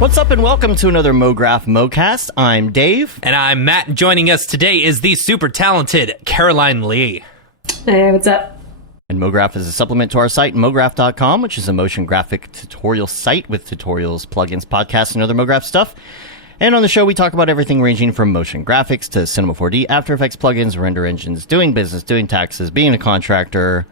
What's up and welcome to another Mograph Mocast. I'm Dave. And I'm Matt. Joining us today is the super talented Caroline Lee. Hey, what's up? And Mograph is a supplement to our site, mograph.com, which is a motion graphic tutorial site with tutorials, plugins, podcasts, and other Mograph stuff. And on the show, we talk about everything ranging from motion graphics to Cinema 4D, After Effects plugins, render engines, doing business, doing taxes, being a contractor,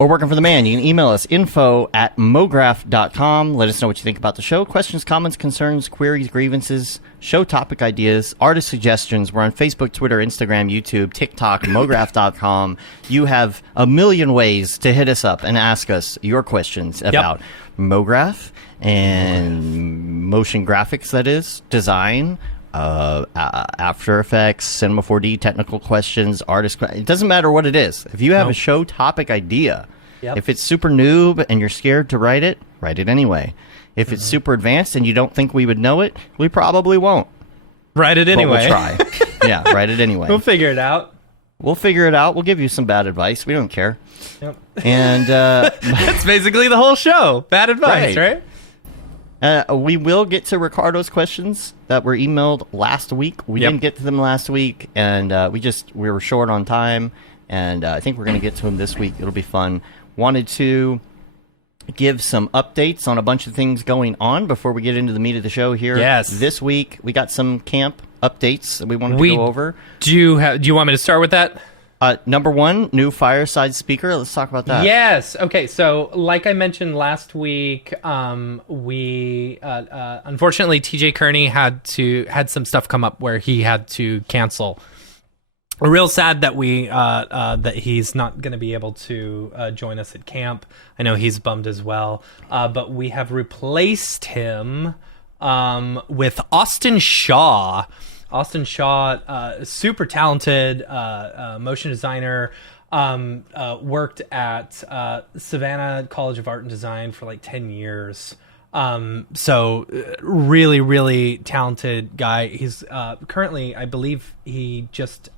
or working for the man. You can email us, info@mograph.com. Let us know what you think about the show. Questions, comments, concerns, queries, grievances, show topic ideas, artist suggestions. We're on Facebook, Twitter, Instagram, YouTube, TikTok, mograph.com. You have a million ways to hit us up and ask us your questions about Mograph and motion graphics, that is, design, After Effects, Cinema 4D, technical questions, artist. It doesn't matter what it is. If you have a show topic idea, if it's super noob and you're scared to write it anyway. If it's super advanced and you don't think we would know it, we probably won't. Write it anyway. But we'll try. Yeah, write it anyway. We'll figure it out. We'll figure it out. We'll give you some bad advice. We don't care. Yep. And that's basically the whole show. Bad advice, right? We will get to Ricardo's questions that were emailed last week. We didn't get to them last week, and we were short on time, and I think we're going to get to them this week. It'll be fun. Wanted to give some updates on a bunch of things going on before we get into the meat of the show here. Yes. This week, we got some camp updates that we wanted to go over. Do you want me to start with that? Number one, new fireside speaker. Let's talk about that. Yes. Okay. So, like I mentioned last week, we unfortunately TJ Kearney had some stuff come up where he had to cancel. Real sad that that he's not going to be able to join us at camp. I know he's bummed as well. But we have replaced him with Austin Shaw. Austin Shaw, super talented motion designer, worked at Savannah College of Art and Design for like 10 years. So really, really talented guy. He's currently, I believe he just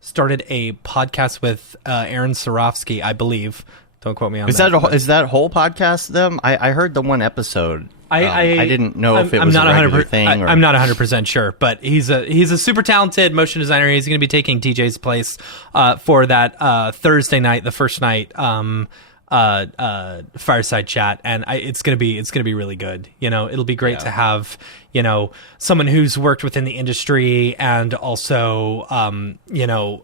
started a podcast with Aaron Sorofsky, I believe. Don't quote me on that. Is that whole podcast them? I heard the one episode. I didn't know if it was a regular thing. I'm not 100% sure, but he's a super talented motion designer. He's going to be taking TJ's place for that Thursday night, the first night fireside chat, and it's going to be really good. You know, it'll be great to have someone who's worked within the industry and also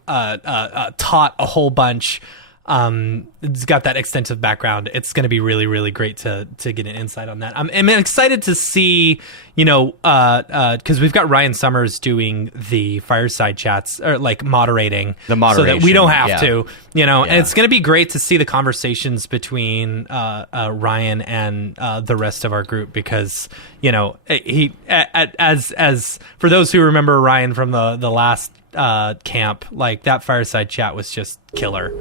taught a whole bunch. It's got that extensive background. It's going to be really, really great to get an insight on that. I'm excited to see, because we've got Ryan Summers doing the fireside chats, or like moderating, so that we don't have to, and it's going to be great to see the conversations between Ryan and the rest of our group, because he as for those who remember Ryan from the last camp, like that fireside chat was just killer.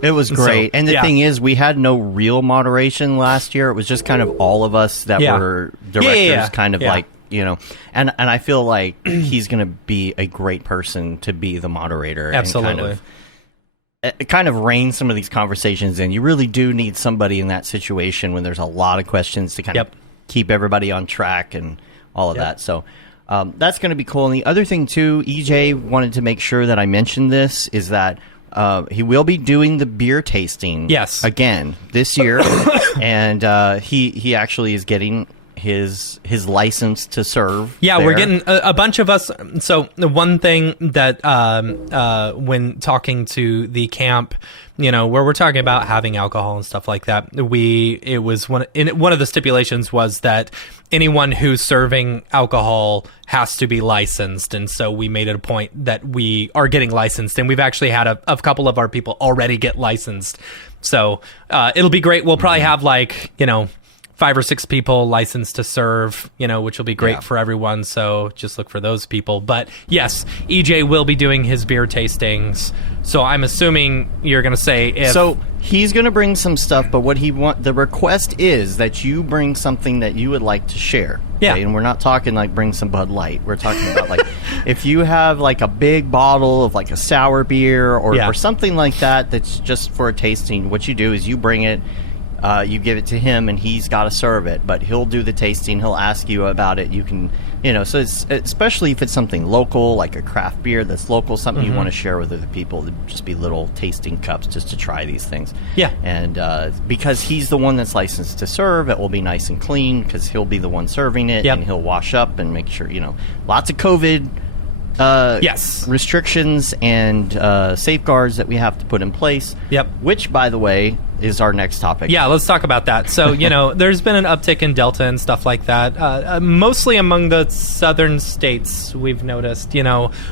It was great. And the thing is, we had no real moderation last year. It was just kind of all of us that were directors, kind of like, and I feel like he's going to be a great person to be the moderator. Absolutely. And kind of rein some of these conversations in. You really do need somebody in that situation when there's a lot of questions to kind of keep everybody on track and all of that. So that's going to be cool. And the other thing, too, EJ wanted to make sure that I mentioned this, is that he will be doing the beer tasting again this year. And he actually is getting his license to serve. Yeah, we're getting a bunch of us. So the one thing that when talking to the camp, where we're talking about having alcohol and stuff like that, it was one of the stipulations was that anyone who's serving alcohol has to be licensed, and so we made it a point that we are getting licensed, and we've actually had a couple of our people already get licensed. So it'll be great. We'll probably have 5 or 6 people licensed to serve, which will be great for everyone. So just look for those people. But yes, EJ will be doing his beer tastings. So I'm assuming you're going to say So he's going to bring some stuff, but the request is that you bring something that you would like to share. Yeah. Okay? And we're not talking like bring some Bud Light. We're talking about like if you have like a big bottle of like a sour beer or something like that that's just for a tasting, what you do is you bring it. you give it to him, and he's got to serve it, but he'll do the tasting. He'll ask you about it. You can, so it's, especially if it's something local, like a craft beer that's local, something you want to share with other people. It'd just be little tasting cups just to try these things. Yeah. And because he's the one that's licensed to serve, it will be nice and clean because he'll be the one serving it, and he'll wash up and make sure, lots of COVID restrictions and safeguards that we have to put in place. Yep. Which, by the way, is our next topic. Yeah, let's talk about that. So, there's been an uptick in Delta and stuff like that, mostly among the southern states, we've noticed.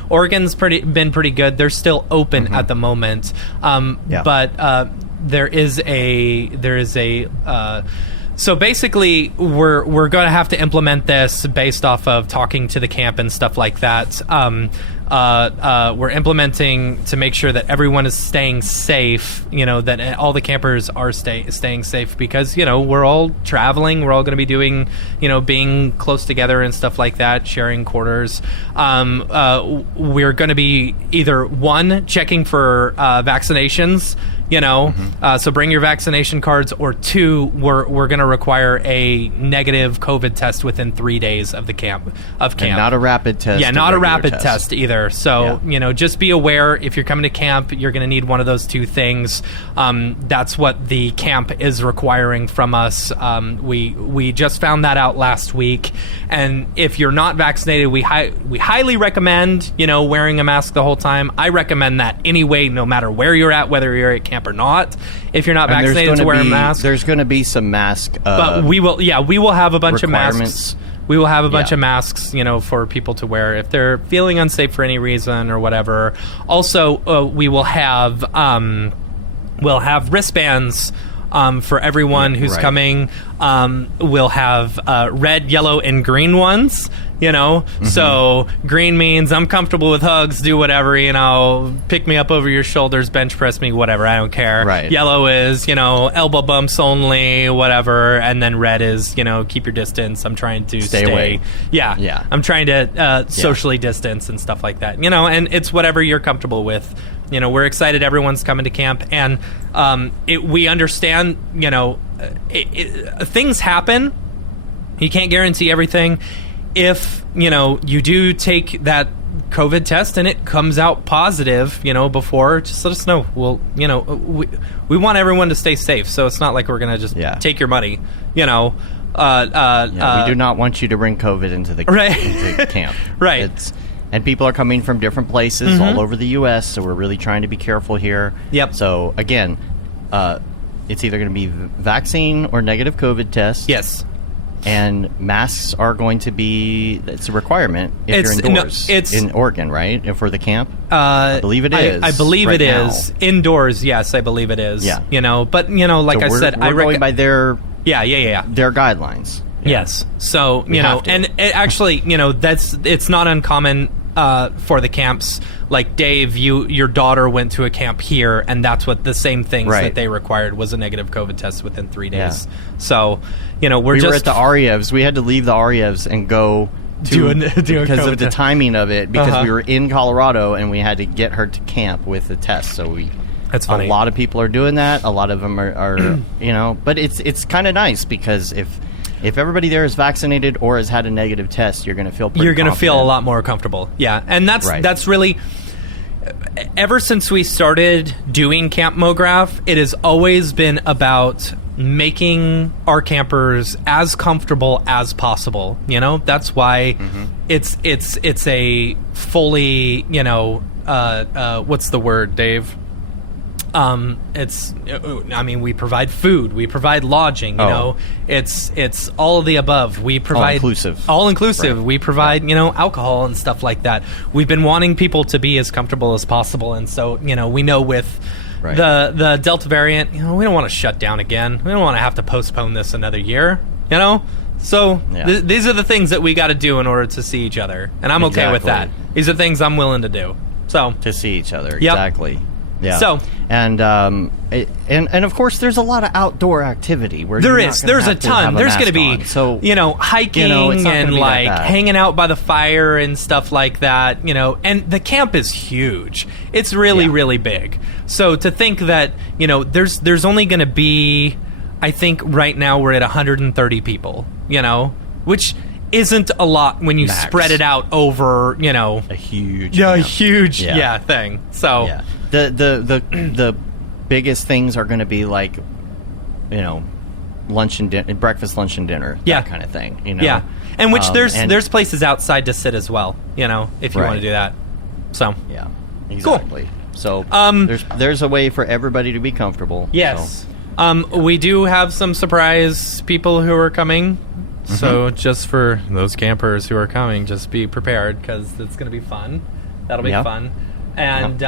Oregon's been pretty good. They're still open at the moment. But there is a so basically, we're going to have to implement this based off of talking to the camp and stuff like that. We're implementing to make sure that everyone is staying safe, that all the campers are staying safe because, we're all traveling. We're all going to be doing, being close together and stuff like that, sharing quarters. We're going to be either, one, checking for vaccinations, so bring your vaccination cards, or two, we're going to require a negative COVID test within 3 days of camp. And not a rapid test. Yeah, not a rapid test either. So, just be aware if you're coming to camp, you're going to need one of those two things. That's what the camp is requiring from us. We just found that out last week. And if you're not vaccinated, we highly recommend, wearing a mask the whole time. I recommend that anyway, no matter where you're at, whether you're at camp or not. If you're not vaccinated, to wear a mask. There's going to be some mask but we will have a bunch of masks. We will have a bunch of masks, for people to wear if they're feeling unsafe for any reason or whatever. Also, we will have wristbands for everyone who's coming. We'll have red, yellow, and green ones. So green means I'm comfortable with hugs, do whatever, pick me up over your shoulders, bench press me, whatever, I don't care. Right. Yellow is, elbow bumps only, whatever, and then red is, keep your distance. I'm trying to stay away. Yeah. I'm trying to socially distance and stuff like that, and it's whatever you're comfortable with. We're excited everyone's coming to camp, and we understand, things happen. You can't guarantee everything. If, you do take that COVID test and it comes out positive, before, just let us know. We'll, we want everyone to stay safe, so it's not like we're going to just take your money, we do not want you to bring COVID into the camp. Right. And people are coming from different places all over the U.S., so we're really trying to be careful here. Yep. So, again, it's either going to be vaccine or negative COVID test. Yes. And masks are going to be, it's a requirement if you're indoors. It's in Oregon, right? For the camp? I believe it is. I believe it is. Indoors, yes, I believe it is. Yeah. But, like I said, we're going by their... Yeah. Their guidelines. Yeah. Yes. So, and it actually, it's not uncommon for the camps. Like Dave, your daughter went to a camp here, and that's what the same things that they required was a negative COVID test within 3 days. Yeah. So, we were at the Aryevs. We had to leave the Aryevs and go to because of the timing of it, because we were in Colorado and we had to get her to camp with the test. So that's funny. A lot of people are doing that. A lot of them are but it's kind of nice because if everybody there is vaccinated or has had a negative test, you're going to feel pretty confident. You're going to feel a lot more comfortable. Yeah. And that's really, ever since we started doing Camp Mograph, it has always been about making our campers as comfortable as possible. That's why it's a fully, what's the word, Dave? We provide food, we provide lodging, it's all of the above. We provide all inclusive. Right. We provide, alcohol and stuff like that. We've been wanting people to be as comfortable as possible. And so, we know with the Delta variant, we don't want to shut down again. We don't want to have to postpone this another year, So these are the things that we got to do in order to see each other. And I'm okay with that. These are things I'm willing to do. So to see each other. Yep. Exactly. Yeah. So and of course there's a lot of outdoor activity where there's a ton. There's going to be hiking and like hanging out by the fire and stuff like that. And the camp is huge. It's really really big. So to think that there's only going to be I think right now we're at 130 people, which isn't a lot when you spread it out over, a huge thing. So yeah. The biggest things are going to be like, lunch and dinner, breakfast, lunch and dinner, that kind of thing, Yeah, and which there's places outside to sit as well, if you want to do that. So yeah, exactly. Cool. So there's a way for everybody to be comfortable. Yes. So. We do have some surprise people who are coming. So just for those campers who are coming, just be prepared because it's going to be fun. That'll be fun. And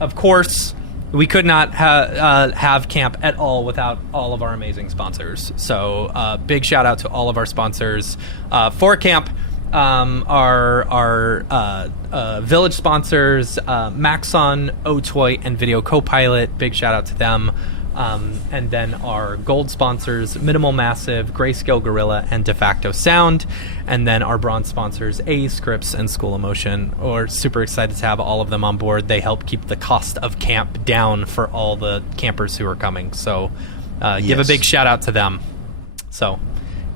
of course, we could not have camp at all without all of our amazing sponsors. So big shout out to all of our sponsors for camp. Our village sponsors, Maxon, Otoy, and Video Copilot. Big shout out to them. And then our gold sponsors, Minimal Massive, Grayscale Gorilla, and De Facto Sound. And then our bronze sponsors, A Scripts and School of Motion. We're super excited to have all of them on board. They help keep the cost of camp down for all the campers who are coming. So give a big shout out to them. So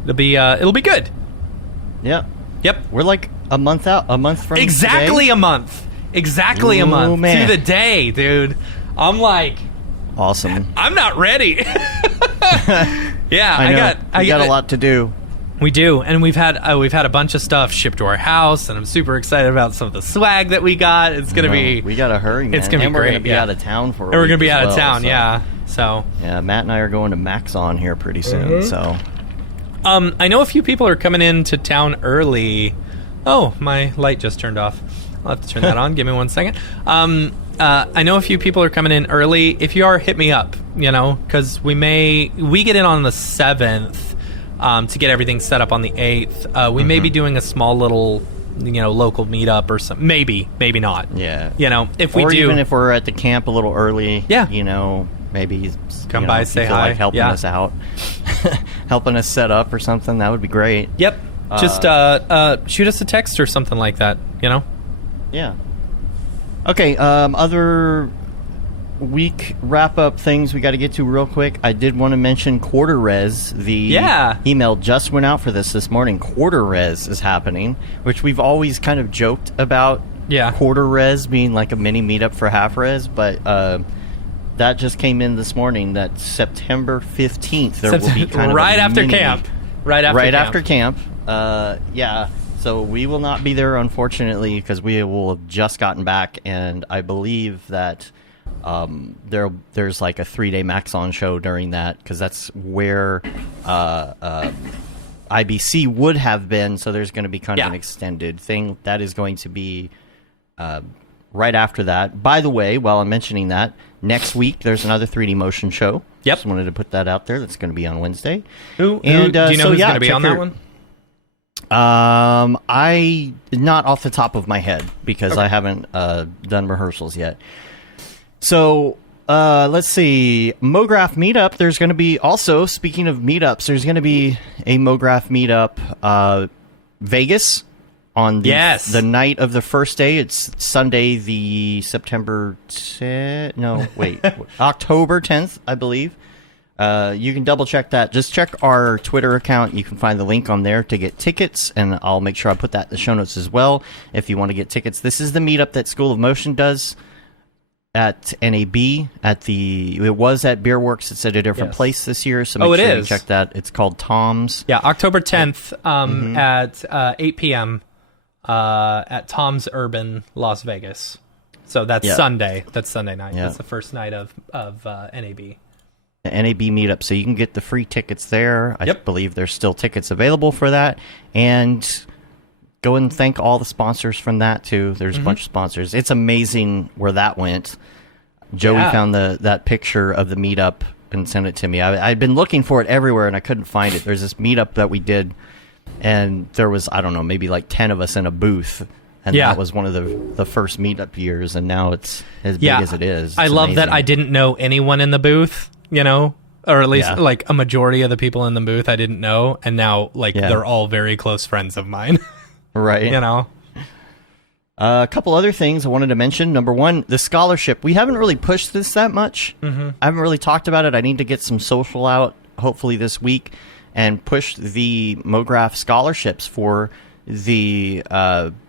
it'll be good. Yeah. Yep. We're like a month from exactly today. A month. Exactly a month. Man. To the day, dude. I'm like... Awesome. I'm not ready. Yeah, I know. I got a lot to do. We do, and we've had a bunch of stuff shipped to our house, and I'm super excited about some of the swag that we got. It's gonna be. We gotta hurry, man. It's gonna be great. We're gonna be out of town for. And we're gonna be out of town, yeah. So. Yeah, Matt and I are going to Maxon here pretty soon. So. I know a few people are coming into town early. Oh, my light just turned off. I'll have to turn that on. Give me 1 second. I know a few people are coming in early. If you are, hit me up, because we get in on the 7th to get everything set up on the 8th. We may be doing a small little, local meetup or something. Maybe not. Yeah. If we or do. even if we're at the camp a little early, yeah. Maybe come by, say hi. Like helping us out, helping us set up or something, that would be great. Yep. Just shoot us a text or something like that, Yeah. Okay, other week wrap-up things we got to get to real quick. I did want to mention Quarter Res. The email just went out for this morning. Quarter Res is happening, which we've always kind of joked about. Yeah. Quarter Res being like a mini meetup for Half Res, but that just came in this morning. That September 15th there will be kind of right after camp. Right after camp. Yeah. So we will not be there, unfortunately, because we will have just gotten back, and I believe that there's like a 3-day Maxon show during that, because that's where IBC would have been. So there's going to be kind of an extended thing that is going to be right after that. By the way, while I'm mentioning that, next week there's another 3D motion show. Yep. Just wanted to put that out there. That's going to be on Wednesday. Do you know who's going to be on that one? I not off the top of my head because I haven't done rehearsals yet. So let's see, Mograph meetup. There's going to be also, speaking of meetups, there's going to be a Mograph meetup Vegas on the night of the first day. It's Sunday, the October 10th, I believe. You can double check that. Just check our Twitter account. You can find the link on there to get tickets, and I'll make sure I put that in the show notes as well if you want to get tickets. This is the meetup that School of Motion does at NAB. It was at Beerworks. It's at a different place this year, so make sure you check that. It's called Tom's. Yeah, October 10th at 8 p.m. At Tom's Urban, Las Vegas. So that's Sunday. That's Sunday night. Yeah. That's the first night of NAB. NAB meetup, so you can get the free tickets there. I believe there's still tickets available for that, and go and thank all the sponsors from that too. There's a bunch of sponsors. It's amazing where that went. Joey found that picture of the meetup and sent it to me. I'd been looking for it everywhere and I couldn't find it. There's this meetup that we did, and there was, I don't know, maybe like 10 of us in a booth. And that was one of the first meetup years, and now it's as big as it is. It's I love that I didn't know anyone in the booth. Or at least like a majority of the people in the booth I didn't know, and now they're all very close friends of mine. Right. A couple other things I wanted to mention. Number one, the scholarship. We haven't really pushed this that much. I haven't really talked about it. I need to get some social out hopefully this week and push the Mograph scholarships for the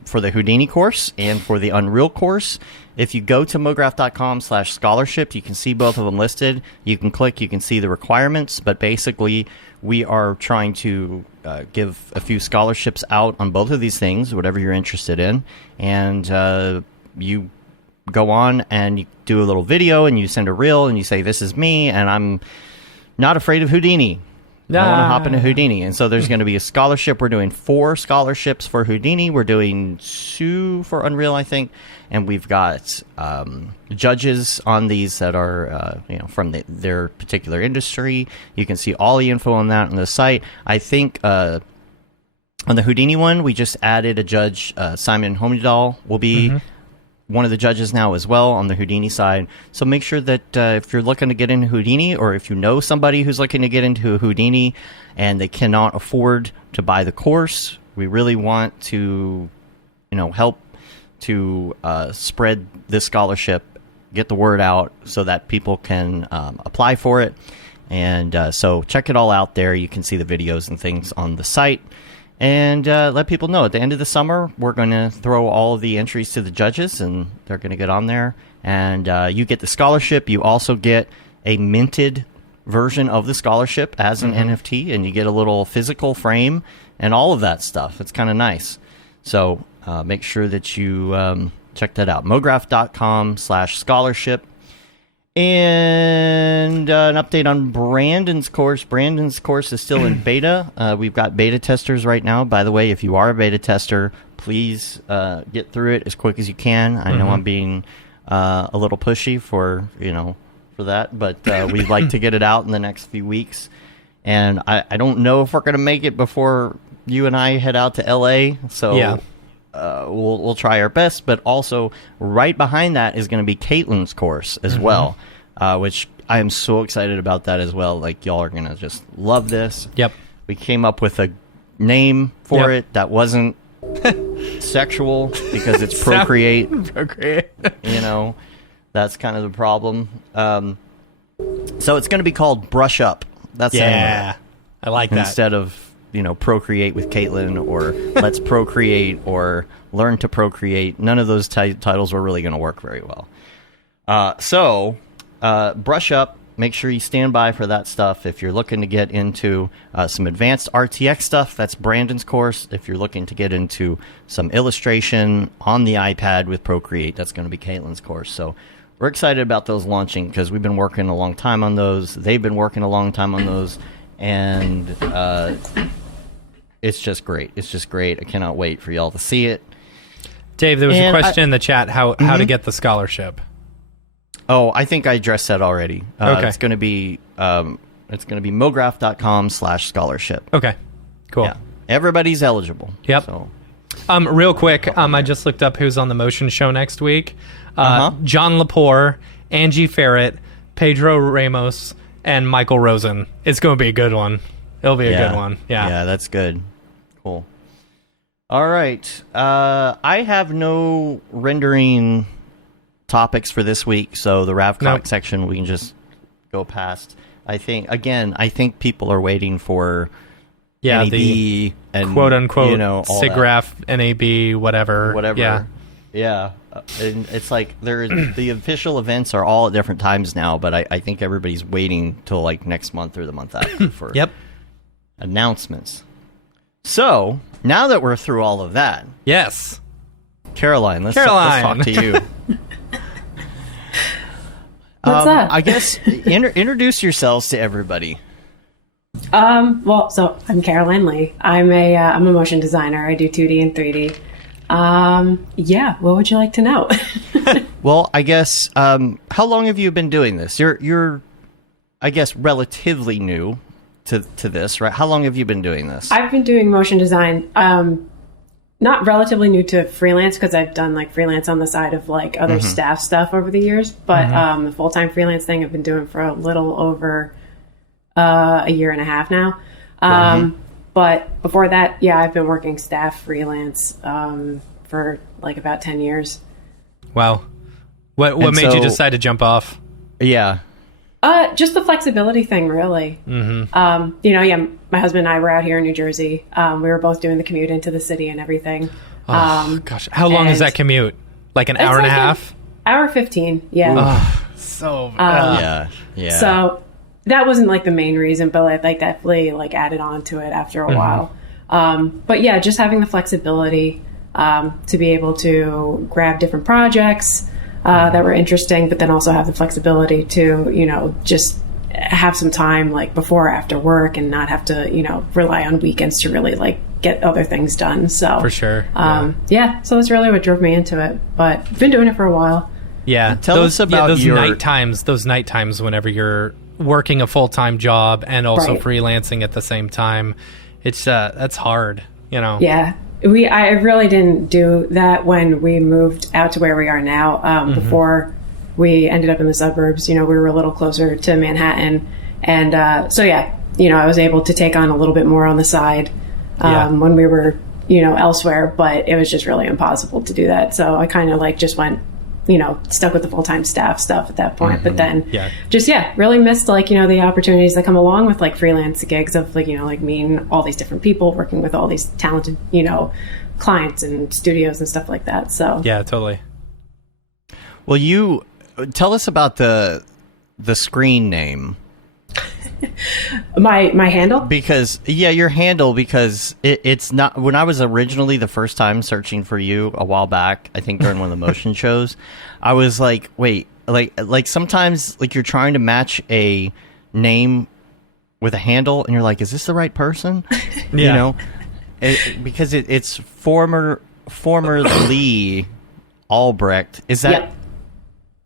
Houdini course and for the Unreal course. If you go to mograph.com/scholarship, you can see both of them listed. You can click, you can see the requirements, but basically we are trying to give a few scholarships out on both of these things, whatever you're interested in. And you go on and you do a little video and you send a reel and you say, this is me and I'm not afraid of Houdini. I want to hop into Houdini. And so there's going to be a scholarship. We're doing 4 scholarships for Houdini. We're doing 2 for Unreal, I think. And we've got judges on these that are from their particular industry. You can see all the info on that on the site. I think on the Houdini one, we just added a judge. Simon Homedal will be one of the judges now as well on the Houdini side. So make sure that if you're looking to get into Houdini, or if you know somebody who's looking to get into Houdini and they cannot afford to buy the course, we really want to, help to spread this scholarship, get the word out so that people can apply for it. And so check it all out there. You can see the videos and things on the site. And let people know at the end of the summer, we're going to throw all of the entries to the judges, and they're going to get on there. And you get the scholarship. You also get a minted version of the scholarship as an NFT, and you get a little physical frame and all of that stuff. It's kind of nice. So make sure that you check that out. Mograph.com/scholarship. And an update on Brandon's course. Brandon's course is still in beta. We've got beta testers right now. By the way, if you are a beta tester, please get through it as quick as you can. I know I'm being a little pushy for that, but we'd like to get it out in the next few weeks. And I don't know if we're going to make it before you and I head out to LA. So yeah. We'll try our best, but also right behind that is going to be Caitlin's course as well, which I am so excited about that as well. Like, y'all are going to just love this. Yep. We came up with a name for it that wasn't sexual because it's Procreate. Procreate. That's kind of the problem. So it's going to be called Brush Up. That's the name of it. I like that. Instead of Procreate with Caitlin, or Let's Procreate, or Learn to Procreate. None of those titles are really going to work very well. So Brush Up. Make sure you stand by for that stuff. If you're looking to get into some advanced RTX stuff, that's Brandon's course. If you're looking to get into some illustration on the iPad with Procreate, that's going to be Caitlin's course. So we're excited about those launching because we've been working a long time on those. They've been working a long time on those. And it's just great. It's just great. I cannot wait for y'all to see it. Dave, there was a question in the chat how to get the scholarship. Oh, I think I addressed that already. Okay. It's going to be mograph.com/scholarship. Okay, cool. Yeah. Everybody's eligible. Yep. So. Real quick, I just looked up who's on the Motion show next week. John Lepore, Angie Ferret, Pedro Ramos, and Michael Rosen. It's going to be a good one. It'll be a good one. Yeah, that's good. Cool. All right. I have no rendering topics for this week, so the Ravcock section we can just go past. I think people are waiting for NAB the and quote-unquote SIGGRAPH, NAB, whatever. Yeah. And it's like the official events are all at different times now, but I think everybody's waiting till like next month or the month after for announcements. So now that we're through all of that, yes, Caroline, let's talk to you. What's up? I guess introduce yourselves to everybody. So I'm Caroline Lee. I'm a motion designer. I do 2D and 3D. What would you like to know? Well, I guess, how long have you been doing this? You're, I guess, relatively new to this, right? How long have you been doing this? I've been doing motion design, not relatively new to freelance, because I've done like freelance on the side of like other staff stuff over the years, but the full-time freelance thing I've been doing for a little over a year and a half now. But before that, I've been working staff freelance for like about 10 years. Wow. What made you decide to jump off? Yeah. Just the flexibility thing, really. My husband and I were out here in New Jersey. We were both doing the commute into the city and everything. Gosh, how long is that commute? Like an hour and a half? Hour 15, yeah. Yeah. So that wasn't like the main reason, but like definitely like added on to it after a while. But yeah, just having the flexibility to be able to grab different projects that were interesting, but then also have the flexibility to, just have some time like before or after work and not have to, rely on weekends to really like get other things done. So for sure. So that's really what drove me into it, but I've been doing it for a while. Yeah. Tell us about those your night times whenever you're working a full-time job and also freelancing at the same time. It's that's hard, Yeah. I really didn't do that when we moved out to where we are now. Before we ended up in the suburbs, we were a little closer to Manhattan. And I was able to take on a little bit more on the side when we were, elsewhere, but it was just really impossible to do that. So I kind of like just went, stuck with the full-time staff stuff at that point. But then really missed like, the opportunities that come along with like freelance gigs of like, like meeting all these different people, working with all these talented, clients and studios and stuff like that. So yeah, totally. Well, you tell us about the screen name. My handle? Because your handle, because it's not, when I was originally the first time searching for you a while back, I think during one of the motion shows, I was like, wait, like sometimes like you're trying to match a name with a handle and you're like, is this the right person? Because it's formerly Albrecht. Is that Yep.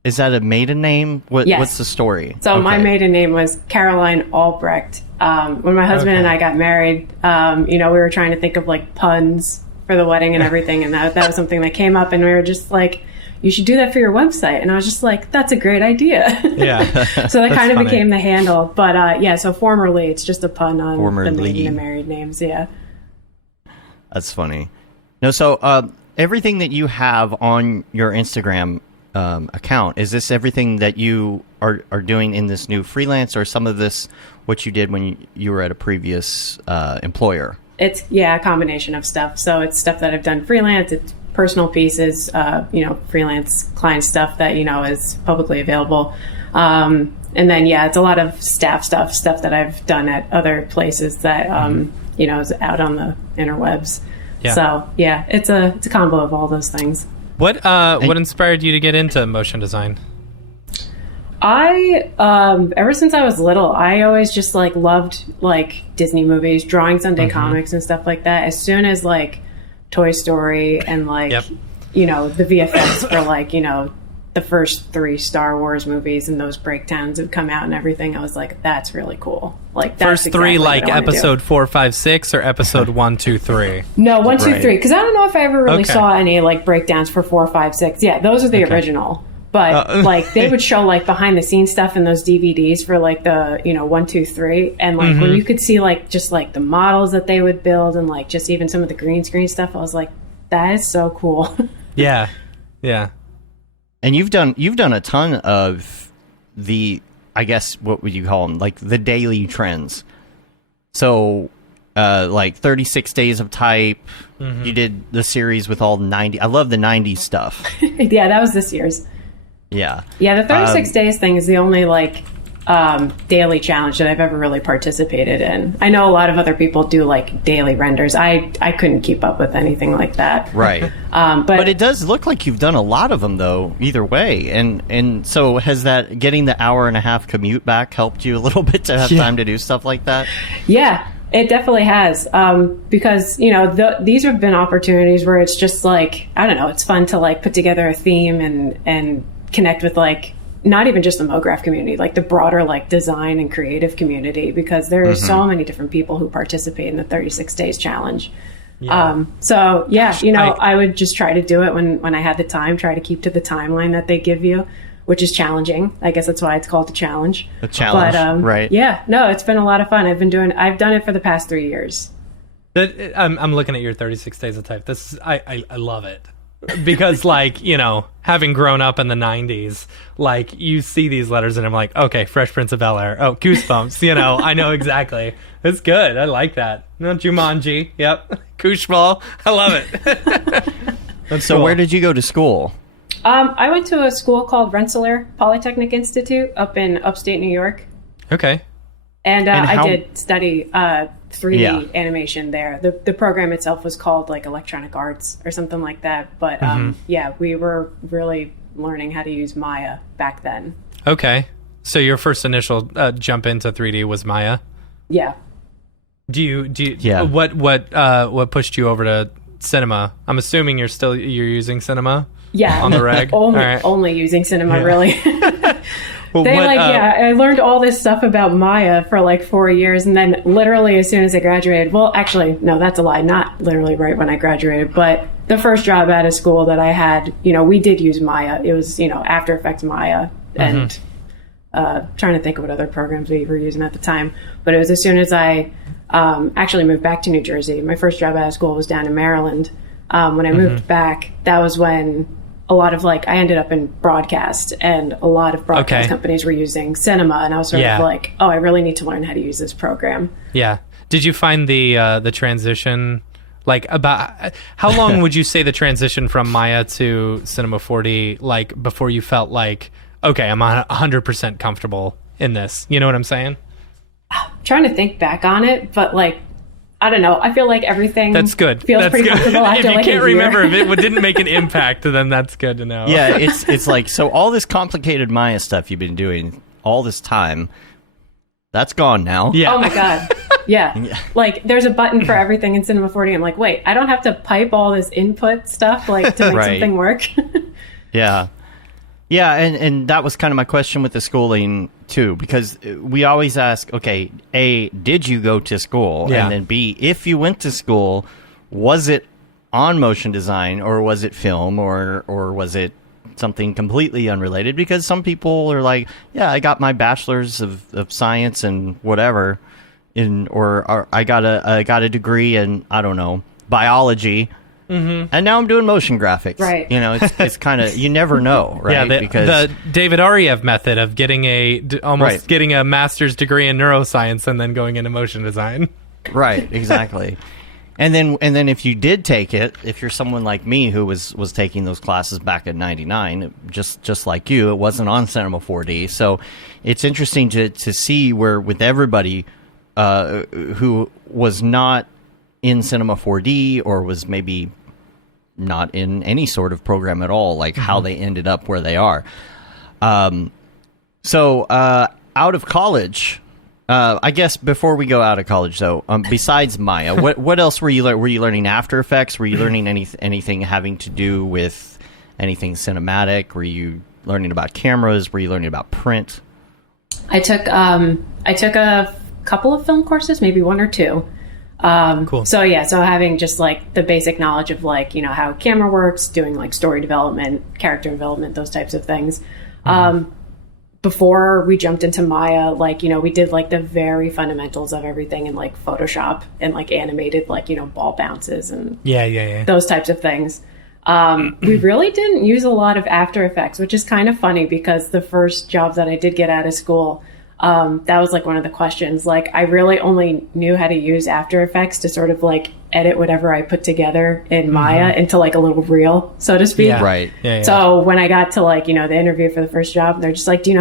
Is that a maiden name? Yes. What's the story? So my maiden name was Caroline Albrecht. When my husband and I got married, we were trying to think of like puns for the wedding and everything. And that was something that came up and we were just like, you should do that for your website. And I was just like, that's a great idea. Yeah. So that kind of became the handle. But so formerly, it's just a pun on the maiden and married names. Yeah. That's funny. No, so everything that you have on your Instagram account, is this everything that you are doing in this new freelance, or some of this what you did when you were at a previous employer? It's a combination of stuff. So it's stuff that I've done freelance, it's personal pieces, freelance client stuff that is publicly available, and then it's a lot of stuff that I've done at other places that is out on the interwebs. So it's a combo of all those things. What inspired you to get into motion design? I ever since I was little, I always just like loved like Disney movies, drawing Sunday comics and stuff like that. As soon as like Toy Story and like the VFX for like the first 3 Star Wars movies and those breakdowns have come out and everything, I was like, that's really cool. Like that's first 3 like episode 4, 5, 6 or episode 1, 2, 3? No, 1, 2, 3. Because I don't know if I ever really saw any like breakdowns for 4, 5, 6. Yeah, those are the original. But like they would show like behind the scenes stuff in those DVDs for like the 1, 2, 3, and like when you could see like just like the models that they would build and like just even some of the green screen stuff, I was like, that is so cool. Yeah. And you've done a ton of the, I guess, what would you call them? Like the daily trends. So, like 36 Days of Type. You did the series with all 90. I love the 90s stuff. Yeah, that was this year's. Yeah. Yeah, the 36 days thing is the only like daily challenge that I've ever really participated in. I know a lot of other people do like daily renders. I couldn't keep up with anything like that. Right. But it does look like you've done a lot of them though, either way. And so has that getting the hour and a half commute back helped you a little bit to have time to do stuff like that? Yeah, it definitely has. Because, these have been opportunities where it's just like, I don't know, it's fun to like put together a theme and connect with like not even just the Mograph community, like the broader like design and creative community, because there are so many different people who participate in the 36 days challenge. I would just try to do it when I had the time, try to keep to the timeline that they give you, which is challenging. I guess that's why it's called a challenge. A challenge, but, right. Yeah, no, it's been a lot of fun. I've done it for the past 3 years. I'm looking at your 36 Days of Type. I love it. because like, you know, having grown up in the 90s, like you see these letters and I'm like, okay, Fresh Prince of Bel-Air. Oh, Goosebumps. You know, I know exactly. It's good. I like that. No, Jumanji. Yep. Kushball. I love it. That's So cool. where did you go to school? I went to a school called Rensselaer Polytechnic Institute up in upstate New York. Okay. And how- I did study 3D Yeah. animation there. The program itself was called like Electronic Arts or something like that. But yeah, we were really learning how to use Maya back then. Okay. So your first initial jump into 3D was Maya. Yeah. Do you Yeah. what pushed you over to cinema? I'm assuming you're using cinema Yeah. on the reg. only, All right. only using cinema, Yeah. really. Well, I learned all this stuff about Maya for like 4 years, and then literally as soon as I graduated, well, actually, no, that's a lie, not literally right when I graduated, but the first job out of school that I had, you know, we did use Maya. It was, you know, After Effects Maya, and trying to think of what other programs we were using at the time. But it was as soon as I actually moved back to New Jersey. My first job out of school was down in Maryland. When I moved back, that was when a lot of like I ended up in broadcast, and a lot of broadcast companies were using cinema, and I was sort of like, oh, I really need to learn how to use this program. Yeah. Did you find the transition, like, about how long would you say the transition from Maya to Cinema 4D, like, before you felt like, okay, I'm 100% comfortable in this? You know what I'm saying? Trying to think back on it, but like, I don't know. I feel like everything That's good. feels That's pretty good. comfortable after If you like can't a year. remember, if it didn't make an impact, then that's good to know. Yeah, it's like, so all this complicated Maya stuff you've been doing all this time, that's gone now. Yeah. Oh my God. Yeah. Yeah. Like there's a button for everything in Cinema 4D. I'm like, wait, I don't have to pipe all this input stuff like to make Right. something work. Yeah. Yeah, and that was kind of my question with the schooling, too, because we always ask, okay, A, did you go to school? Yeah. And then B, if you went to school, was it on motion design, or was it film, or was it something completely unrelated? Because some people are like, yeah, I got my bachelor's of science and whatever, or I got a degree in, I don't know, biology. And now I'm doing motion graphics. Right. You know, it's kind of, you never know, right? Yeah, because the David Ariev method of getting Right. getting a master's degree in neuroscience and then going into motion design. right, exactly. And then if you did take it, if you're someone like me who was taking those classes back in '99, just like you, it wasn't on Cinema 4D. So it's interesting to see where with everybody who was not in Cinema 4D or was maybe not in any sort of program at all, like how they ended up where they are. So out of college, I guess before we go out of college, though, besides Maya, what else were you were you learning? After Effects? Were you learning anything having to do with anything cinematic? Were you learning about cameras? Were you learning about print? I took a couple of film courses, maybe one or two. Cool. So having just like the basic knowledge of like, you know, how camera works, doing like story development, character development, those types of things. Before we jumped into Maya, like, you know, we did like the very fundamentals of everything in like Photoshop and like animated, like, you know, ball bounces and Yeah. those types of things. We really didn't use a lot of After Effects, which is kind of funny because the first job that I did get out of school, that was like one of the questions. Like, I really only knew how to use After Effects to sort of like edit whatever I put together in Maya into like a little reel, so to speak. Yeah. Right. Yeah. So when I got to like, you know, the interview for the first job, they're just like, do you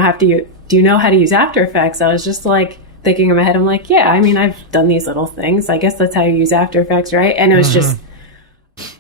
know how to use After Effects? I was just like thinking in my head, I'm like, yeah, I mean, I've done these little things. I guess that's how you use After Effects, right? And it was just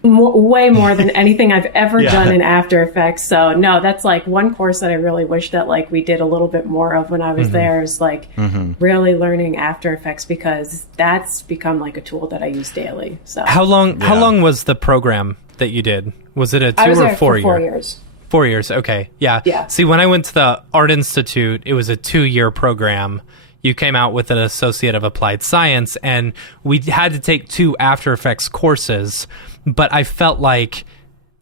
way more than anything I've ever done in After Effects. So no, that's like one course that I really wish that like we did a little bit more of when I was there, is like really learning After Effects, because that's become like a tool that I use daily. So How long was the program that you did? Was it a 2 I was or there 4 for 4 year? years. 4 years. Okay. Yeah. Yeah. See, when I went to the Art Institute, it was a 2-year program. You came out with an Associate of Applied Science, and we had to take 2 After Effects courses. But I felt like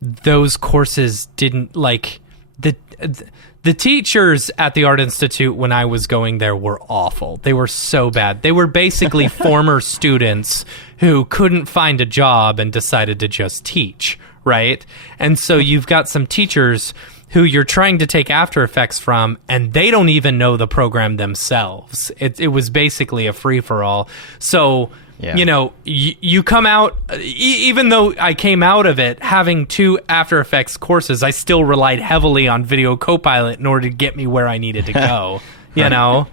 those courses didn't like the teachers at the Art Institute when I was going there were awful. They were so bad. They were basically former students who couldn't find a job and decided to just teach, right? And so you've got some teachers who you're trying to take After Effects from, and they don't even know the program themselves. It was basically a free-for-all. So, you know, you come out, even though I came out of it having 2 After Effects courses, I still relied heavily on Video Copilot in order to get me where I needed to go, you know?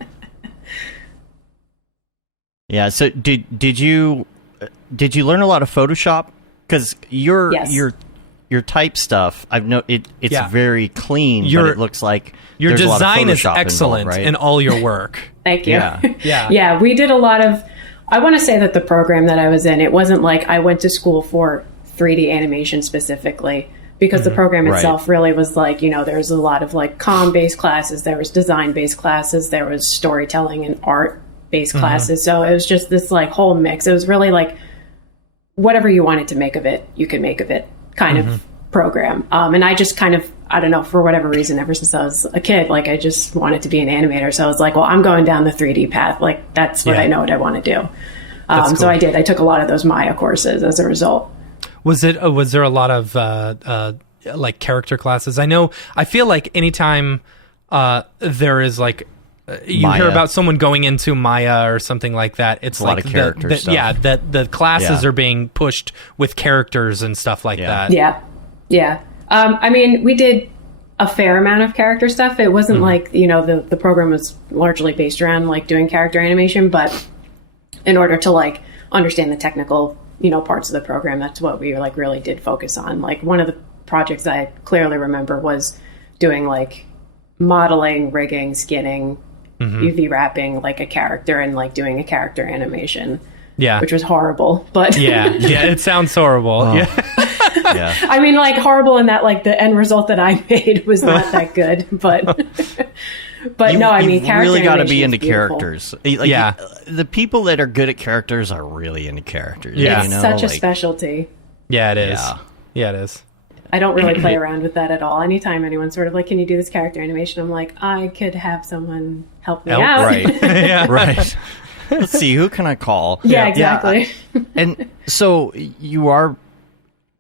Yeah, so did you learn a lot of Photoshop? Because your type stuff, it's very clean, but it looks like your there's design a lot of is Photoshop excellent involved, right? in all your work. Thank you. Yeah. Yeah, we did a lot of, I want to say that the program that I was in, it wasn't like I went to school for 3D animation specifically, because the program itself really was like, you know, there's a lot of like comm-based classes, there was design-based classes, there was storytelling and art-based classes. So it was just this like whole mix. It was really like whatever you wanted to make of it, you could make of it kind of program. And I just kind of, I don't know, for whatever reason, ever since I was a kid, like I just wanted to be an animator. So I was like, well, I'm going down the 3D path. Like that's what I know what I want to do. Cool. So I did. I took a lot of those Maya courses as a result. Was there a lot of like character classes? I feel like anytime there is like you Maya. hear about someone going into Maya or something like that, it's a like lot of character stuff. Yeah, that the classes are being pushed with characters and stuff like that. Yeah. I mean, we did a fair amount of character stuff. It wasn't like, you know, the program was largely based around like doing character animation, but in order to like understand the technical, you know, parts of the program, that's what we like really did focus on. Like one of the projects I clearly remember was doing like modeling, rigging, skinning, UV wrapping like a character and like doing a character animation. Yeah. Which was horrible, but yeah, it sounds horrible. Oh. Yeah. I mean, like horrible in that like the end result that I made was not that good, but no, I mean, character really got to animation be is into beautiful. characters. Like, the people that are good at characters are really into characters. Yeah. It's you know? such a Like, specialty. Yeah, it is. Yeah. Yeah, it is. I don't really play around with that at all. Anytime anyone's sort of like, can you do this character animation? I'm like, I could have someone help me out. Right. Right. Let's see, who can I call? Yeah, exactly. And so you are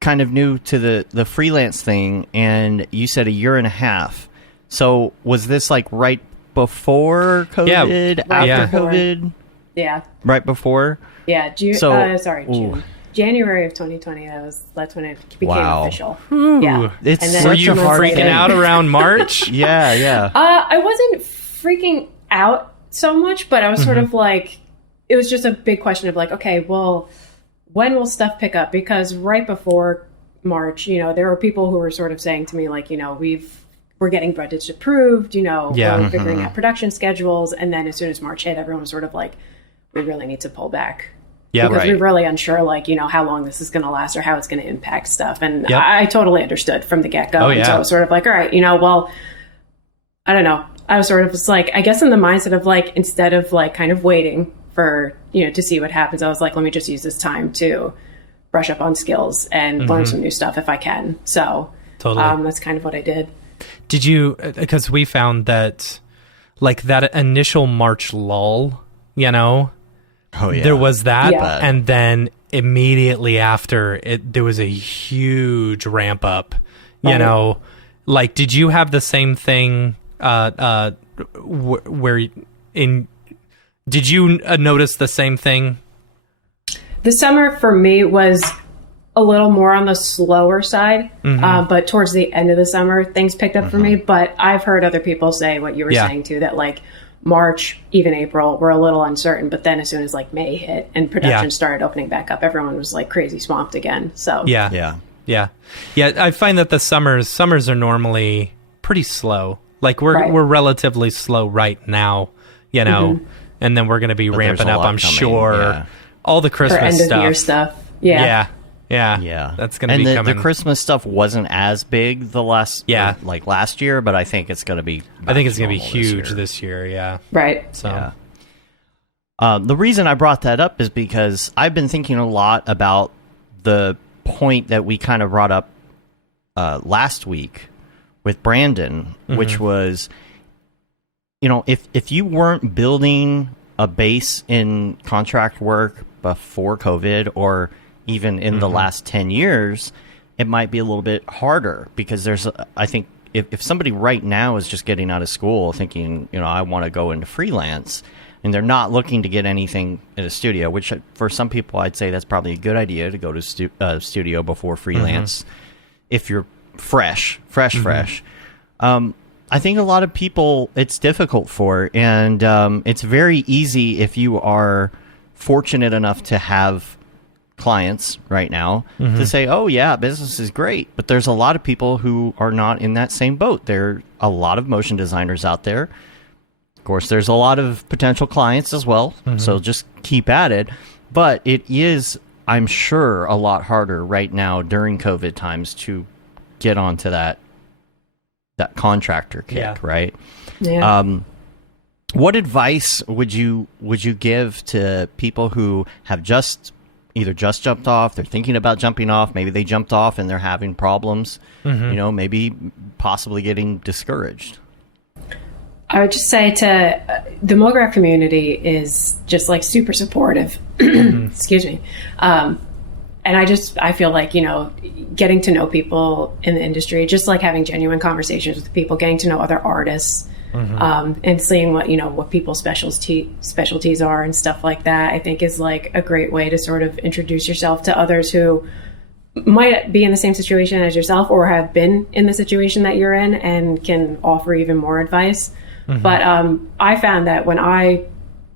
kind of new to the freelance thing, and you said a year and a half. So was this like right before COVID? After COVID? Yeah. Right before? Yeah. June. January of 2020. That's when it became official. Yeah. It's And then Were such you a hard freaking thing. out around March? Yeah. I wasn't freaking out so much, but I was sort of like, it was just a big question of like, okay, well, when will stuff pick up? Because right before March, you know, there were people who were sort of saying to me like, you know, we're getting budgets approved, you know, we're figuring out production schedules. And then as soon as March hit, everyone was sort of like, we really need to pull back. Yeah, because right. we're really unsure, like, you know, how long this is going to last or how it's going to impact stuff. And I totally understood from the get-go. Oh, And so I was sort of like, all right, you know, well, I don't know. I was sort of just like, I guess in the mindset of like, instead of like kind of waiting for, you know, to see what happens, I was like, let me just use this time to brush up on skills and learn some new stuff if I can. So Totally. that's kind of what I did. Did you, because we found that like that initial March lull, you know, Oh, yeah. there was that. Yeah. And then immediately after there was a huge ramp up, you know, like, did you have the same thing, did you notice the same thing? The summer for me was a little more on the slower side, but towards the end of the summer, things picked up for me. But I've heard other people say what you were saying too, that like March, even April, were a little uncertain. But then as soon as like May hit and production started opening back up, everyone was like crazy swamped again. So Yeah. I find that the summers are normally pretty slow. Like we're relatively slow right now, you know, and then we're going to be ramping up, I'm sure. Yeah. All the Christmas for end stuff. of year stuff. Yeah. Yeah. That's going to be coming. The Christmas stuff wasn't as big last year, but I think it's going to be. I think it's going to be normal huge this year. Yeah. Right. So. Yeah. The reason I brought that up is because I've been thinking a lot about the point that we kind of brought up last week with Brandon, which was, you know, if you weren't building a base in contract work before COVID or even in the last 10 years, it might be a little bit harder because I think if somebody right now is just getting out of school thinking, I want to go into freelance, and they're not looking to get anything in a studio, which for some people I'd say that's probably a good idea to go to studio before freelance if you're fresh. I think a lot of people it's difficult for, and it's very easy if you are fortunate enough to have clients right now to say, oh yeah, business is great, but there's a lot of people who are not in that same boat. There are a lot of motion designers out there. Of course, there's a lot of potential clients as well, so just keep at it. But it is, I'm sure, a lot harder right now during COVID times to get onto that contractor kick, right? Yeah. What advice would you give to people who have either just jumped off, they're thinking about jumping off, maybe they jumped off and they're having problems, maybe possibly getting discouraged? I would just say the Mograph community is just like super supportive. Excuse me. And I feel like, getting to know people in the industry, just like having genuine conversations with people, getting to know other artists, and seeing what people's specialties are and stuff like that, I think is like a great way to sort of introduce yourself to others who might be in the same situation as yourself or have been in the situation that you're in and can offer even more advice. But I found that when I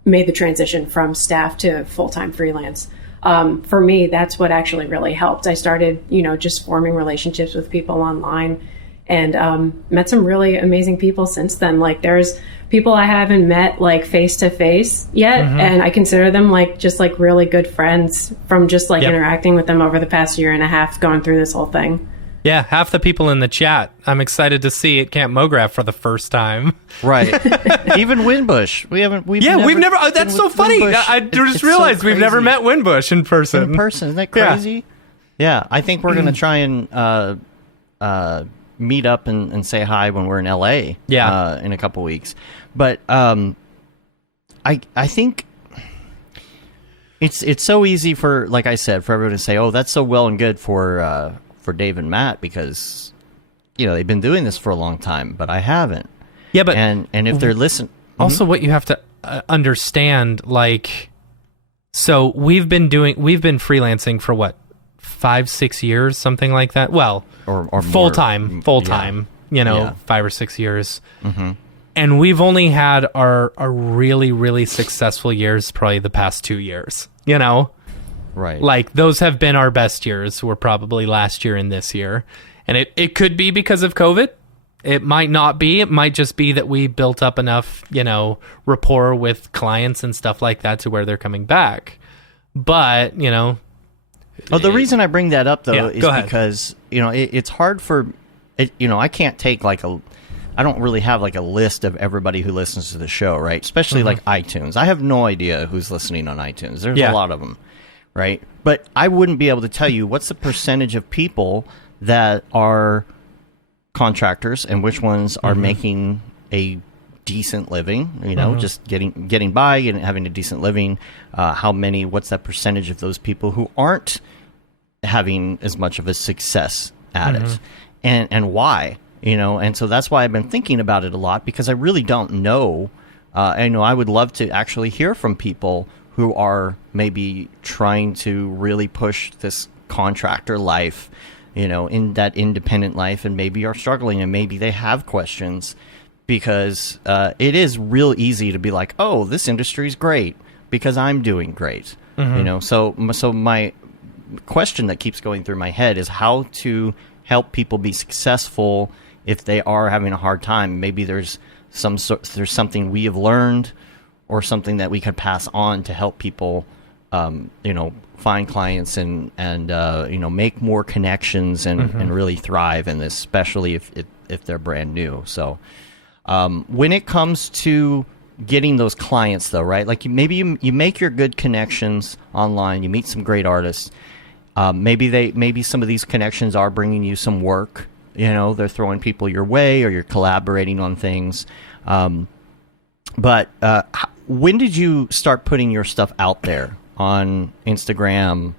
made the transition from staff to full-time freelance, for me, that's what actually really helped. I started, just forming relationships with people online and met some really amazing people since then. Like there's people I haven't met like face to face yet, and I consider them just really good friends from just interacting with them over the past year and a half going through this whole thing. Yeah, half the people in the chat I'm excited to see at Camp Mograph for the first time. Right. Even Winbush. We've never that's so funny. I just realized we've never met Winbush in person. Isn't that crazy? Yeah, I think we're going to try and meet up and say hi when we're in LA in a couple weeks. But I think it's so easy for, like I said, for everyone to say, oh, that's so well and good for Dave and Matt because they've been doing this for a long time, but I haven't. Yeah, but and if they're listening, also what you have to understand, so we've been freelancing for what, 5-6 years, something like that. Well, or full time, 5 or 6 years, and we've only had our really, really successful years probably the past 2 years. Right. Like those have been our best years. Were probably last year and this year. And it could be because of COVID. It might not be. It might just be that we built up enough, rapport with clients and stuff like that to where they're coming back. But, Well, the reason I bring that up though is because, it's hard for it, I can't take I don't really have a list of everybody who listens to the show, right? Especially like iTunes. I have no idea who's listening on iTunes. There's a lot of them. Right. But I wouldn't be able to tell you what's the percentage of people that are contractors and which ones are making a decent living, just getting by and having a decent living. What's that percentage of those people who aren't having as much of a success at it and why, and so that's why I've been thinking about it a lot because I really don't know. I would love to actually hear from people who are maybe trying to really push this contractor life, in that independent life, and maybe are struggling, and maybe they have questions, because it is real easy to be like, oh, this industry is great because I'm doing great, So my question that keeps going through my head is how to help people be successful if they are having a hard time. Maybe there's something we have learned, or something that we could pass on to help people, find clients and make more connections and really thrive in this, especially if they're brand new. So when it comes to getting those clients, though, right? Like maybe you make your good connections online, you meet some great artists. Maybe some of these connections are bringing you some work. They're throwing people your way, or you're collaborating on things. But when did you start putting your stuff out there on Instagram,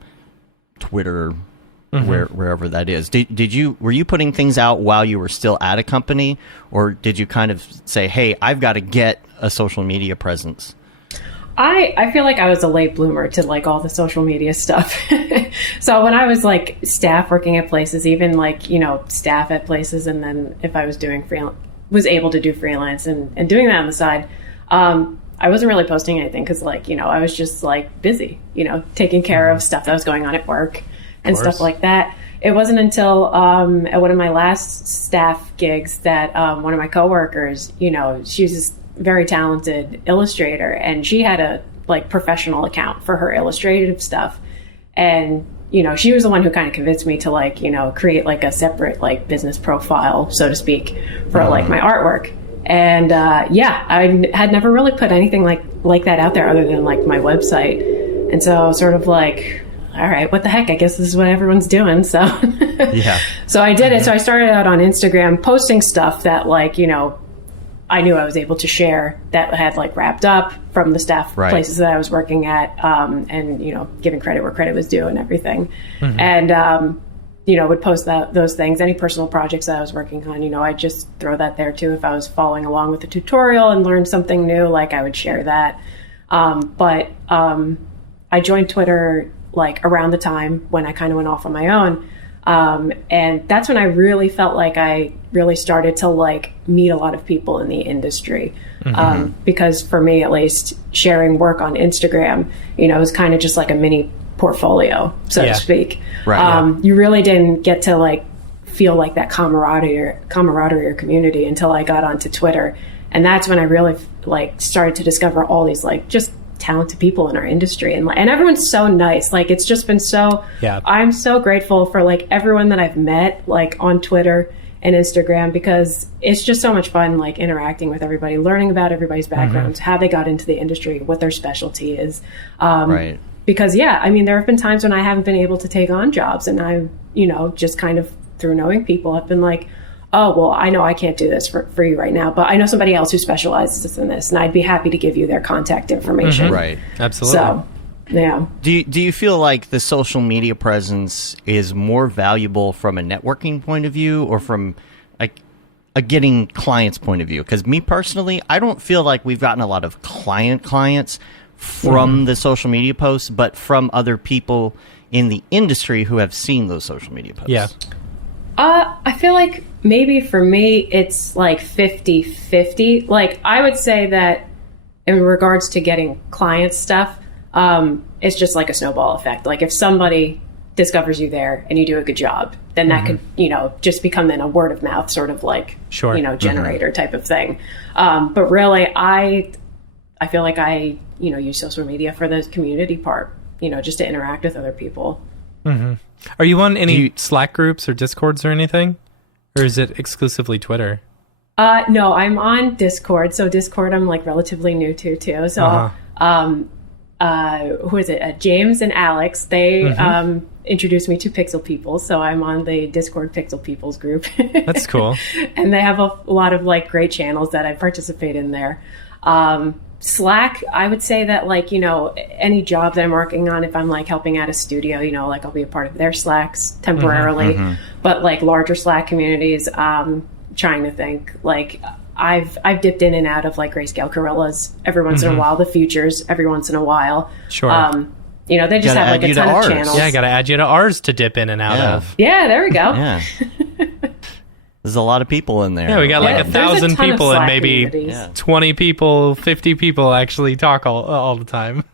Twitter, wherever that is. Were you putting things out while you were still at a company, or did you kind of say, hey, I've got to get a social media presence? I feel like I was a late bloomer to like all the social media stuff. So when I was like staff working at places, even like, staff at places, and then if I was doing was able to do freelance and doing that on the side, I wasn't really posting anything because like, I was just like busy, taking care of stuff that was going on at work and stuff like that. It wasn't until at one of my last staff gigs that one of my coworkers, she was this very talented illustrator, and she had a like professional account for her illustrative stuff. And, she was the one who kind of convinced me to like, create like a separate like business profile, so to speak, for like my artwork. And I had never really put anything like that out there other than like my website. And so sort of like, all right, what the heck? I guess this is what everyone's doing. So yeah. So I did it. So I started out on Instagram posting stuff that like, I knew I was able to share that had like wrapped up from the staff places that I was working at, and, giving credit where credit was due and everything. And, would post those things, any personal projects that I was working on, I'd just throw that there too. If I was following along with the tutorial and learned something new, like I would share that. But I joined Twitter like around the time when I kind of went off on my own. And that's when I really felt like I really started to like meet a lot of people in the industry. Because for me, at least, sharing work on Instagram, was kind of just like a mini portfolio, so to speak. You really didn't get to like feel like that camaraderie or community until I got onto Twitter. And that's when I really like started to discover all these like just talented people in our industry, and everyone's so nice. Like it's just been so I'm so grateful for like everyone that I've met like on Twitter and Instagram, because it's just so much fun like interacting with everybody, learning about everybody's backgrounds, how they got into the industry, what their specialty is. Because there have been times when I haven't been able to take on jobs, and I just kind of through knowing people I've been like, oh, well, I know I can't do this for you right now, but I know somebody else who specializes in this, and I'd be happy to give you their contact information. Right. Absolutely. So, yeah. Do you feel like the social media presence is more valuable from a networking point of view, or from like a getting clients point of view? Because me personally, I don't feel like we've gotten a lot of clients from the social media posts, but from other people in the industry who have seen those social media posts. Yeah. I feel like maybe for me, it's like 50-50. Like I would say that in regards to getting client stuff, it's just like a snowball effect. Like if somebody discovers you there and you do a good job, then that could, just become then a word of mouth sort of like, generator type of thing. But really, I feel like I, use social media for the community part, just to interact with other people. Are you on any Slack groups or Discords or anything? Or is it exclusively Twitter? No, I'm on Discord. So Discord I'm like relatively new to too. So who is it? James and Alex, they introduced me to Pixel People. So I'm on the Discord Pixel Peoples group. That's cool. And they have a lot of like great channels that I participate in there. Slack, I would say that like, any job that I'm working on, if I'm like helping out a studio, like I'll be a part of their Slacks temporarily, but like larger Slack communities, trying to think like I've dipped in and out of like Grayscale Gorillas every once in a while, the Futures every once in a while. Sure. They just have like a ton of channels. Yeah, I got to add you to ours to dip in and out of. Yeah, there we go. Yeah. There's a lot of people in there. Yeah, we got like 1,000 people, and maybe 20 people, 50 people actually talk all the time.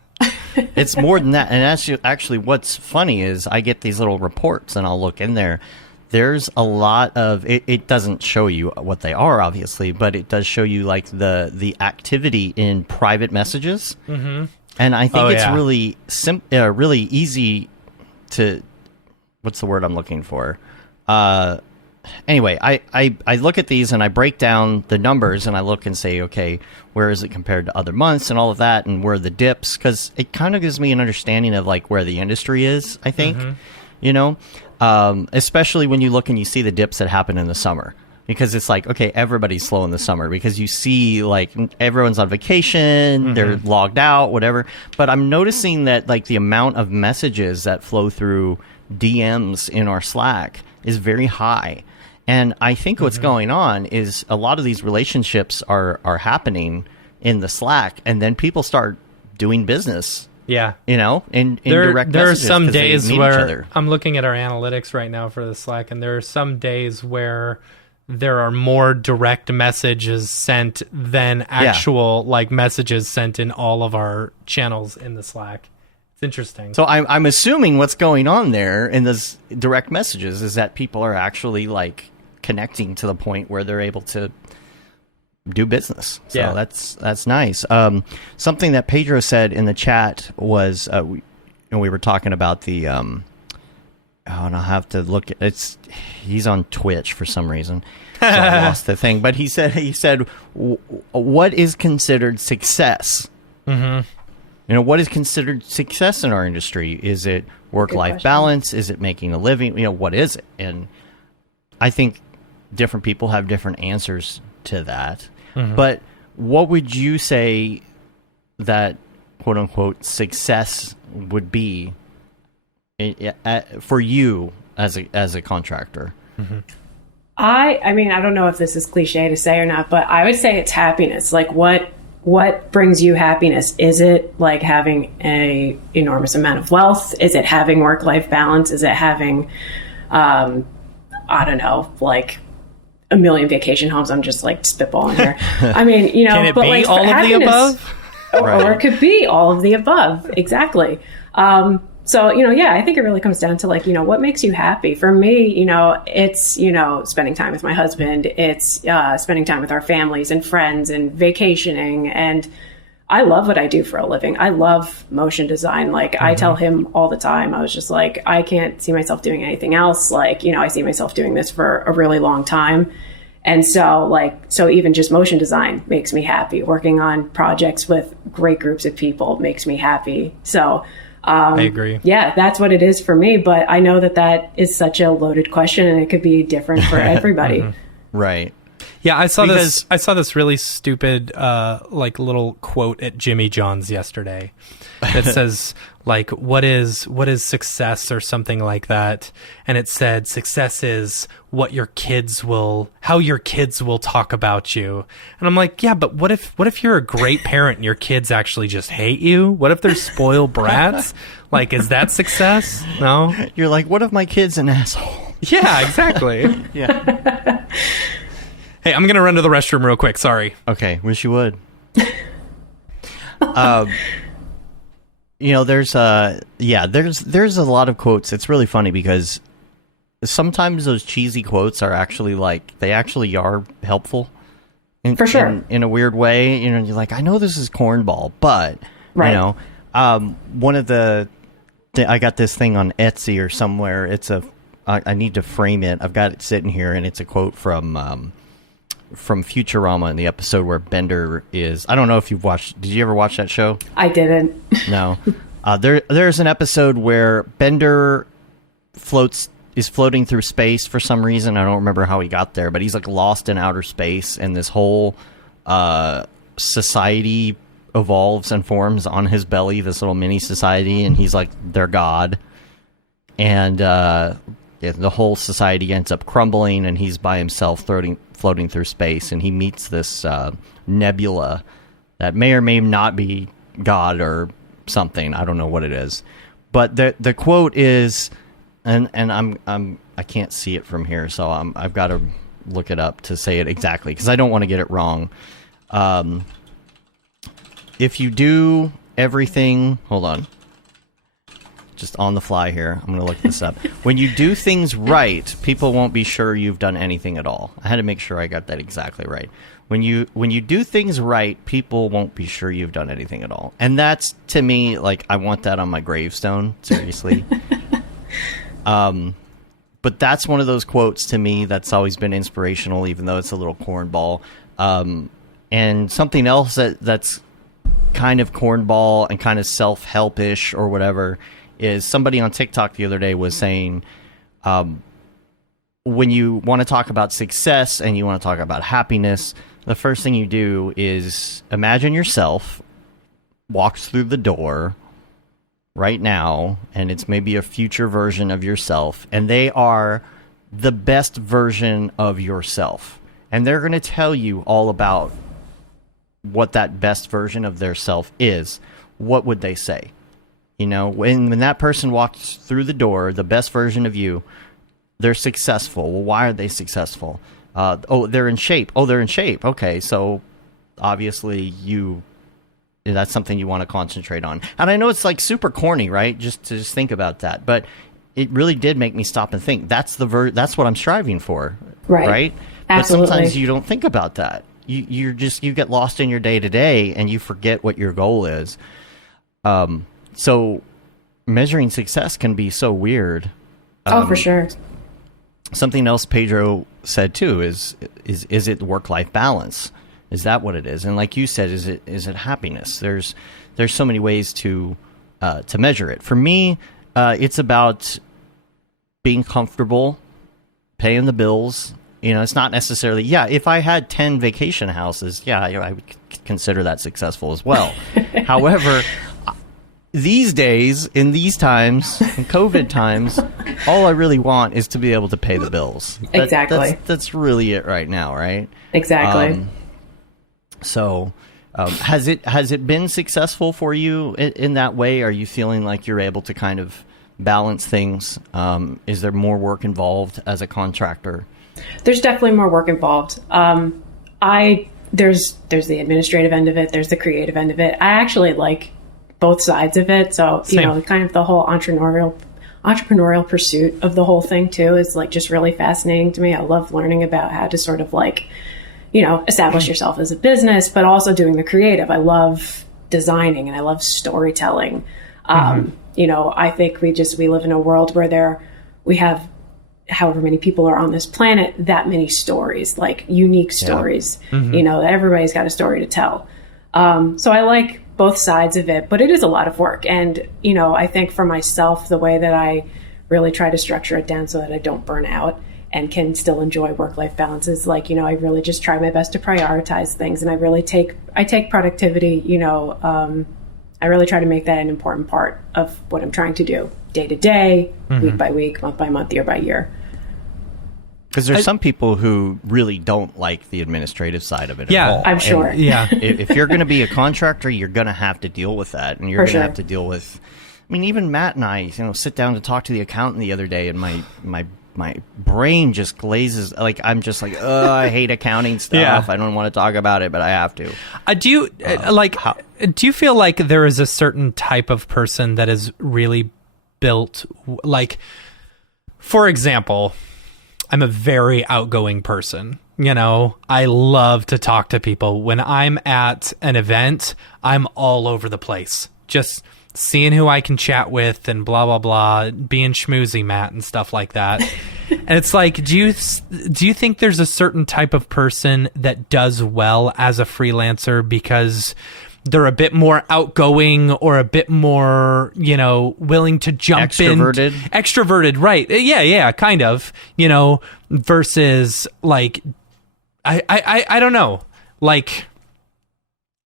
It's more than that. And actually what's funny is I get these little reports, and I'll look in there. There's a lot of it doesn't show you what they are, obviously, but it does show you like the activity in private messages. And I think it's really really easy to, what's the word I'm looking for? Anyway, I look at these and I break down the numbers, and I look and say, okay, where is it compared to other months and all of that, and where are the dips? Because it kind of gives me an understanding of like where the industry is, I think, especially when you look and you see the dips that happen in the summer. Because it's like, okay, everybody's slow in the summer because you see like everyone's on vacation, they're logged out, whatever. But I'm noticing that like the amount of messages that flow through DMs in our Slack is very high. And I think what's going on is a lot of these relationships are happening in the Slack, and then people start doing business. Yeah. In direct messages. There are some days where I'm looking at our analytics right now for the Slack, and there are some days where there are more direct messages sent than actual messages sent in all of our channels in the Slack. It's interesting. So I'm assuming what's going on there in those direct messages is that people are actually connecting to the point where they're able to do business. So that's nice. Something that Pedro said in the chat was we were talking about the and I'll have to look at he's on Twitch for some reason. So I lost the thing, but he said what is considered success? What is considered success in our industry? Is it work-life balance? Is it making a living? What is it? And I think different people have different answers to that. But what would you say that quote-unquote success would be for you as a contractor? I mean, I don't know if this is cliche to say or not, but I would say it's happiness. What brings you happiness? Is it having a enormous amount of wealth? Is it having work-life balance? Is it having, I don't know, a million vacation homes? I'm just spitballing here. I mean, can it be all of the above? Or it could be all of the above. Exactly. So, I think it really comes down to what makes you happy. For me, it's, spending time with my husband. It's spending time with our families and friends and vacationing. And I love what I do for a living. I love motion design. I tell him all the time, I was just I can't see myself doing anything else. I see myself doing this for a really long time. And so so even just motion design makes me happy. Working on projects with great groups of people makes me happy. So I agree. Yeah, that's what it is for me. But I know that is such a loaded question, and it could be different for everybody. Right. Yeah, I saw this really stupid little quote at Jimmy John's yesterday that says what is success or something like that, and it said success is how your kids will talk about you. And I'm like, yeah, but what if you're a great parent and your kids actually just hate you? What if they're spoiled brats? Is that success? No. You're what if my kid's an asshole? Yeah, exactly. Yeah. Hey, I'm gonna run to the restroom real quick. Sorry. Okay, wish you would. There's a lot of quotes. It's really funny because sometimes those cheesy quotes are actually they actually are helpful. For sure. In a weird way, you're I know this is cornball, but right. One of I got this thing on Etsy or somewhere. I need to frame it. I've got it sitting here, and it's a quote from Futurama in the episode where Bender is. I don't know if you've watched. Did you ever watch that show? I didn't. No. There's an episode where Bender is floating through space for some reason. I don't remember how he got there, but he's lost in outer space, and this whole society evolves and forms on his belly. This little mini society, and he's their god, and the whole society ends up crumbling, and he's by himself floating through space, and he meets this nebula that may or may not be God or something. I don't know what it is, but the quote is, and I can't see it from here, so I've got to look it up to say it exactly because I don't want to get it wrong. If you do everything, hold on. Just on the fly here. I'm going to look this up. When you do things right, people won't be sure you've done anything at all. I had to make sure I got that exactly right. When you do things right, people won't be sure you've done anything at all. And that's, to me, I want that on my gravestone, seriously. But that's one of those quotes to me that's always been inspirational, even though it's a little cornball. And something else that's kind of cornball and kind of self-help-ish or whatever is somebody on TikTok the other day was saying, when you want to talk about success and you want to talk about happiness, the first thing you do is imagine yourself walks through the door right now, and it's maybe a future version of yourself, and they are the best version of yourself, and they're going to tell you all about what that best version of their self is, what would they say? You know, when that person walks through the door, the best version of you, they're successful. Well, why are they successful? They're in shape. Oh, they're in shape. Okay, so obviously that's something you want to concentrate on. And I know it's like super corny, right? Just to think about that, but it really did make me stop and think. That's what I'm striving for, right? Absolutely. But sometimes you don't think about that. You get lost in your day to day, and you forget what your goal is. So measuring success can be so weird. For sure. Something else Pedro said too is it work-life balance? Is that what it is? And like you said, is it happiness? There's so many ways to measure it. For me, it's about being comfortable, paying the bills. You know, it's not necessarily, if I had 10 vacation houses, I would consider that successful as well. However, these days, in these times, in COVID times, all I really want is to be able to pay the bills. Exactly. That's really it right now, right? Exactly. Has it been successful for you in that way? Are you feeling like you're able to kind of balance things? Is there more work involved as a contractor? There's definitely more work involved. There's the administrative end of it. There's the creative end of it. I actually like both sides of it. So, Same. Kind of the whole entrepreneurial pursuit of the whole thing too is like just really fascinating to me. I love learning about how to sort of like, establish yourself as a business, but also doing the creative. I love designing and I love storytelling. I think we live in a world where we have however many people are on this planet, that many stories, like unique stories, that everybody's got a story to tell. So I like both sides of it, but it is a lot of work. And, I think for myself, the way that I really try to structure it down so that I don't burn out and can still enjoy work-life balance is like, I really just try my best to prioritize things. And I take productivity, I really try to make that an important part of what I'm trying to do day to day, week by week, month by month, year by year. Because there's some people who really don't like the administrative side of it Yeah, at all. I'm sure. And if you're going to be a contractor, you're going to have to deal with that. And you're going to have to deal with... I mean, even Matt and I, sit down to talk to the accountant the other day, and my brain just glazes. Like, I'm just like, I hate accounting stuff. Yeah. I don't want to talk about it, but I have to. Do you feel like there is a certain type of person that is really built, like, for example... I'm a very outgoing person. I love to talk to people. When I'm at an event, I'm all over the place. Just seeing who I can chat with and blah, blah, blah, being schmoozy Matt and stuff like that. And it's like, do you think there's a certain type of person that does well as a freelancer because they're a bit more outgoing or a bit more, willing to jump extroverted. Extroverted, right? Yeah, kind of, versus like, I don't know, like,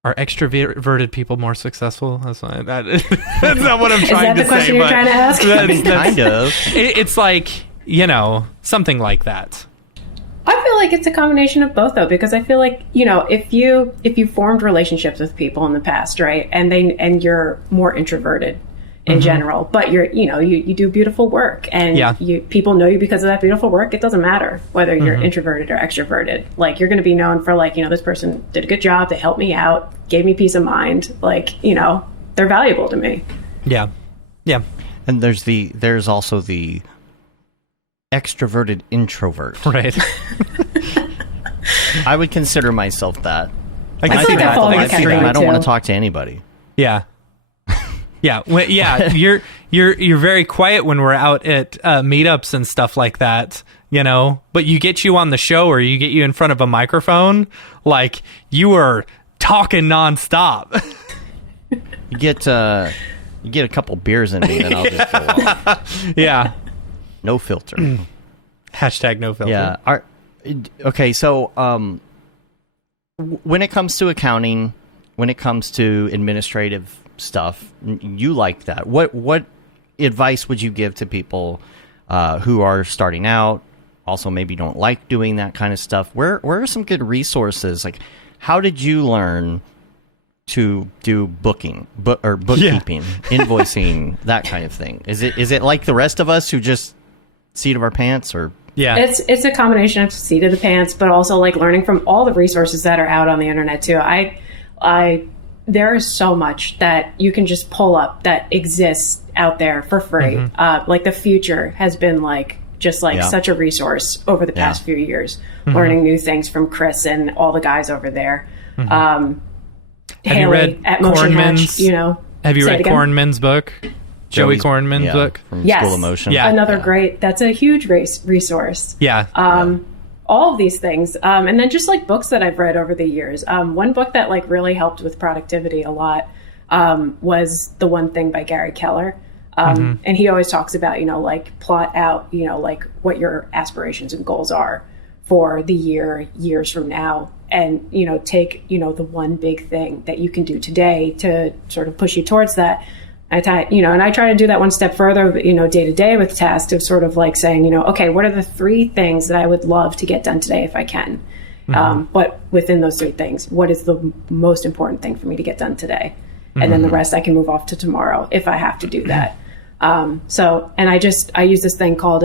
are extroverted people more successful? That's not what I'm trying to say. Is that the question you're trying to ask? Kind of. It's like, something like that. I feel like it's a combination of both, though, because I feel like, if you formed relationships with people in the past, right, and you're more introverted in general, but you do beautiful work, and people know you because of that beautiful work. It doesn't matter whether you're introverted or extroverted. Like, you're going to be known for, like, this person did a good job, they helped me out, gave me peace of mind, like, they're valuable to me. Yeah. And there's also the extroverted introvert. Right. I would consider myself that. I can I see feel like I that. fall in I that category, don't want too. to talk to anybody. Yeah. You're very quiet when we're out at meetups and stuff like that, but you get you on the show or you get you in front of a microphone, like, you are talking nonstop. You get a couple beers in me, then I'll just go off. Yeah. No filter. Hashtag no filter. Yeah. Okay, so when it comes to accounting, when it comes to administrative stuff. You like that. What advice would you give to people who are starting out, also maybe don't like doing that kind of stuff? Where are some good resources? Like, how did you learn to do bookkeeping, invoicing, that kind of thing? Is it like the rest of us who just seat of our pants, or? Yeah, it's a combination of seat of the pants, but also like learning from all the resources that are out on the internet too. There is so much that you can just pull up that exists out there for free. Like the future has been like such a resource over the past few years, learning new things from Chris and all the guys over there. Have Haley you read at Motion Hatch, Have you read Kornman's book? Joey Kornman's book? From School of Motion. Yeah. Another great, that's a huge resource. Yeah. All of these things. And then just like books that I've read over the years. One book that like really helped with productivity a lot was The One Thing by Gary Keller. And he always talks about, like plot out, like what your aspirations and goals are for the years from now. And, take, the one big thing that you can do today to sort of push you towards that. And I try to do that one step further, day to day with tasks of sort of like saying, okay, what are the 3 things that I would love to get done today if I can? But within those 3 things, what is the most important thing for me to get done today? And then the rest I can move off to tomorrow if I have to do that. And I use this thing called,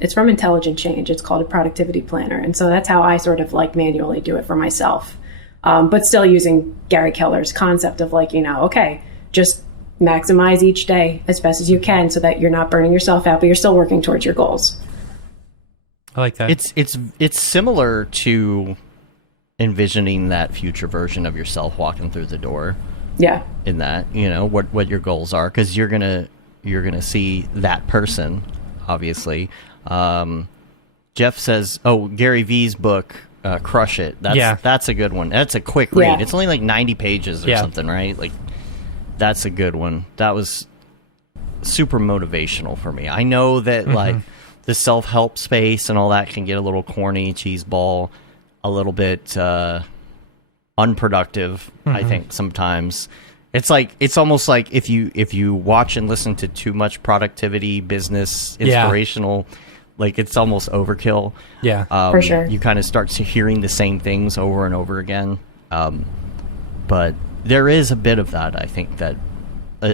it's from Intelligent Change. It's called a productivity planner. And so that's how I sort of like manually do it for myself. But still using Gary Keller's concept of like, okay, just maximize each day as best as you can so that you're not burning yourself out, but you're still working towards your goals. I like that. It's similar to envisioning that future version of yourself walking through the door. Yeah. In that, what your goals are, because you're gonna see that person, obviously. Jeff says, Gary V's book, Crush It. That's a good one. That's a quick read. It's only like 90 pages or something, right? Like, that's a good one. That was super motivational for me. I know that like the self-help space and all that can get a little corny, cheeseball, a little bit unproductive, I think sometimes. It's almost like if you watch and listen to too much productivity, business, inspirational, like it's almost overkill. Yeah. For sure. You kind of start hearing the same things over and over again. But there is a bit of that. I think that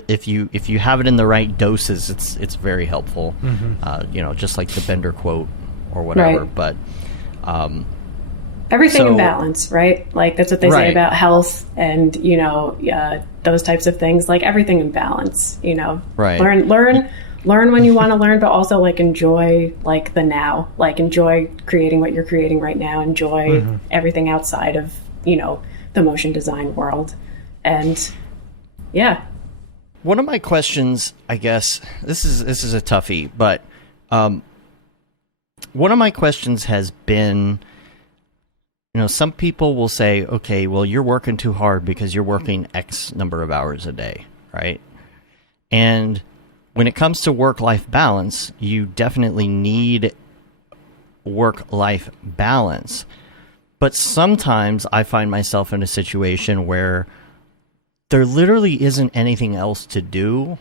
if you have it in the right doses, it's very helpful. Just like the Bender quote or whatever. Right. But everything in balance, right? Like that's what they say about health and those types of things. Like everything in balance. Right. Learn when you want to learn, but also like enjoy like the now. Like enjoy creating what you're creating right now. Enjoy everything outside of the motion design world. And one of my questions, I guess this is a toughie, but one of my questions has been, some people will say, okay, well, you're working too hard because you're working X number of hours a day, right? And when it comes to work-life balance, you definitely need work-life balance. But sometimes I find myself in a situation where there literally isn't anything else to do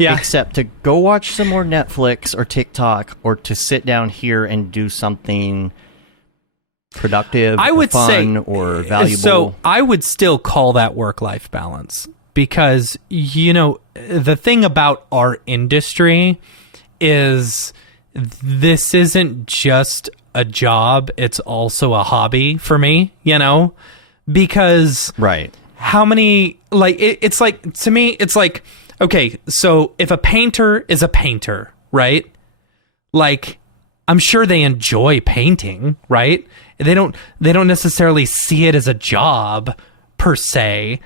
except to go watch some more Netflix or TikTok or to sit down here and do something productive, I would fun, say, or valuable. So I would still call that work-life balance because, the thing about our industry is this isn't just a job, it's also a hobby for me, because how many, like, it's like, to me, it's like, okay, so if a painter is a painter, right? Like, I'm sure they enjoy painting, right? They don't necessarily see it as a job per se,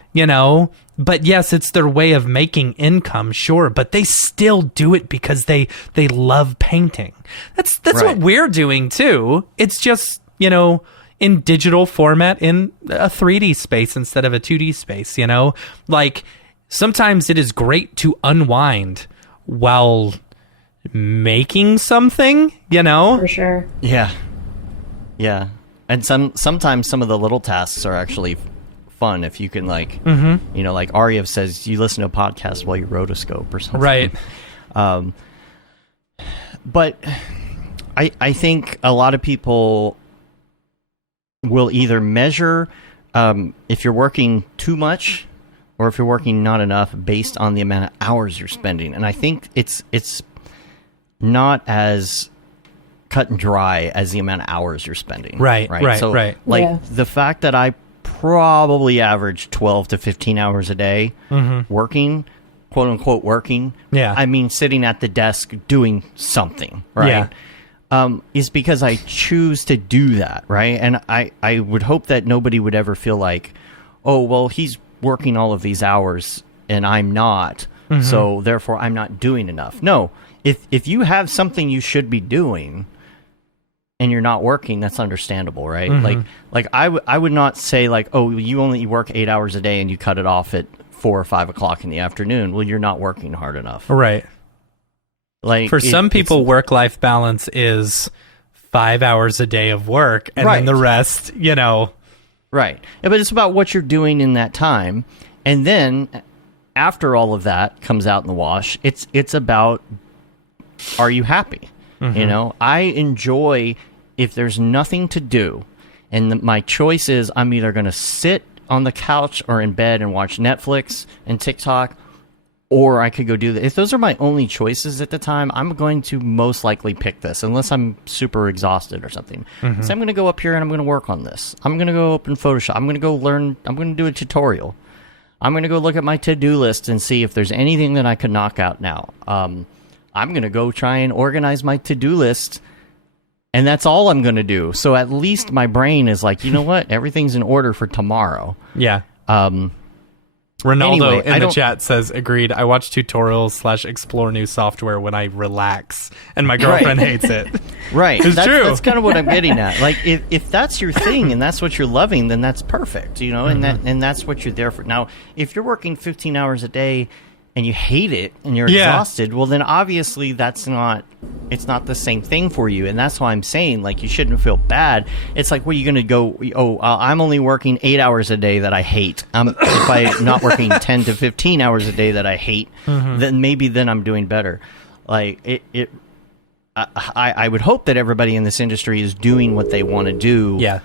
but yes, it's their way of making income, sure, but they still do it because they love painting. That's what we're doing too. It's just, in digital format in a 3D space instead of a 2D space, like sometimes it is great to unwind while making something, For sure. Yeah. And sometimes some of the little tasks are actually fun if you can like, you know, like Aryev says, you listen to a podcast while you rotoscope or something. Right. But I think a lot of people will either measure if you're working too much or if you're working not enough based on the amount of hours you're spending. And I think it's not as cut and dry as the amount of hours you're spending. Right. So, right. like, the fact that I probably average 12 to 15 hours a day working, quote unquote working. Yeah. I mean, sitting at the desk doing something, right? Is because I choose to do that, right? And I would hope that nobody would ever feel like, oh, well, he's working all of these hours and I'm not, so therefore I'm not doing enough. No, if you have something you should be doing and you're not working, that's understandable, right? Like I would not say like, oh, you only work 8 hours a day and you cut it off at 4 or 5 o'clock in the afternoon. Well, you're not working hard enough. Right. Like for some people, work-life balance is 5 hours a day of work and then the rest, you know. Right. Yeah, but it's about what you're doing in that time. And then after all of that comes out in the wash, it's about, are you happy? You know, I enjoy if there's nothing to do and my choice is I'm either going to sit on the couch or in bed and watch Netflix and TikTok, or I could go do that. If those are my only choices at the time, I'm going to most likely pick this unless I'm super exhausted or something. So I'm going to go up here and I'm going to work on this. I'm going to go open Photoshop. I'm going to go learn. I'm going to do a tutorial. I'm going to go look at my to-do list and see if there's anything that I could knock out now. I'm going to go try and organize my to-do list, and that's all I'm going to do. So at least my brain is like, you know what? Everything's in order for tomorrow. Yeah. Ronaldo in the chat says, agreed. I watch tutorials / explore new software when I relax, and my girlfriend hates it. Right. It's true. That's kind of what I'm getting at. Like, if that's your thing and that's what you're loving, then that's perfect, you know, and that's what you're there for. Now, if you're working 15 hours a day and you hate it and you're exhausted, well, then obviously it's not the same thing for you. And that's why I'm saying, like, you shouldn't feel bad. It's like, well, you're going to go, I'm only working 8 hours a day that I hate. If I'm not working 10 to 15 hours a day that I hate, then maybe then I'm doing better. Like, I would hope that everybody in this industry is doing what they want to do. Yeah.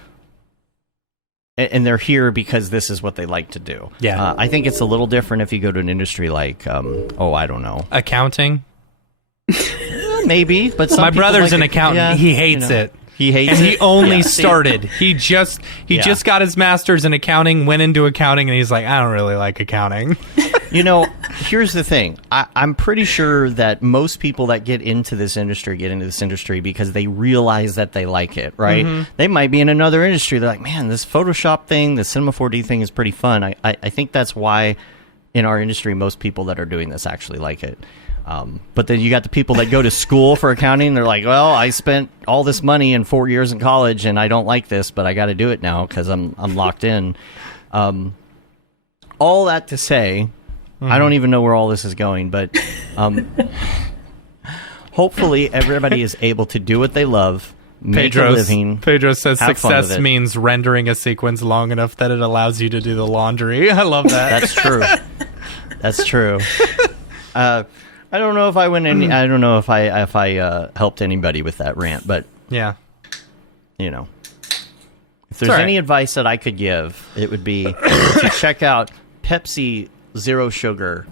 And they're here because this is what they like to do. Yeah. I think it's a little different if you go to an industry like, I don't know. Accounting? Maybe, but some my people brother's like an accountant. Yeah, he hates it. He hates and it. he only started. He just got his master's in accounting, went into accounting, and he's like, I don't really like accounting. You know, here's the thing. I'm pretty sure that most people that get into this industry because they realize that they like it, right? They might be in another industry. They're like, man, this Photoshop thing, the Cinema 4D thing is pretty fun. I think that's why in our industry, most people that are doing this actually like it. But then you got the people that go to school for accounting. They're like, well, I spent all this money in 4 years in college and I don't like this, but I got to do it now because I'm locked in. All that to say, I don't even know where all this is going, but hopefully everybody is able to do what they love, make a living. Pedro says success means rendering a sequence long enough that it allows you to do the laundry. I love that. That's true. That's true. I don't know if I went any. I don't know if I helped anybody with that rant, but yeah, you know, if there's any advice that I could give, it would be to check out Pepsi Zero Sugar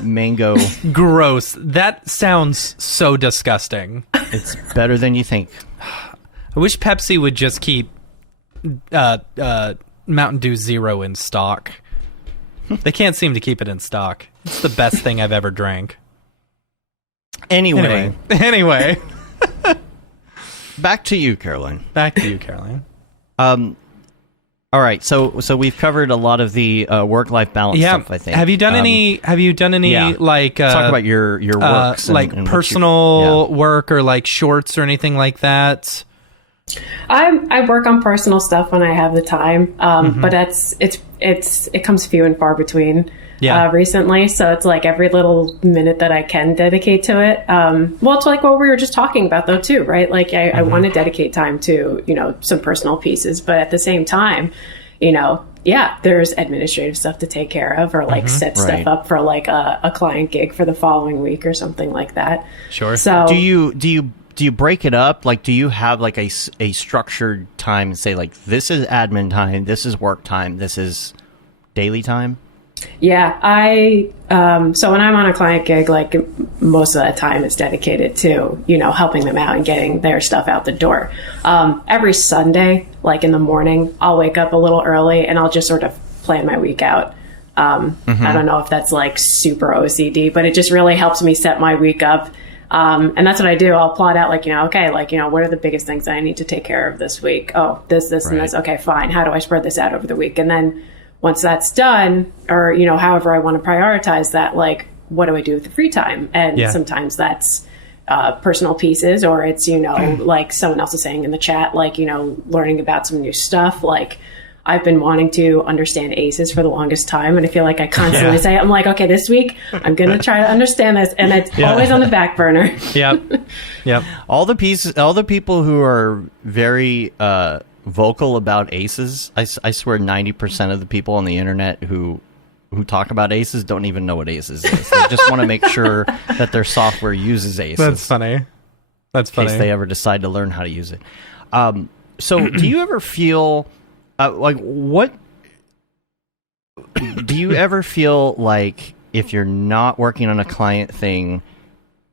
Mango. Gross. That sounds so disgusting. It's better than you think. I wish Pepsi would just keep Mountain Dew Zero in stock. They can't seem to keep it in stock. It's the best thing I've ever drank. Anyway. Back to you, Caroline. All right, so we've covered a lot of the work-life balance stuff, I think. Have you done any like talk about your works like and personal work or like shorts or anything like that? I work on personal stuff when I have the time, but it comes few and far between. Recently, so it's like every little minute that I can dedicate to it. Well, it's like what we were just talking about though too, right? Like I want to dedicate time to, you know, some personal pieces, but at the same time, you know, yeah, there's administrative stuff to take care of, or like set Right. stuff up for like a client gig for the following week or something like that. Sure. So Do you break it up? Like, do you have like a structured time and say like, this is admin time, this is work time, this is daily time? yeah, so when I'm on a client gig, like most of that time is dedicated to, helping them out and getting their stuff out the door. Every Sunday, like in the morning, I'll wake up a little early and I'll just sort of plan my week out. I don't know if that's like super OCD, but it just really helps me set my week up. And that's what I do. I'll plot out what are the biggest things that I need to take care of this week? Oh, this, and this. Okay, fine. How do I spread this out over the week? And then once that's done, or, however I want to prioritize that, like, what do I do with the free time? And sometimes that's personal pieces, or it's, like someone else is saying in the chat, like, learning about some new stuff. Like, I've been wanting to understand ACEs for the longest time, and I feel like I constantly say, I'm like, okay, this week I'm going to try to understand this, and it's always on the back burner. Yep. All the people who are very vocal about ACEs, I swear 90% of the people on the internet who talk about ACEs don't even know what ACEs is. They just want to make sure that their software uses ACEs. That's funny. In case they ever decide to learn how to use it. So do you ever feel what do you ever feel like if you're not working on a client thing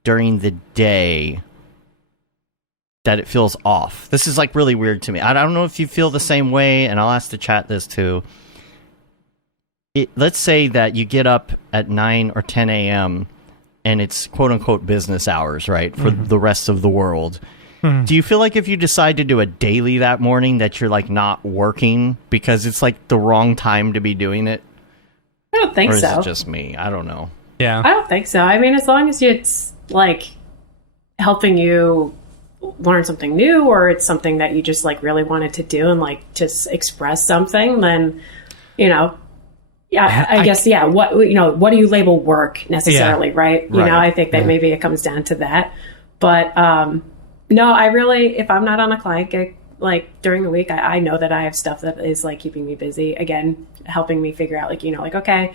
during the day that it feels off? This is like really weird to me. I don't know if you feel the same way, and I'll ask the chat this too. Let's say that you get up at 9 or 10 a.m. and it's quote unquote business hours, right, for the rest of the world. Do you feel like if you decide to do a daily that morning that you're like not working because it's like the wrong time to be doing it? I don't think or is so. it just me? I don't know. Yeah. I don't think so. I mean, as long as it's like helping you learn something new, or it's something that you just like really wanted to do and like just express something, then, I guess, what do you label work necessarily, right? I think that maybe it comes down to that. But, no, I really, if I'm not on a client gig, like during the week, I know that I have stuff that is like keeping me busy. Again, helping me figure out okay,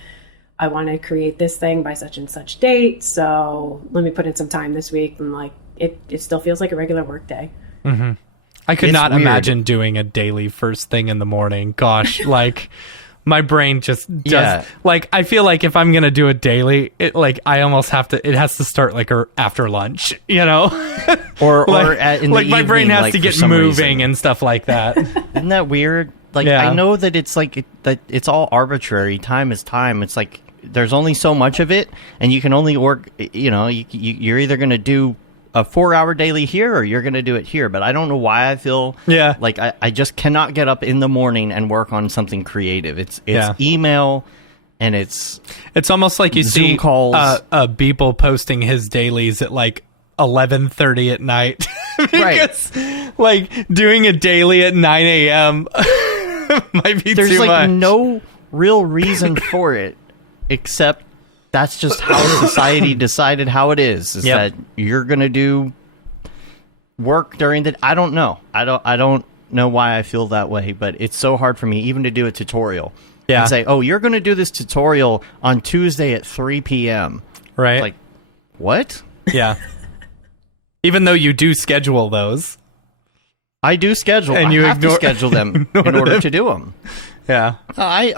I want to create this thing by such and such date. So let me put in some time this week. And like, it still feels like a regular work day. Mm-hmm. I could It's not weird. imagine doing a daily first thing in the morning. Gosh, like my brain just does. Like, I feel like if I'm going to do a daily, I almost have to, it has to start like after lunch, Or like, in the my brain evening, has like, to for get some moving reason. and stuff like that. Isn't that weird? Like, Yeah. I know that it's like that it's all arbitrary. Time is time. It's like there's only so much of it, and you can only work. You're either going to do a 4-hour daily here, or you're going to do it here. But I don't know why I feel like I just cannot get up in the morning and work on something creative. It's email, and it's almost like you Zoom see calls. people posting his dailies at like 11:30 at night. Because like doing a daily at 9 a.m. might be there's too like much. no real reason for it, except that's just how society decided how it is that you're gonna do work during the. I don't know. I don't know why I feel that way, but it's so hard for me even to do a tutorial. And say, oh, you're gonna do this tutorial on Tuesday at 3 p.m. Right? Like, what? Yeah. Even though you do schedule those. I do schedule, And I you have to ignore- schedule them in order to do them. Yeah.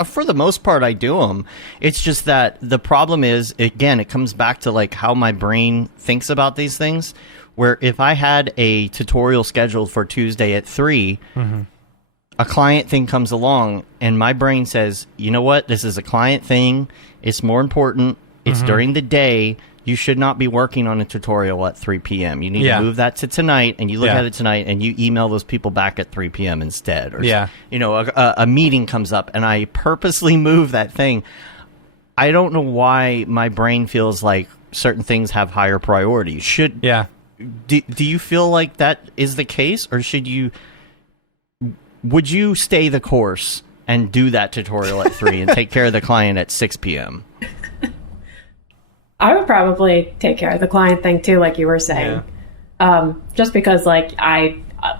For the most part, I do them. It's just that the problem is, again, it comes back to like how my brain thinks about these things. Where if I had a tutorial scheduled for Tuesday at 3, a client thing comes along, and my brain says, you know what? This is a client thing. It's more important. It's during the day. You should not be working on a tutorial at 3 p.m. You need to move that to tonight, and you look at it tonight, and you email those people back at 3 p.m. instead. Or, a meeting comes up, and I purposely move that thing. I don't know why my brain feels like certain things have higher priority. Do you feel like that is the case, or would you stay the course and do that tutorial at 3 and take care of the client at 6 p.m.? I would probably take care of the client thing too, like you were saying. Just because, like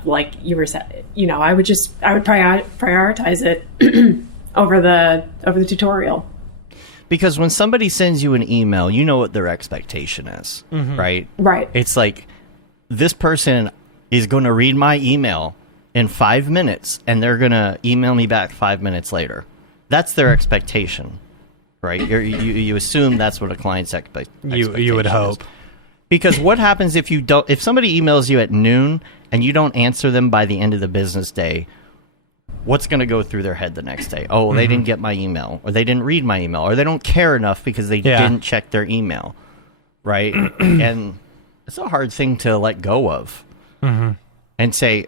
like you were saying, I would prioritize it over the tutorial. Because when somebody sends you an email, you know what their expectation is, right? Right. It's like, this person is going to read my email in 5 minutes, and they're going to email me back 5 minutes later. That's their expectation, right? You assume that's what a client's expectation You would hope. is. Because what happens if you don't? If somebody emails you at noon and you don't answer them by the end of the business day, what's going to go through their head the next day? Oh, they didn't get my email, or they didn't read my email, or they don't care enough because they didn't check their email, right? And it's a hard thing to let go of. And say,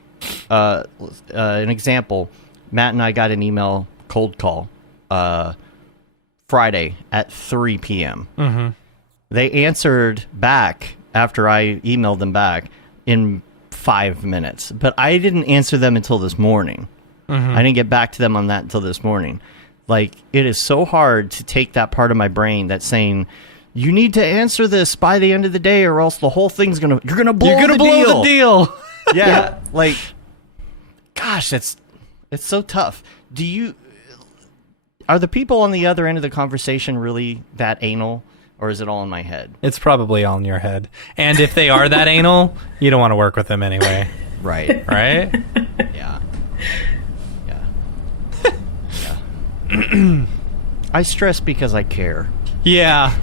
an example, Matt and I got an email cold call Friday at 3 p.m. They answered back after I emailed them back in 5 minutes, but I didn't answer them until this morning. I didn't get back to them on that until this morning. Like, it is so hard to take that part of my brain that's saying, you need to answer this by the end of the day, or else the whole thing's you're gonna blow the deal. Yeah, like, gosh, it's so tough. Are the people on the other end of the conversation really that anal, or is it all in my head? It's probably all in your head. And if they are that anal, you don't want to work with them anyway. Right. Right? Yeah. Yeah. I stress because I care. Yeah.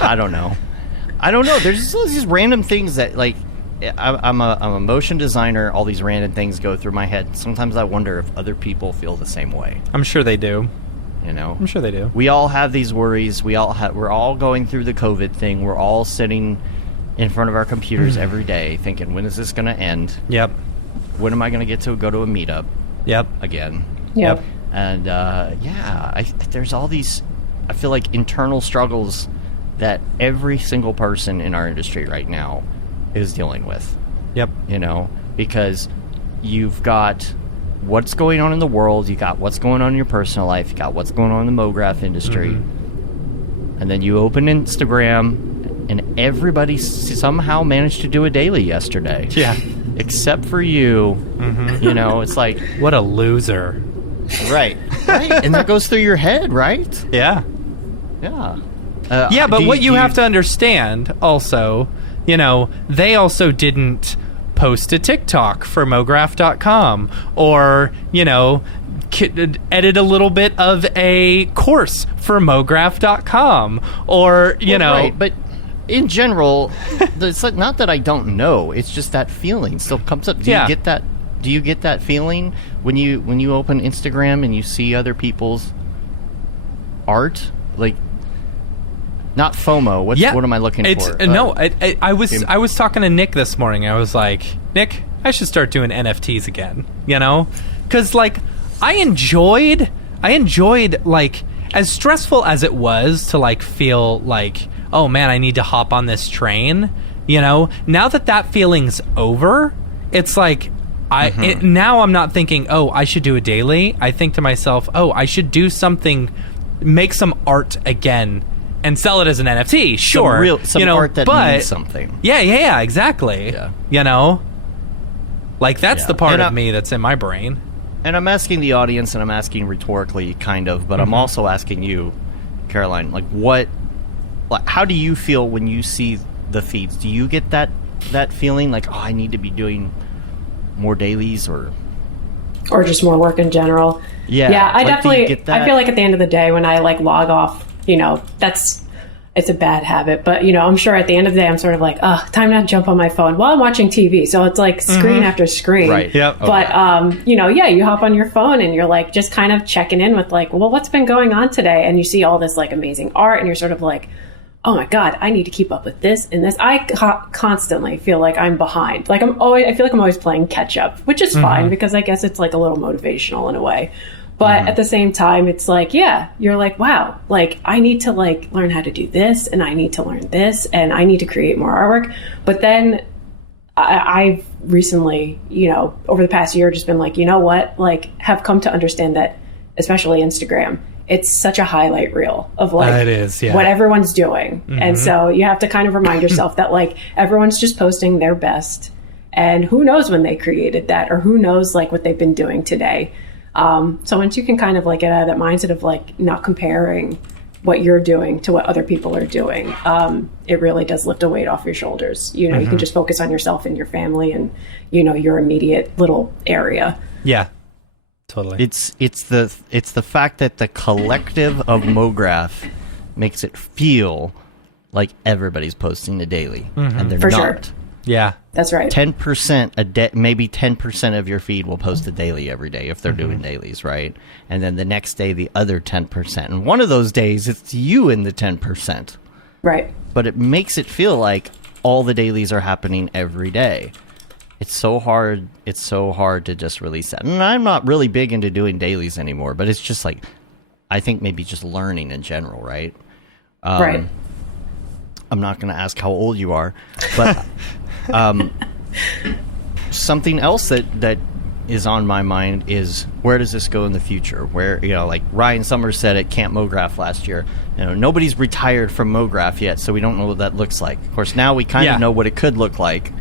I don't know. There's just these random things that, like, I'm a motion designer. All these random things go through my head. Sometimes I wonder if other people feel the same way. I'm sure they do. You know? I'm sure they do. We all have these worries. We're all going through the COVID thing. We're all sitting in front of our computers every day thinking, when is this going to end? Yep. When am I going to get to go to a meetup? Yep. Again. Yep. And, there's all these, I feel like, internal struggles that every single person in our industry right now is dealing with. Yep. You know, because you've got what's going on in the world, you got what's going on in your personal life, you got what's going on in the Mograph industry, and then you open Instagram, and everybody somehow managed to do a daily yesterday. Yeah. Except for you. You know, it's like, what a loser. Right. And that goes through your head, right? Yeah. Yeah. But what you have to understand also, you know, they also didn't post a TikTok for Mograph.com, or, you know, edit a little bit of a course for Mograph.com, or, you know. Right, but in general, it's like, not that I don't know, it's just that feeling still comes up. Do you get that? Do you get that feeling when you open Instagram and you see other people's art? Like, not FOMO. What am I looking for? No, I was talking to Nick this morning. I was like, Nick, I should start doing NFTs again. You know, because like I enjoyed like, as stressful as it was to like feel like, oh man, I need to hop on this train. You know, now that feeling's over, it's like now I'm not thinking, oh, I should do a daily. I think to myself, oh, I should do something, make some art again. And sell it as an NFT, sure. Some art that means something. Yeah, exactly. Yeah. You know? Like, that's the part of me that's in my brain. And I'm asking the audience, and I'm asking rhetorically, kind of, but I'm also asking you, Caroline, like, how do you feel when you see the feeds? Do you get that feeling like, oh, I need to be doing more dailies, or just more work in general? Yeah, I definitely get that? I feel like at the end of the day when I like log off, you know, it's a bad habit, but you know, I'm sure at the end of the day I'm sort of like, time to jump on my phone while I'm watching TV. So it's like screen after screen. Right. Yep. But you know, you hop on your phone and you're like just kind of checking in with like, well, what's been going on today? And you see all this like amazing art and you're sort of like, oh my God, I need to keep up with this and this. I constantly feel like I'm behind. Like I feel like I'm always playing catch up, which is fine because I guess it's like a little motivational in a way. But at the same time, it's like, you're like, wow, like I need to like learn how to do this and I need to learn this and I need to create more artwork. But then I've recently, you know, over the past year, just been like, you know what, like have come to understand that, especially Instagram, it's such a highlight reel of like it is, what everyone's doing. And so you have to kind of remind yourself that like everyone's just posting their best. And who knows when they created that, or who knows like what they've been doing today. So once you can kind of like get out of that mindset of like not comparing what you're doing to what other people are doing, it really does lift a weight off your shoulders. You know, you can just focus on yourself and your family and, you know, your immediate little area. Yeah, totally. It's the fact that the collective of Mograph makes it feel like everybody's posting a daily, and they're For not. sure. Yeah. That's right. 10% maybe 10% of your feed will post a daily every day if they're doing dailies, right? And then the next day, the other 10%. And one of those days, it's you in the 10%. Right. But it makes it feel like all the dailies are happening every day. It's so hard. It's so hard to just release that. And I'm not really big into doing dailies anymore, but it's just like, I think maybe just learning in general, right? Right. I'm not going to ask how old you are, but something else that is on my mind is, where does this go in the future? Where, you know, like Ryan Summers said at Camp Mograph last year, you know, nobody's retired from Mograph yet, so we don't know what that looks like. Of course, now we kind of know what it could look like.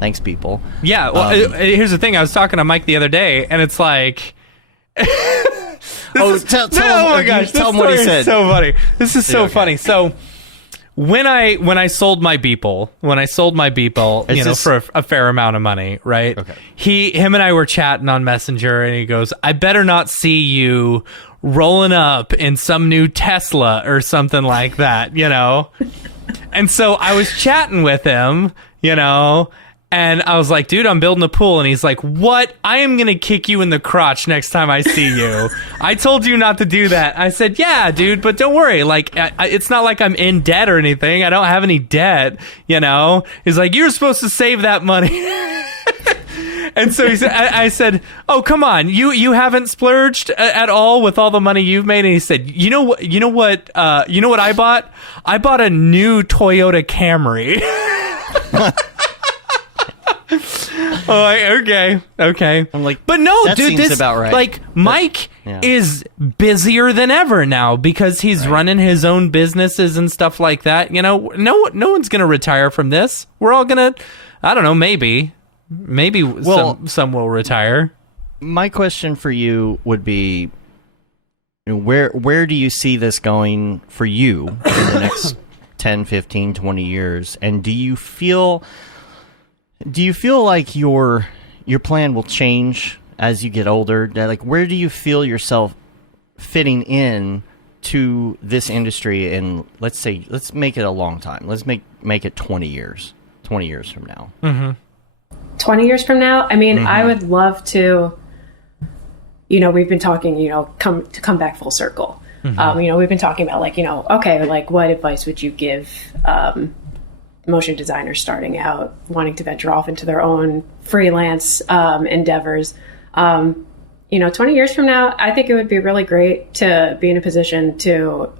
Thanks, people. Yeah. Well, here's the thing. I was talking to Mike the other day, and it's like, tell him, oh my gosh, tell him what he said. So funny. This is so funny. So when I sold my Beeple, you know, for a fair amount of money, right? Okay. Him and I were chatting on Messenger, and he goes, "I better not see you rolling up in some new Tesla or something like that," you know? And so I was chatting with him, you know, and I was like, "Dude, I'm building a pool." And he's like, "What? I am going to kick you in the crotch next time I see you. I told you not to do that." I said, "Yeah, dude, but don't worry. Like, it's not like I'm in debt or anything. I don't have any debt, you know?" He's like, "You're supposed to save that money." And so he said, I said, "Oh, come on. You haven't splurged at all with all the money you've made?" And he said, you know what I bought? I bought a new Toyota Camry." Oh, okay. I'm like, but no, that dude, seems this about right. Like Mike is busier than ever now because he's running his own businesses and stuff like that. You know, no one's gonna retire from this. We're all gonna, I don't know, maybe some will retire. My question for you would be, where do you see this going for you in the next 10, 15, 20 years? And do you feel like your plan will change as you get older? Like, where do you feel yourself fitting in to this industry? And let's make it a long time. Let's make it 20 years. 20 years from now. 20 years from now, I mean, I would love to, you know, we've been talking, you know, come back full circle. You know, we've been talking about like, you know, okay, like what advice would you give motion designers starting out, wanting to venture off into their own freelance endeavors? You know, 20 years from now, I think it would be really great to be in a position to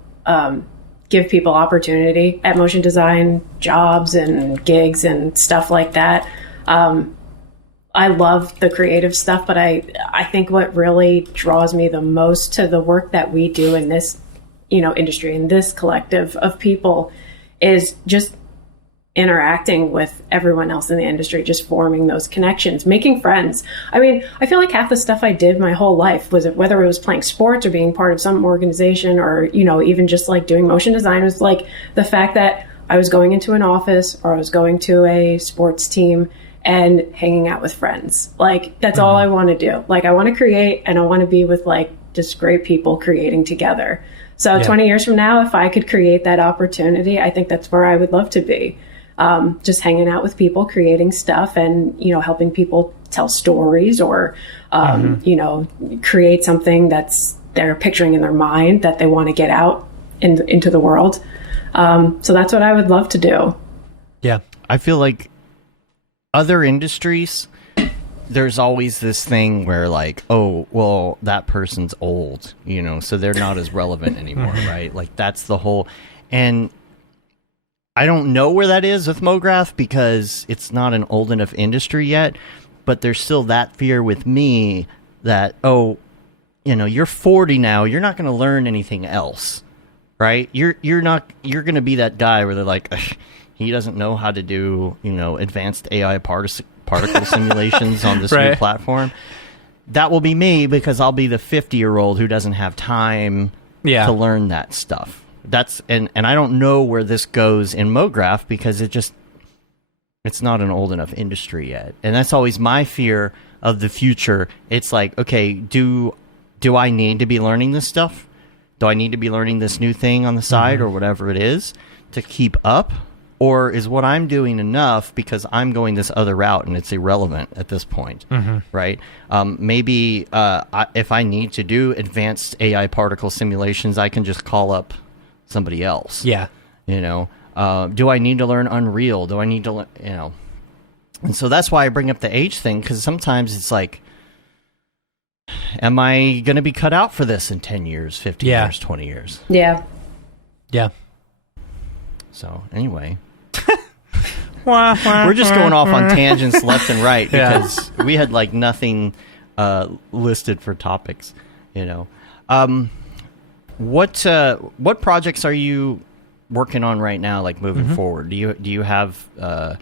give people opportunity at motion design jobs and gigs and stuff like that. I love the creative stuff, but I think what really draws me the most to the work that we do in this, you know, industry, in this collective of people, is just interacting with everyone else in the industry, just forming those connections, making friends. I mean, I feel like half the stuff I did my whole life, whether it was playing sports or being part of some organization or, you know, even just like doing motion design, was like the fact that I was going into an office or I was going to a sports team and hanging out with friends. Like, that's all I want to do. Like, I want to create and I want to be with like just great people creating together. So 20 years from now, if I could create that opportunity, I think that's where I would love to be. Just hanging out with people, creating stuff, and, you know, helping people tell stories or, you know, create something that's they're picturing in their mind that they want to get out into the world. So that's what I would love to do. Yeah. I feel like other industries, there's always this thing where like, oh, well, that person's old, you know, so they're not as relevant anymore, right? Like, that's the whole... And I don't know where that is with Mograph because it's not an old enough industry yet, but there's still that fear with me that, oh, you know, you're 40 now, you're not going to learn anything else, right? You're going to be that guy where they're like, He doesn't know how to do, advanced AI particle simulations on this new platform. That will be me, because I'll be the 50-year-old who doesn't have time to learn that stuff. And I don't know where this goes in Mograph, because it's not an old enough industry yet. And that's always my fear of the future. It's like, okay, do I need to be learning this stuff? Do I need to be learning this new thing on the side or whatever it is to keep up? Or is what I'm doing enough because I'm going this other route and it's irrelevant at this point, right? Maybe if I need to do advanced AI particle simulations, I can just call up somebody else. Yeah. Do I need to learn Unreal? Do I need to, And so that's why I bring up the age thing, because sometimes it's like, am I going to be cut out for this in 10 years, 15 years, 20 years? Yeah. Yeah. So anyway, we're just going off on tangents left and right, because we had like nothing listed for topics, What projects are you working on right now, like moving forward? Do you have are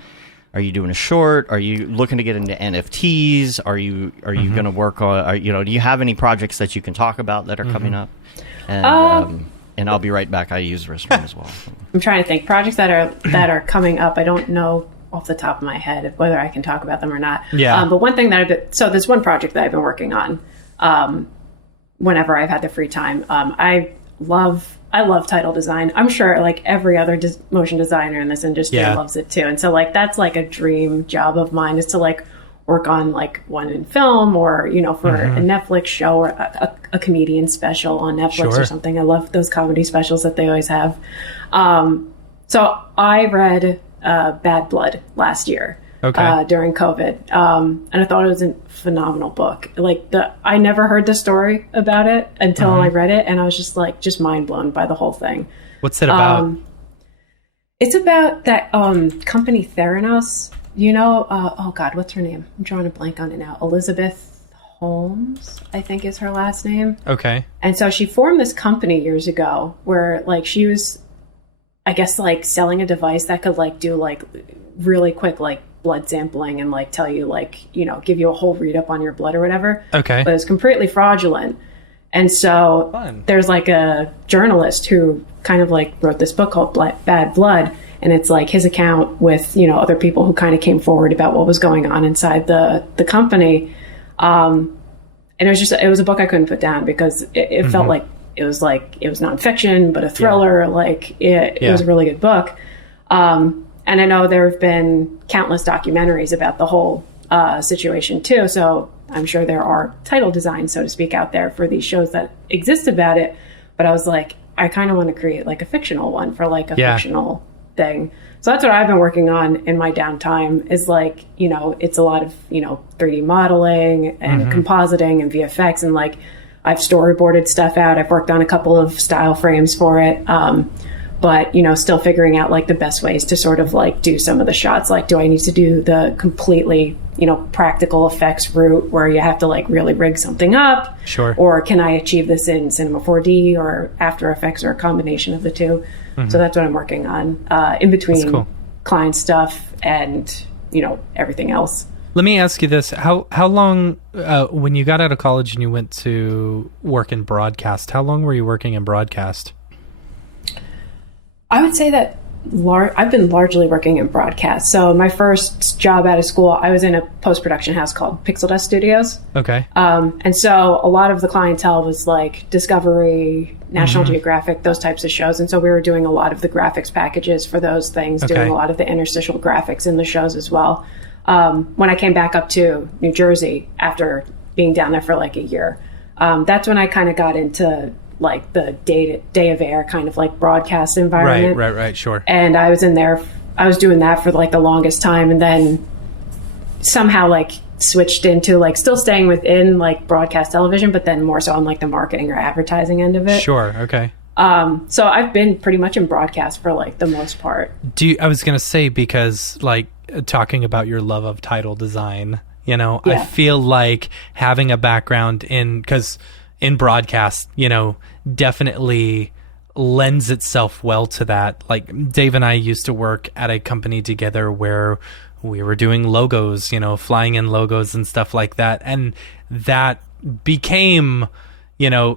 you doing a short? Are you looking to get into NFTs? Are you going to work on do you have any projects that you can talk about that are coming up? And I'll be right back. I use the restroom as well. I'm trying to think projects that are coming up. I don't know off the top of my head whether I can talk about them or not. Yeah. But one thing that there's one project that I've been working on whenever I've had the free time. I love title design. I'm sure like every other motion designer in this industry loves it too. And so like that's like a dream job of mine, is to like work on like one in film, or for a Netflix show, or a comedian special on Netflix or something. I love those comedy specials that they always have. So I read Bad Blood last year during COVID, and I thought it was a phenomenal book. Like I never heard the story about it until I read it, and I was just mind blown by the whole thing. What's it about? It's about that company Theranos. Oh God, what's her name? I'm drawing a blank on it now. Elizabeth Holmes, I think is her last name. Okay. And so she formed this company years ago where like she was, I guess, like selling a device that could like do like really quick like blood sampling and like tell you like, give you a whole read up on your blood or whatever. Okay. But it was completely fraudulent. And so there's like a journalist who kind of like wrote this book called Bad Blood. And it's like his account with, other people who kind of came forward about what was going on inside the company. And it was a book I couldn't put down, because it felt like it was nonfiction, but a thriller. Like it was a really good book. And I know there have been countless documentaries about the whole situation too. So I'm sure there are title designs, so to speak, out there for these shows that exist about it. But I was like, I kind of want to create like a fictional one for like a fictional thing. So that's what I've been working on in my downtime, is like, it's a lot of, 3D modeling and compositing and VFX, and like I've storyboarded stuff out. I've worked on a couple of style frames for it. But, still figuring out like the best ways to sort of like do some of the shots. Like, do I need to do the completely, practical effects route where you have to like really rig something up? Sure. Or can I achieve this in Cinema 4D or After Effects, or a combination of the two? So that's what I'm working on in between client stuff and, everything else. Let me ask you this. How long, when you got out of college and you went to work in broadcast, how long were you working in broadcast? I would say that I've been largely working in broadcast. So my first job out of school, I was in a post-production house called Pixel Dust Studios. Okay. And so a lot of the clientele was like Discovery, National Geographic, those types of shows. And so we were doing a lot of the graphics packages for those things, doing a lot of the interstitial graphics in the shows as well. When I came back up to New Jersey after being down there for like a year, that's when I kind of got into like the day of air kind of like broadcast environment. Right, sure. And I was in there, I was doing that for like the longest time, and then somehow like switched into like still staying within like broadcast television, but then more so on like the marketing or advertising end of it. Sure, okay. So I've been pretty much in broadcast for like the most part. I was going to say, because like talking about your love of title design, I feel like having a background in broadcast, definitely lends itself well to that. Like Dave and I used to work at a company together where we were doing logos, flying in logos and stuff like that. And that became,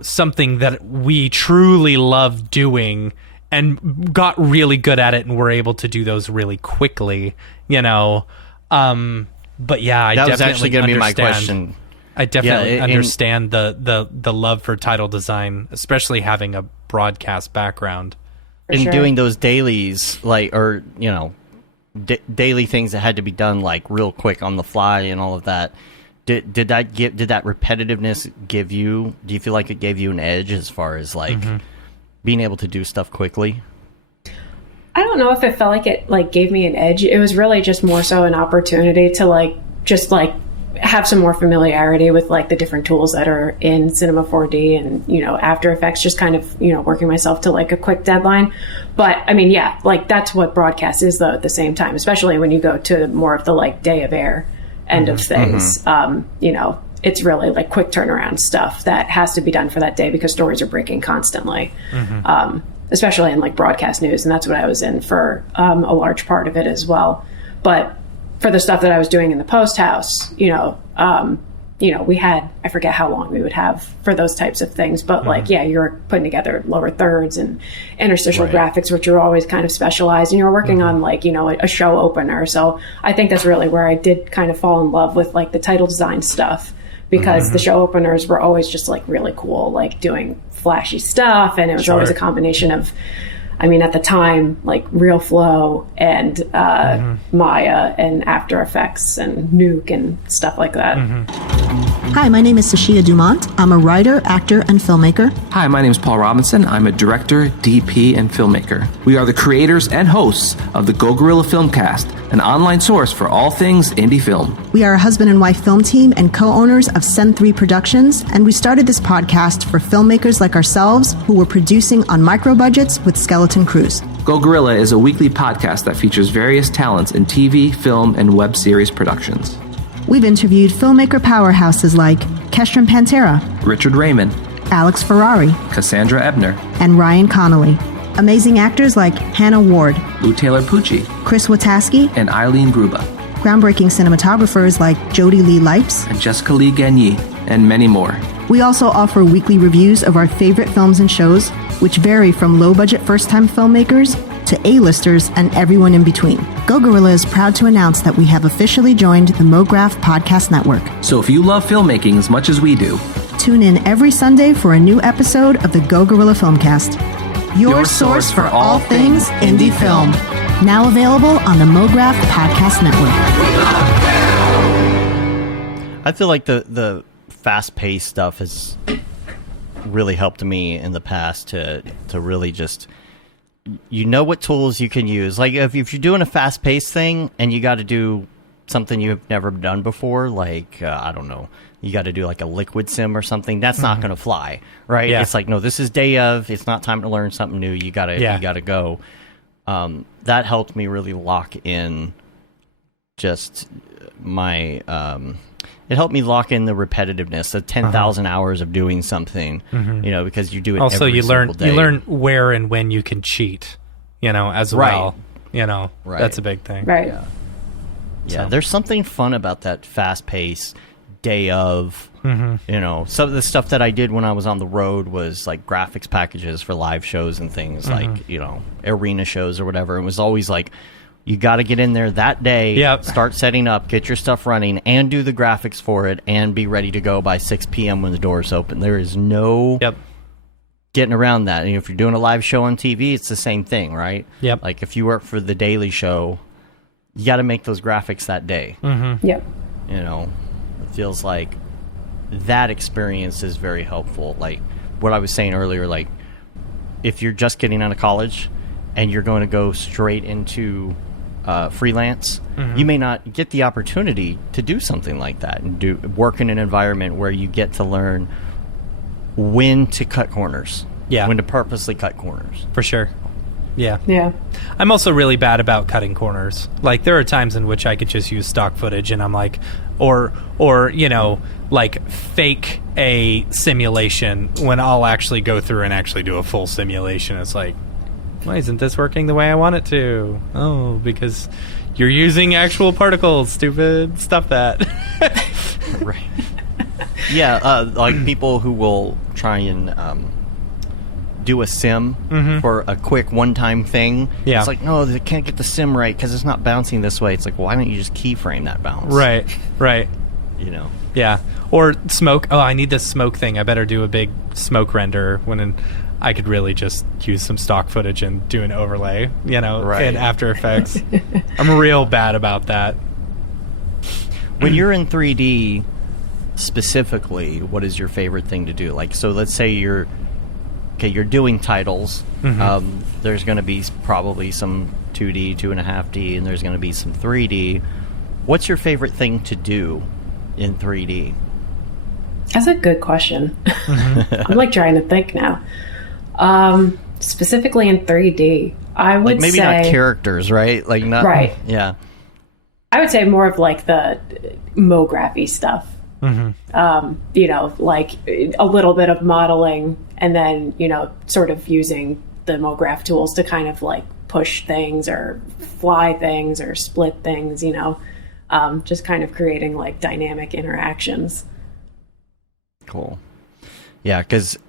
something that we truly loved doing and got really good at it and were able to do those really quickly, But yeah, that was actually going to be my question. I definitely understand the love for title design, especially having a broadcast background. Doing those dailies, daily things that had to be done like real quick on the fly and all of that. Did that repetitiveness give you? Do you feel like it gave you an edge as far as like being able to do stuff quickly? I don't know if it felt like it like gave me an edge. It was really just more so an opportunity to have some more familiarity with like the different tools that are in Cinema 4D and, After Effects, just kind of, working myself to like a quick deadline. But I mean, yeah, like that's what broadcast is though at the same time, especially when you go to more of the like day of air end of things. It's really like quick turnaround stuff that has to be done for that day because stories are breaking constantly. Especially in like broadcast news. And that's what I was in for a large part of it as well. But for the stuff that I was doing in the post house, we had, I forget how long we would have for those types of things, but you're putting together lower thirds and interstitial graphics, which are always kind of specialized, and you're working on a show opener. So I think that's really where I did kind of fall in love with like the title design stuff, because the show openers were always just like really cool, like doing flashy stuff. And it was always a combination of, at the time, like Real Flow and Maya and After Effects and Nuke and stuff like that. Hi, my name is Sashia Dumont. I'm a writer, actor, and filmmaker. Hi, my name is Paul Robinson. I'm a director, DP, and filmmaker. We are the creators and hosts of the Go Gorilla Filmcast, an online source for all things indie film. We are a husband and wife film team and co-owners of Sen3 Productions, and we started this podcast for filmmakers like ourselves who were producing on micro budgets with skeleton crews. Go Gorilla is a weekly podcast that features various talents in TV, film, and web series productions. We've interviewed filmmaker powerhouses like Kestrin Pantera, Richard Raymond, Alex Ferrari, Cassandra Ebner, and Ryan Connolly. Amazing actors like Hannah Ward, Lou Taylor Pucci, Chris Wataski, and Eileen Gruba. Groundbreaking cinematographers like Jody Lee Lipes, and Jessica Lee Gagné, and many more. We also offer weekly reviews of our favorite films and shows, which vary from low-budget first-time filmmakers to A-listers and everyone in between. Go Gorilla is proud to announce that we have officially joined the Mograph Podcast Network. So if you love filmmaking as much as we do, tune in every Sunday for a new episode of the Go Gorilla Filmcast, your source for all things indie film. Now available on the Mograph Podcast Network. I feel like the fast-paced stuff has really helped me in the past to really just, what tools you can use. Like if you're doing a fast-paced thing and you got to do something you've never done before, like I don't know, you got to do like a liquid sim or something, that's not going to fly, right? It's like, no, this is day of, it's not time to learn something new, you gotta go. That helped me really lock in just my it helped me lock in the repetitiveness, the 10,000 hours of doing something, because you do it also every single day. You learn where and when you can cheat, as well. That's a big thing. Right. Yeah, there's something fun about that fast-paced day of, some of the stuff that I did when I was on the road was like graphics packages for live shows and things like, arena shows or whatever. It was always like, you got to get in there that day, start setting up, get your stuff running, and do the graphics for it, and be ready to go by 6 p.m. when the doors open. There is no getting around that. And if you're doing a live show on TV, it's the same thing, right? Yep. Like if you work for The Daily Show, you got to make those graphics that day. Yep. It feels like that experience is very helpful. Like what I was saying earlier, like if you're just getting out of college and you're going to go straight into freelance, you may not get the opportunity to do something like that and work in an environment where you get to learn when to cut corners, when to purposely cut corners. For sure. Yeah. Yeah. I'm also really bad about cutting corners. Like, there are times in which I could just use stock footage and I'm like, or you know, like fake a simulation when I'll actually go through and actually do a full simulation. It's like, why isn't this working the way I want it to? Oh, because you're using actual particles, stupid. Stop that. Right. Yeah, like people who will try and do a sim for a quick one-time thing. Yeah. It's like, no, they can't get the sim right because it's not bouncing this way. It's like, why don't you just keyframe that bounce? Right. You know? Yeah. Or smoke. Oh, I need this smoke thing. I better do a big smoke render I could really just use some stock footage and do an overlay, you know, Right. in After Effects. I'm real bad about that. When you're in 3D, specifically, what is your favorite thing to do? Like, so let's say you're doing titles. There's going to be probably some 2D, 2.5D, and there's going to be some 3D. What's your favorite thing to do in 3D? That's a good question. I'm like trying to think now. Specifically in 3D, I would Like maybe say not characters, right? Like not Right. Yeah. I would say more of like the Mography stuff. You know, like a little bit of modeling and then, you know, sort of using the Mograph tools to kind of like push things or fly things or split things, you know, just kind of creating like dynamic interactions. Cool. Yeah, because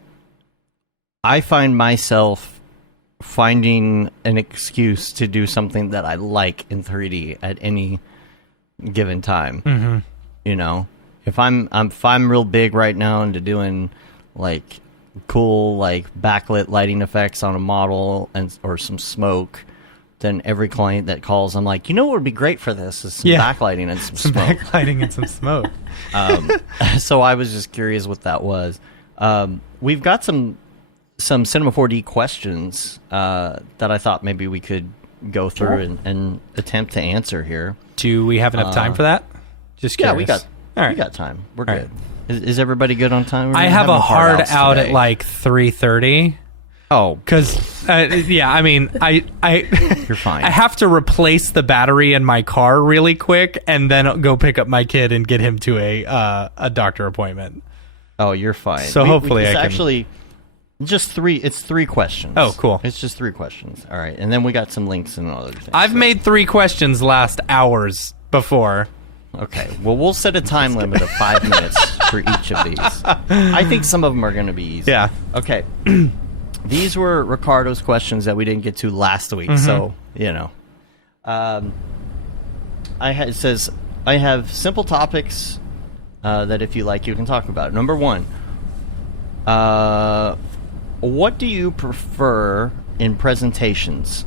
I find myself finding an excuse to do something that I like in 3D at any given time. You know, if I'm real big right now into doing like cool like backlit lighting effects on a model or some smoke, then every client that calls, I'm like, you know what would be great for this is some backlighting and some smoke. Backlighting and some smoke. So I was just curious what that was. We've got some Cinema 4D questions that I thought maybe we could go through and attempt to answer here. Do we have enough time for that? Just curious. Yeah, we got time. We're good. Is everybody good on time? I have a hard out at like 3:30. Oh, because I mean, I you're fine. I have to replace the battery in my car really quick, and then go pick up my kid and get him to a doctor appointment. Oh, you're fine. So hopefully it's I can. Actually, just three. It's 3 questions. Oh, cool. It's just 3 questions. All right, and then we got some links and other things. I've made 3 questions last hours before. Okay, well, we'll set a time limit of 5 minutes for each of these. I think some of them are going to be easy. Yeah. Okay. These were Ricardo's questions that we didn't get to last week, so, you know. It says, I have simple topics that if you like, you can talk about. Number 1, what do you prefer in presentations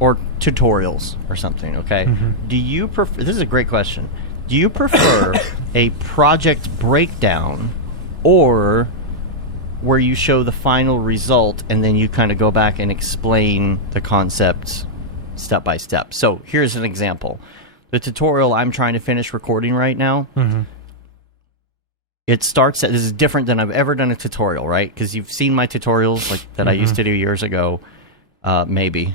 or tutorials or something, okay? Do you prefer, this is a great question, do you prefer a project breakdown or where you show the final result and then you kind of go back and explain the concept step by step? So here's an example. The tutorial I'm trying to finish recording right now, it starts at, this is different than I've ever done a tutorial, right? Because you've seen my tutorials like that I used to do years ago, maybe.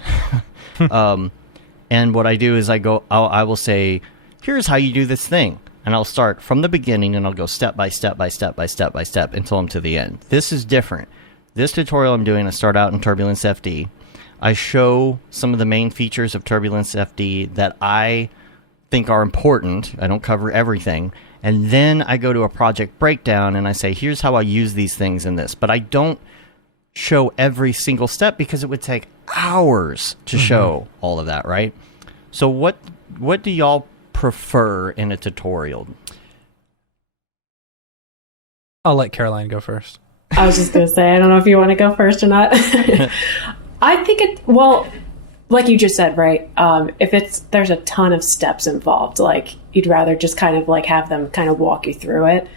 And what I do is I will say, here's how you do this thing. And I'll start from the beginning and I'll go step by step by step by step by step until I'm to the end. This is different. This tutorial I'm doing, I start out in Turbulence FD. I show some of the main features of Turbulence FD that I think are important. I don't cover everything. And then I go to a project breakdown and I say, here's how I use these things in this. But I don't show every single step because it would take hours to show all of that, right? So what do y'all prefer in a tutorial? I'll let Caroline go first. I was just going to say, I don't know if you want to go first or not. I think well, like you just said, right? If there's a ton of steps involved, like you'd rather just kind of like have them kind of walk you through it.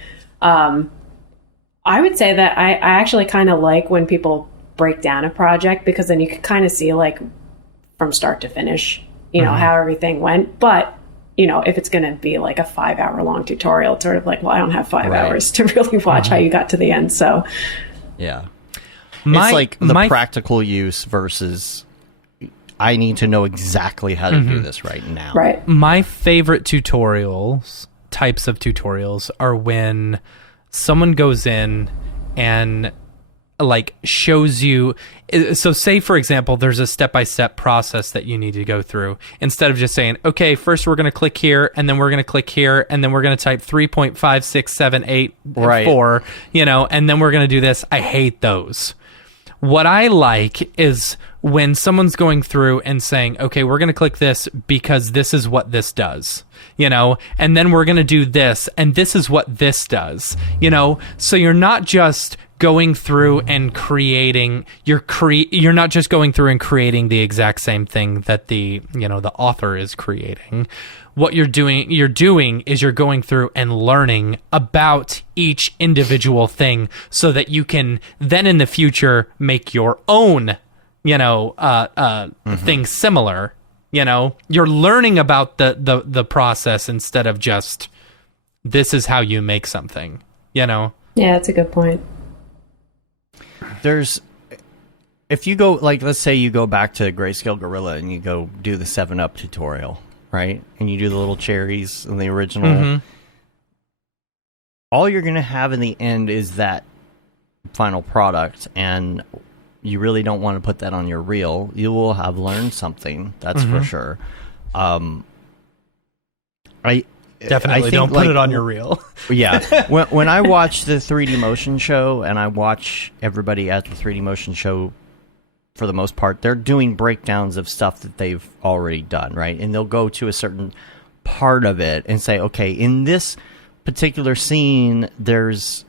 I would say that I actually kind of like when people break down a project because then you can kind of see like from start to finish, you know, how everything went. But, you know, if it's going to be like a 5-hour long tutorial, it's sort of like, well, I don't have 5 hours to really watch how you got to the end. So, yeah. It's like the practical use versus I need to know exactly how to do this right now. Right. My favorite types of tutorials are when someone goes in and like shows you. So say, for example, there's a step-by-step process that you need to go through. Instead of just saying, okay, first we're going to click here, and then we're going to click here, and then we're going to type 3.5678 and then we're going to do this. I hate those. What I like is when someone's going through and saying, okay, we're going to click this because this is what this does, and then we're going to do this, and this is what this does, so you're not just going through and creating, you're not just going through and creating the exact same thing that the author is creating. What you're doing is you're going through and learning about each individual thing so that you can then in the future make your own, things similar. You're learning about the process instead of just, this is how you make something, Yeah, that's a good point. If you go, like, let's say you go back to Grayscale Gorilla and you go do the 7-Up tutorial, right? And you do the little cherries in the original. All you're going to have in the end is that final product, and you really don't want to put that on your reel. You will have learned something, that's for sure. Definitely don't put it on your reel. Yeah. When I watch the 3D Motion Show, and I watch everybody at the 3D Motion Show, for the most part, they're doing breakdowns of stuff that they've already done, right? And they'll go to a certain part of it and say, okay, in this particular scene, there's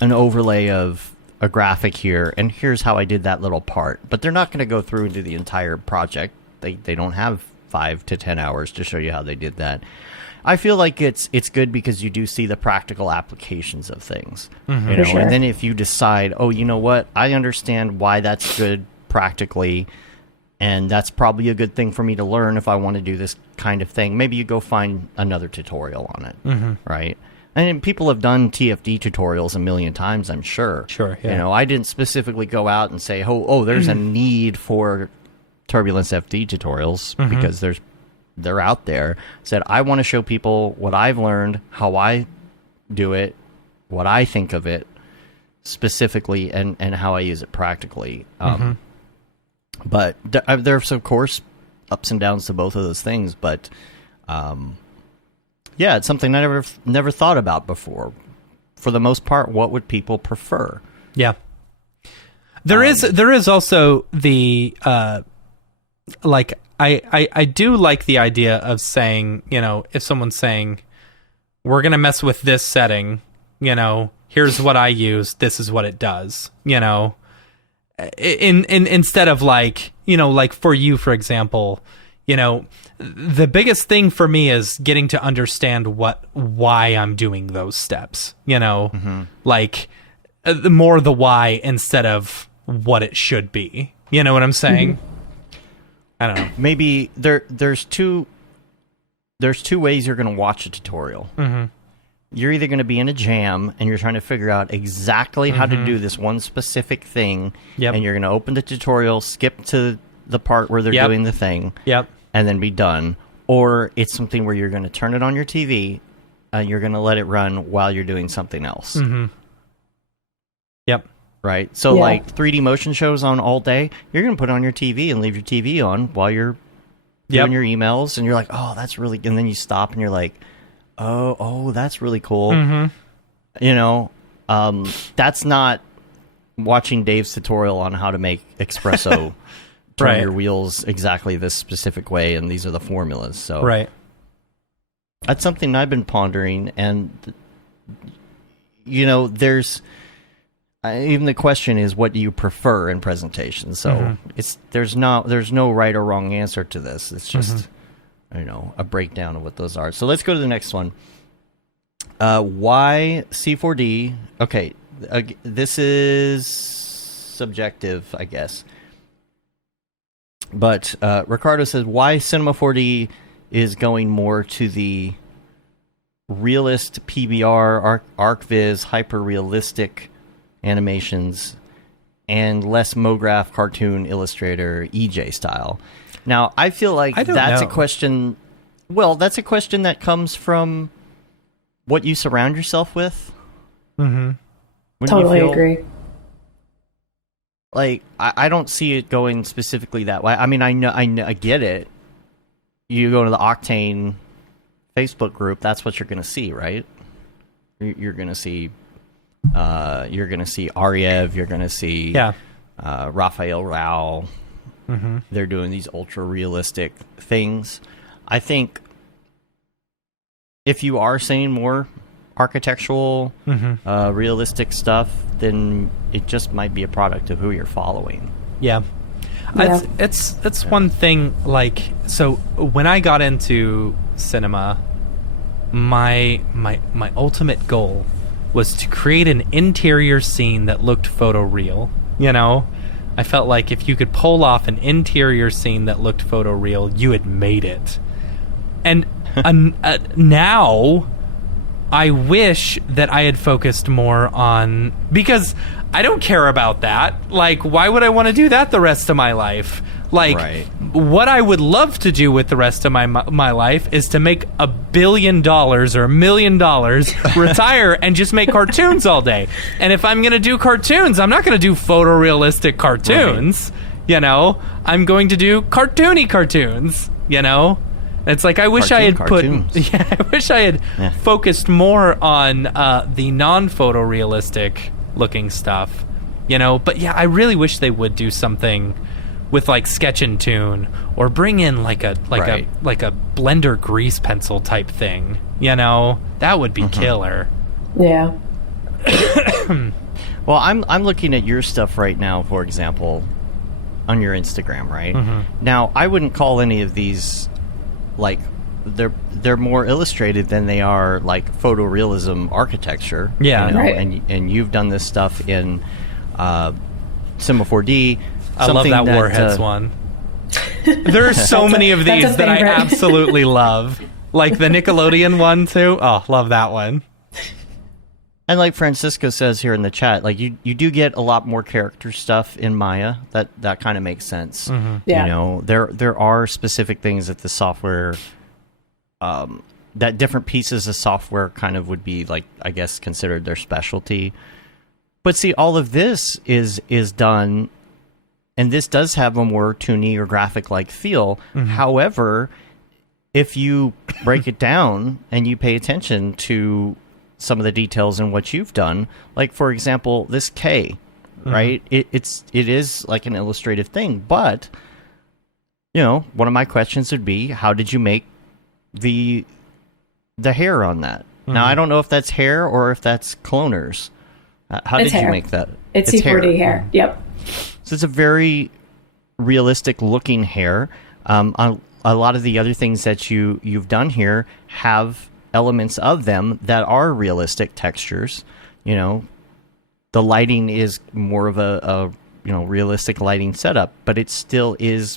an overlay of a graphic here, and here's how I did that little part. But they're not going to go through and do the entire project. They don't have 5 to 10 hours to show you how they did that. I feel like it's good because you do see the practical applications of things, Sure. And then if you decide, oh, you know what, I understand why that's good practically, and that's probably a good thing for me to learn if I want to do this kind of thing. Maybe you go find another tutorial on it, right? And people have done TFD tutorials a million times, I'm sure. Sure, yeah. I didn't specifically go out and say, oh, there's a need for Turbulence FD tutorials because they're out there. Said, I want to show people what I've learned, how I do it, what I think of it specifically, and how I use it practically. But there's, of course, ups and downs to both of those things. But, yeah, it's something I never thought about before. For the most part, what would people prefer? Yeah. There is also the, I do like the idea of saying, if someone's saying, we're going to mess with this setting, here's what I use, this is what it does, instead of like for you, for example, the biggest thing for me is getting to understand why I'm doing those steps, like more the why instead of what it should be. You know what I'm saying? I don't know. Maybe there's two ways you're going to watch a tutorial. You're either going to be in a jam and you're trying to figure out exactly how to do this one specific thing, and you're going to open the tutorial, skip to the part where they're doing the thing, and then be done. Or it's something where you're going to turn it on your TV and you're going to let it run while you're doing something else. Right? So, like, 3D motion shows on all day, you're going to put it on your TV and leave your TV on while you're doing your emails, and you're like, oh, that's really... And then you stop and you're like, oh, that's really cool. That's not watching Dave's tutorial on how to make espresso, turn your wheels exactly this specific way, and these are the formulas. So that's something I've been pondering, and, there's... even the question is, what do you prefer in presentation? So there's no right or wrong answer to this. It's just a breakdown of what those are. So let's go to the next one. Why C4D? Okay, this is subjective, I guess. But Ricardo says, why Cinema 4D is going more to the realist PBR, ArcViz, hyper realistic animations, and less Mograph cartoon illustrator EJ style. Now, I feel like I don't that's know. a question. Well, that's a question that comes from what you surround yourself with. Mm-hmm. Totally agree. Like, I don't see it going specifically that way. I mean, I know, I get it. You go to the Octane Facebook group, that's what you're going to see, right? You're going to see, Ariev. You're going to see, Raphael Rao. Mm-hmm. They're doing these ultra realistic things. I think if you are seeing more architectural, realistic stuff, then it just might be a product of who you're following. Yeah. It's one thing, like, so when I got into cinema, my ultimate goal was to create an interior scene that looked photoreal. You know, I felt like if you could pull off an interior scene that looked photoreal, you had made it. And now I wish that I had focused more on, because I don't care about that. Like, why would I want to do that the rest of my life? Like, Right. What I would love to do with the rest of my life is to make $1 billion or $1 million, retire, and just make cartoons all day. And if I'm going to do cartoons, I'm not going to do photorealistic cartoons. Right. You know, I'm going to do cartoony cartoons. You know, it's like I wish I had I wish I had focused more on the non-photorealistic looking stuff. You know, but yeah, I really wish they would do something with like Sketch and Tune, or bring in like a Blender grease pencil type thing. You know, that would be killer. Yeah. Well, I'm looking at your stuff right now, for example, on your Instagram, right? Now, I wouldn't call any of these like they're more illustrated than they are like photorealism architecture. Yeah, you know? Right. And you've done this stuff in Cinema 4D. I love that Warheads one. There are so many of That's these a that I favorite. absolutely love. Like the Nickelodeon one too. Oh, love that one. And like Francisco says here in the chat, like you do get a lot more character stuff in Maya. That kind of makes sense. Yeah. You know, there are specific things that the software, that different pieces of software kind of would be like, I guess, considered their specialty. But see, all of this is done, and this does have a more toony or graphic-like feel. However, if you break it down and you pay attention to some of the details in what you've done, like for example, this K, right? It is like an illustrative thing, but you know, one of my questions would be, how did you make the hair on that? Now, I don't know if that's hair or if that's cloners. How It's did hair. you make that? It's C4D hair. Yep. So it's a very realistic looking hair. A lot of the other things that you've done here have elements of them that are realistic textures. You know, the lighting is more of a realistic lighting setup, but it still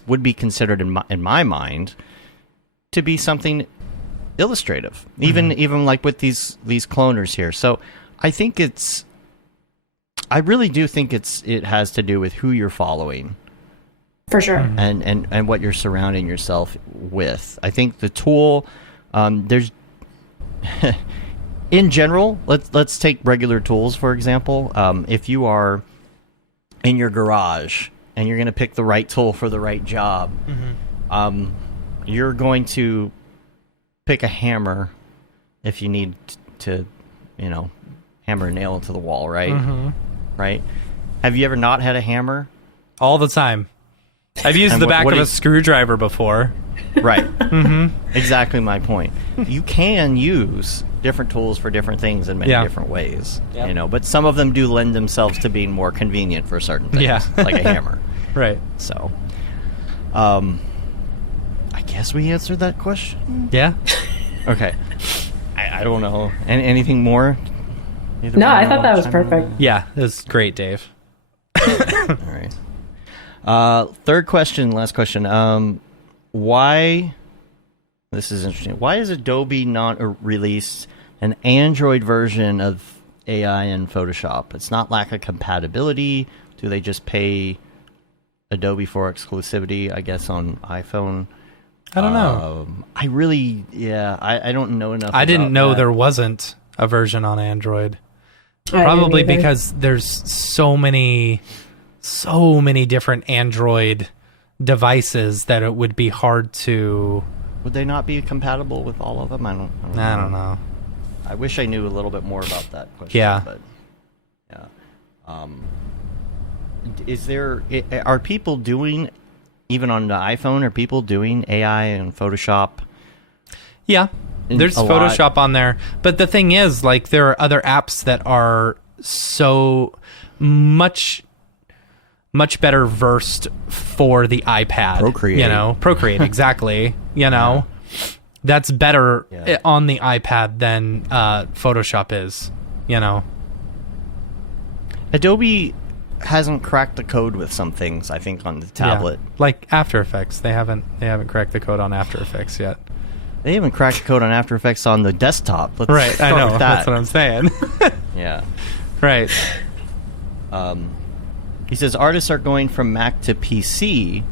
would be considered in my mind to be something illustrative. Even like with these cloners here. So I really do think it has to do with who you're following. For sure. And what you're surrounding yourself with. I think the tool, there's in general, let's take regular tools for example. If you are in your garage and you're going to pick the right tool for the right job, you're going to pick a hammer if you need to, hammer a nail into the wall, right? Right? Have you ever not had a hammer? All the time. I've used the back of a screwdriver before. Right. Exactly my point. You can use different tools for different things in many different ways, but some of them do lend themselves to being more convenient for certain things, like a hammer. Right. So, I guess we answered that question. Yeah. Okay. I don't know. Anything more? No, I thought that was perfect. Yeah, it was great, Dave. All right. Third question, last question. Why? This is interesting. Why has Adobe not released an Android version of AI in Photoshop? It's not lack of compatibility Do they just pay Adobe for exclusivity, I guess, on iPhone? I don't know. I really, I don't know enough. I didn't know that. there wasn't a version on Android. I didn't Probably either. because there's so many different Android devices that it would be hard to. Would they not be compatible with all of them? I don't know. I wish I knew a little bit more about that question. Yeah. But are people doing, even on the iPhone, are people doing AI and Photoshop? Yeah, there's a lot? Photoshop on there. But the thing is, like, there are other apps that are so much better versed for the iPad. Procreate. Procreate, exactly. That's better on the iPad than Photoshop is, Adobe hasn't cracked the code with some things, I think, on the tablet. Yeah. Like After Effects. They haven't cracked the code on After Effects yet. They haven't cracked the code on After Effects on the desktop. Let's Right, start I know. with that. That's what I'm saying. Yeah. Right. He says artists are going from Mac to PC,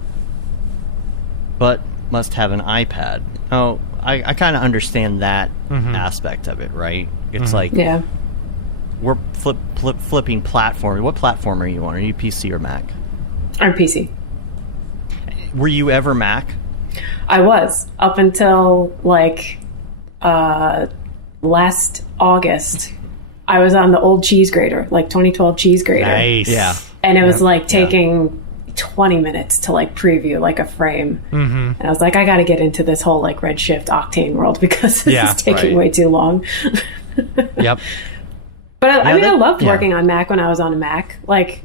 but must have an iPad. Oh, I kind of understand that aspect of it, right? It's like we're flipping platform. What platform are you on? Are you PC or Mac? I'm PC. Were you ever Mac? I was up until like last August. I was on the old cheese grater, like 2012 cheese grater. Nice. Yeah. And it was like taking 20 minutes to like preview like a frame. And I was like, I got to get into this whole like Redshift Octane world because this is taking way too long. Yep. But I mean, I loved working on Mac when I was on a Mac. Like,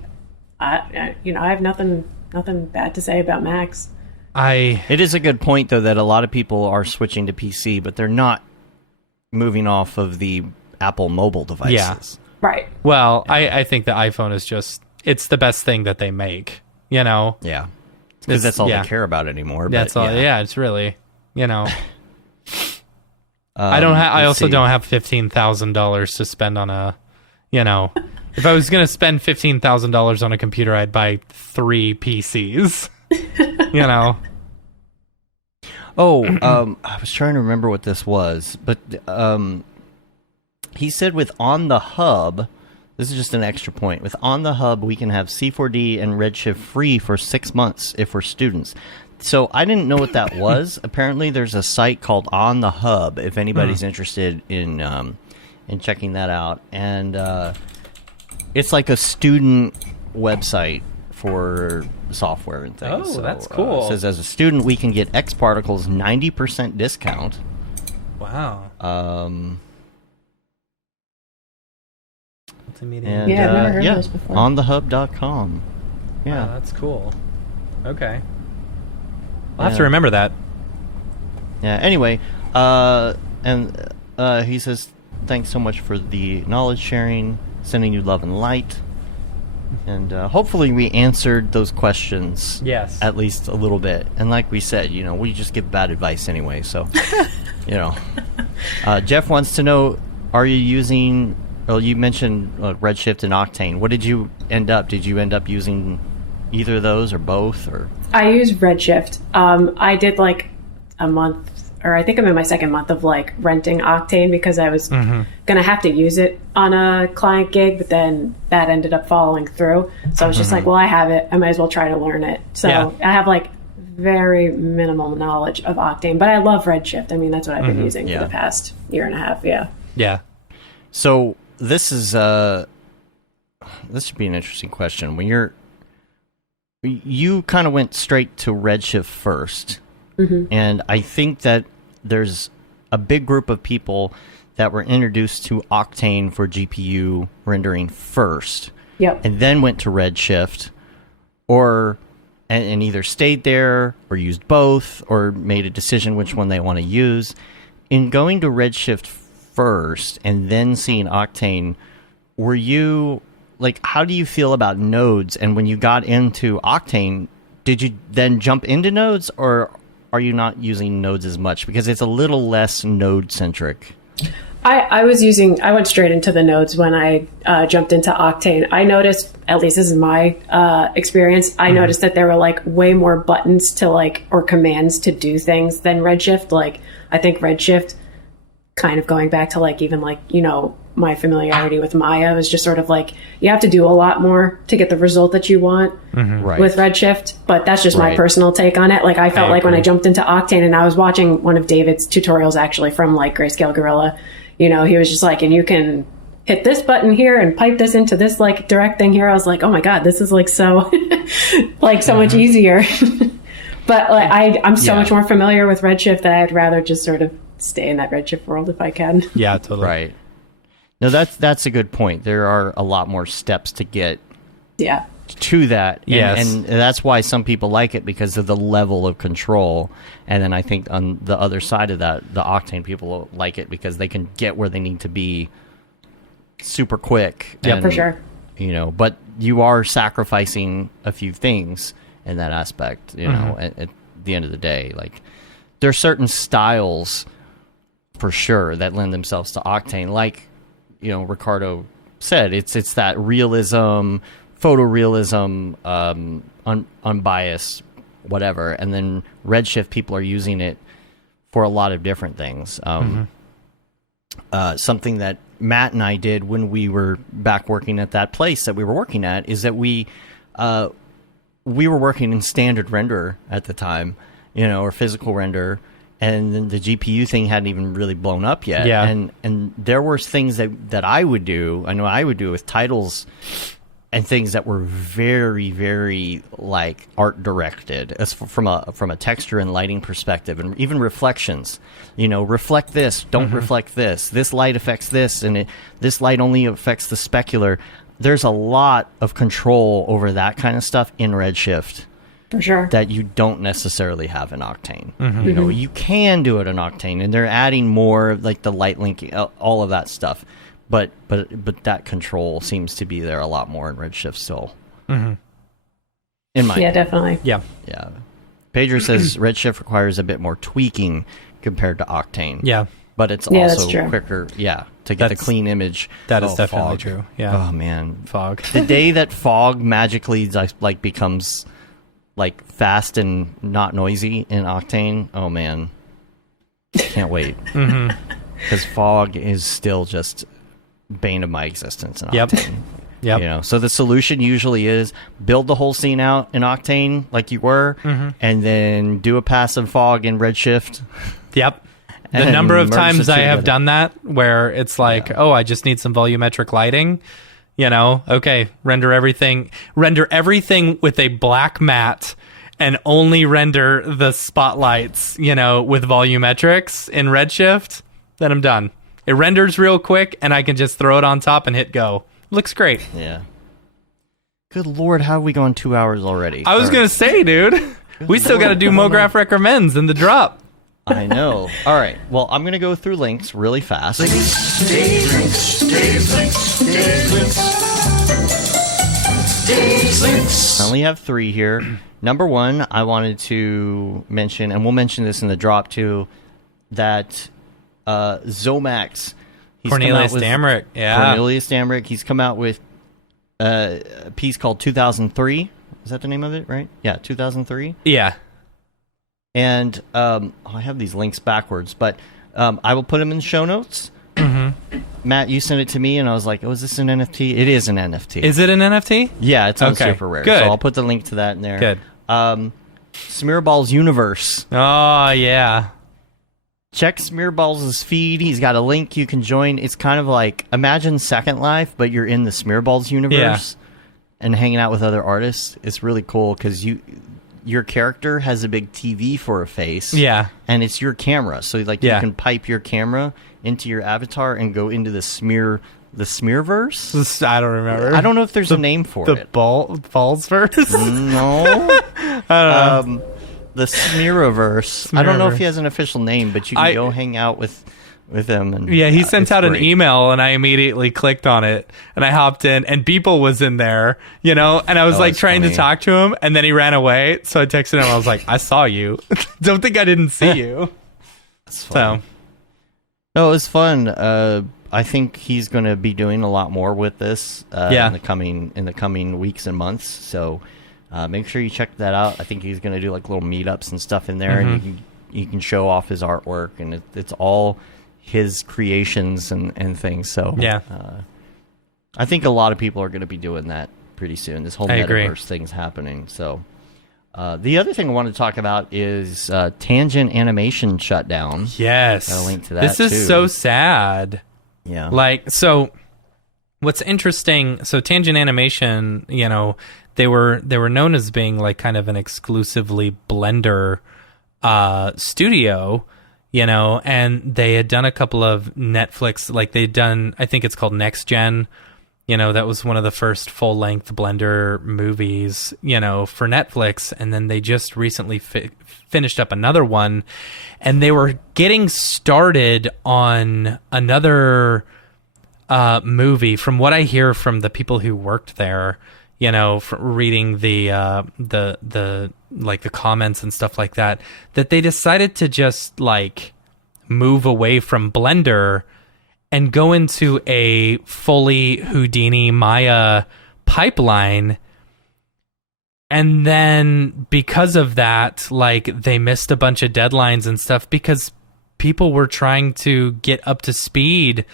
I have nothing bad to say about Macs. It is a good point, though, that a lot of people are switching to PC, but they're not moving off of the Apple mobile devices. Yeah. Right. Well, I think the iPhone is just, it's the best thing that they make, Yeah. Because that's all yeah. they care about anymore. That's but, all. Yeah, it's really, I also don't have $15,000 to spend on a, if I was going to spend $15,000 on a computer, I'd buy 3 PCs, I was trying to remember what this was, but he said with On the Hub, this is just an extra point, with On the Hub, we can have C4D and Redshift free for 6 months if we're students. So I didn't know what that was. Apparently there's a site called On the Hub if anybody's interested in checking that out. And it's like a student website for software and things. Oh, so, that's cool. It says as a student we can get X Particles 90% discount. Wow. And, I've never heard of this before. onthehub.com. Yeah. Wow, that's cool. Okay. I'll have to remember that. Yeah, anyway, he says, thanks so much for the knowledge sharing, sending you love and light. And hopefully we answered those questions. Yes. At least a little bit. And like we said, we just give bad advice anyway, so, Jeff wants to know, are you using, well, you mentioned Redshift and Octane. What did you end up? Did you end up using either of those or both? Or I use Redshift. I did like a month, or I think I'm in my second month of like renting Octane because I was going to have to use it on a client gig, but then that ended up falling through. So I was just like, well, I have it. I might as well try to learn it. So I have like very minimal knowledge of Octane, but I love Redshift. I mean, that's what I've been using for the past year and a half. Yeah. Yeah. So this is this should be an interesting question. When you kind of went straight to Redshift first, and I think that there's a big group of people that were introduced to Octane for GPU rendering first, and then went to Redshift, and either stayed there or used both or made a decision which one they want to use. In going to Redshift first and then seeing Octane, were you like, how do you feel about nodes? And when you got into Octane, did you then jump into nodes, or are you not using nodes as much because it's a little less node centric? I went straight into the nodes when I jumped into Octane. I noticed, at least this is my experience, I noticed that there were like way more buttons to like, or commands to do things than Redshift. Like, I think Redshift, kind of going back to like, even like, you know, my familiarity with Maya was just sort of like, you have to do a lot more to get the result that you want with Redshift. But that's just my personal take on it. Like, I felt like when I jumped into Octane, and I was watching one of David's tutorials actually from like Grayscale Gorilla, you know, he was just like, and you can hit this button here and pipe this into this like direct thing here. I was like, oh my God, this is like so, like so much easier. But like, I'm so much more familiar with Redshift that I'd rather just sort of stay in that Redshift world if I can. Yeah, totally. Right. No, that's a good point. There are a lot more steps to get to that. And that's why some people like it, because of the level of control. And then I think on the other side of that, the Octane people like it because they can get where they need to be super quick. Yeah, for sure. You know, but you are sacrificing a few things in that aspect, you know, at the end of the day. Like, there are certain styles for sure that lend themselves to Octane, like, you know, Ricardo said, it's that realism, photorealism, unbiased, whatever. And then Redshift, people are using it for a lot of different things. Something that Matt and I did when we were back working at that place that we were working at is that we were working in standard render at the time, you know, or physical render. And then the GPU thing hadn't even really blown up yet. Yeah. And there were things that I would do, I know I would do with titles and things that were very, very like art directed as from a texture and lighting perspective, and even reflections. You know, reflect this, don't reflect this. This light affects this, and this light only affects the specular. There's a lot of control over that kind of stuff in Redshift. For sure. That you don't necessarily have in Octane. You know, you can do it in Octane, and they're adding more like the light linking, all of that stuff. But that control seems to be there a lot more in Redshift still. In my opinion. Definitely. Yeah. Pedro says Redshift requires a bit more tweaking compared to Octane. Yeah. But it's also quicker, to get a clean image. That is definitely fog. true. Yeah. Oh man, fog. The day that fog magically like becomes like fast and not noisy in Octane, oh man, can't wait. Because fog is still just bane of my existence in Octane. Yep. You know, so the solution usually is build the whole scene out in Octane like you were, and then do a passive fog in Redshift. Yep. The number of times I have done that where it's like, oh, I just need some volumetric lighting. You know, okay, render everything with a black matte and only render the spotlights, you know, with volumetrics in Redshift, then I'm done. It renders real quick and I can just throw it on top and hit go. Looks great. Yeah. Good Lord, how have we gone 2 hours already? I was going to say, dude, we still got to do Mograph recommends in the drop. I know. All right. Well, I'm going to go through links really fast. I only have 3 here. Number 1, I wanted to mention, and we'll mention this in the drop too, that Zomax. Cornelius Damrick. Yeah. Cornelius Damrick. He's come out with a piece called 2003. Is that the name of it, right? Yeah, 2003. Yeah. And I have these links backwards, but I will put them in the show notes. Matt, you sent it to me, and I was like, oh, is this an NFT? It is an NFT. Is it an NFT? Yeah, it's on Super Rare. Good. So I'll put the link to that in there. Good. Smearball's Universe. Oh, yeah. Check Smearball's feed. He's got a link you can join. It's kind of like, imagine Second Life, but you're in the Smearball's universe and hanging out with other artists. It's really cool because your character has a big TV for a face. Yeah. And it's your camera. So like you can pipe your camera into your avatar and go into the Smearverse? I don't remember. I don't know if there's a name for it. The Ballsverse? No. I don't know. The Smeariverse. I don't know if he has an official name, but you can go hang out with him. And, he sent out an email, and I immediately clicked on it, and I hopped in, and Beeple was in there, you know, and I was like trying to talk to him, and then he ran away, so I texted him, I was like, I saw you. Don't think I didn't see you. That's funny. So, No, it was fun. I think he's going to be doing a lot more with this in the coming weeks and months. So make sure you check that out. I think he's going to do like little meetups and stuff in there, and you can show off his artwork, and it's all his creations and things. So I think a lot of people are going to be doing that pretty soon. This whole metaverse thing's happening. So the other thing I want to talk about is Tangent Animation shutdown. Yes, got a link to that. This is so sad. Yeah. Like, so what's interesting, so Tangent Animation, you know, they were known as being like kind of an exclusively Blender studio, you know, and they had done a couple of Netflix, like they'd done, I think it's called Next Gen, you know, that was one of the first full-length Blender movies, you know, for Netflix, and then they just recently finished up another one, and they were getting started on another movie. From what I hear from the people who worked there, you know, reading the like the comments and stuff like that, that they decided to just like move away from Blender and go into a fully Houdini Maya pipeline. And then because of that, like they missed a bunch of deadlines and stuff because people were trying to get up to speed,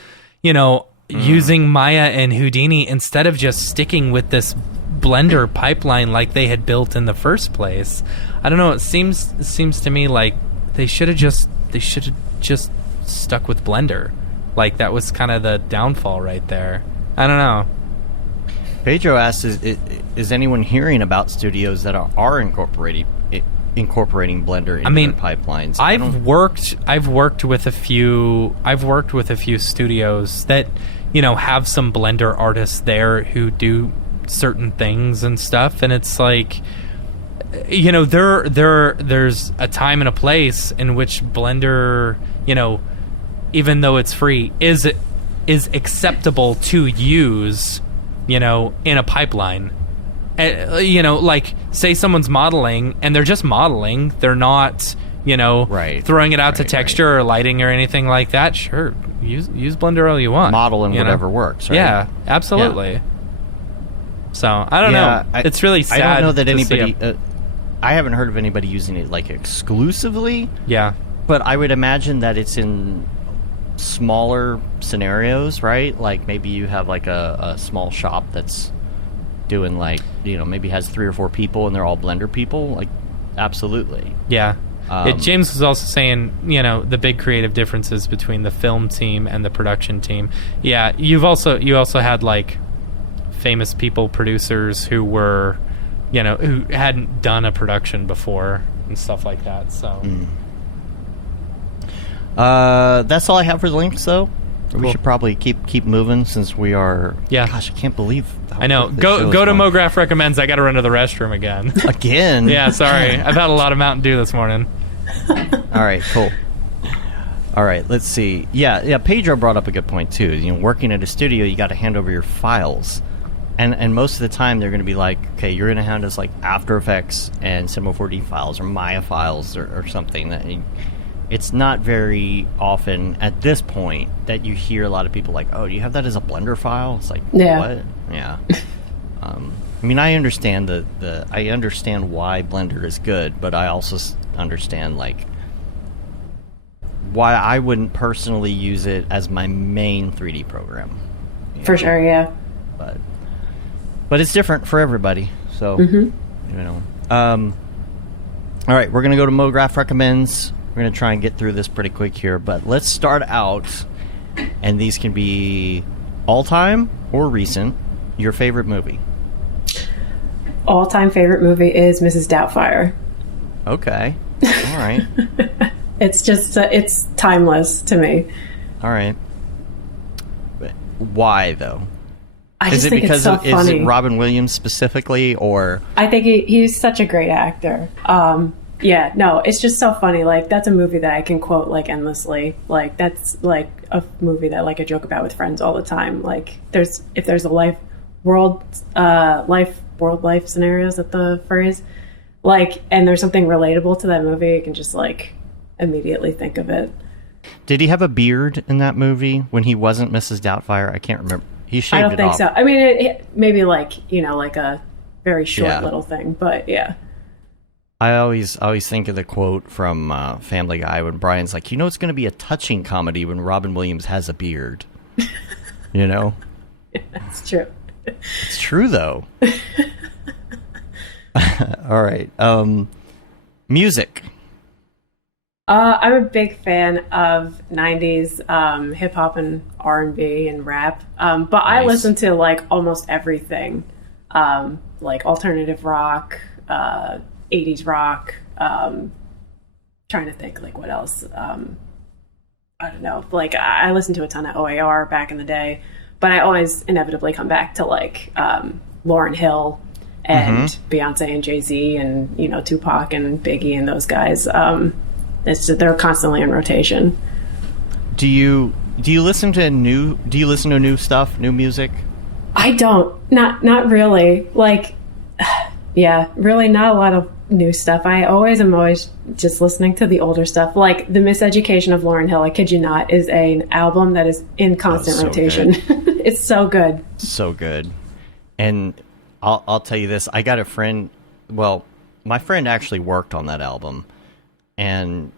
you know, using Maya and Houdini instead of just sticking with this Blender pipeline like they had built in the first place. I don't know, it seems to me like they should have just stuck with Blender. Like that was kind of the downfall right there. I don't know. Pedro asks, is anyone hearing about studios that are incorporating Blender into their pipelines? I've worked with a few studios that, you know, have some Blender artists there who do certain things and stuff, and it's like, you know, there's a time and a place in which Blender, you know, even though it's free, is acceptable to use, you know, in a pipeline. You know, like say someone's modeling and they're just modeling, they're not, you know, throwing it out to texture or lighting or anything like that. Sure, use Blender all you want. Model and whatever works, right? Yeah, absolutely. Yeah. So I don't know. It's really sad. I don't know that anybody. I haven't heard of anybody using it like exclusively. Yeah, but I would imagine that it's in smaller scenarios, right? Like maybe you have like a small shop that's doing like, you know, maybe has 3 or 4 people and they're all Blender people. Like, absolutely. Yeah. James was also saying, you know, the big creative differences between the film team and the production team. Yeah, you also had like famous people, producers who were, you know, who hadn't done a production before and stuff like that. So that's all I have for the links, though. Cool. We should probably keep moving since we are. Yeah. Gosh, I can't believe. I know. Go to Mograph Recommends. I got to run to the restroom again. Again? Yeah. Sorry, I've had a lot of Mountain Dew this morning. All right. Cool. All right. Let's see. Yeah. Pedro brought up a good point too. You know, working at a studio, you got to hand over your files, and most of the time they're going to be like, okay, you're going to hand us like After Effects and Cinema 4D files or Maya files or something that. It's not very often at this point that you hear a lot of people like, oh, do you have that as a Blender file? It's like, what? Yeah. I mean, I understand I understand why Blender is good, but I also understand like why I wouldn't personally use it as my main 3D program. For sure, yeah. But it's different for everybody, so you know. All right, we're gonna go to Mograph Recommends. We're going to try and get through this pretty quick here, but let's start out, and these can be all-time or recent, your favorite movie. All-time favorite movie is Mrs. Doubtfire. Okay. All right. It's just, it's timeless to me. All right. But why, though? I just think it's so funny. Is it Robin Williams specifically, or? I think he's such a great actor. Yeah, no, it's just so funny. Like, that's a movie that I can quote, like, endlessly. Like, that's, like, a movie that, like, I joke about with friends all the time. Like, if there's a world life scenarios at the phrase, like, and there's something relatable to that movie, you can just, like, immediately think of it. Did he have a beard in that movie when he wasn't Mrs. Doubtfire? I can't remember. He shaved I don't it think off. so. I mean, it maybe like, you know, like a very short Yeah. little thing, but yeah. I always think of the quote from Family Guy when Brian's like, you know, it's going to be a touching comedy when Robin Williams has a beard. You know? That's true. It's true, though. All right. Music. I'm a big fan of 90s hip hop and R&B and rap. But I Nice. listen to like almost everything. Like alternative rock, 80s rock, trying to think like what else. I don't know. Like I listened to a ton of OAR back in the day, but I always inevitably come back to like Lauryn Hill and Beyonce and Jay-Z and, you know, Tupac and Biggie and those guys. They're constantly in rotation. Do you listen to new stuff, new music? I don't. Not really. Like, yeah, really not a lot of new stuff. I'm always just listening to the older stuff. Like The Miseducation of Lauryn Hill, I kid you not, is an album that is in constant so rotation. It's so good. So good. And I'll tell you this. I got a friend. Well, my friend actually worked on that album, and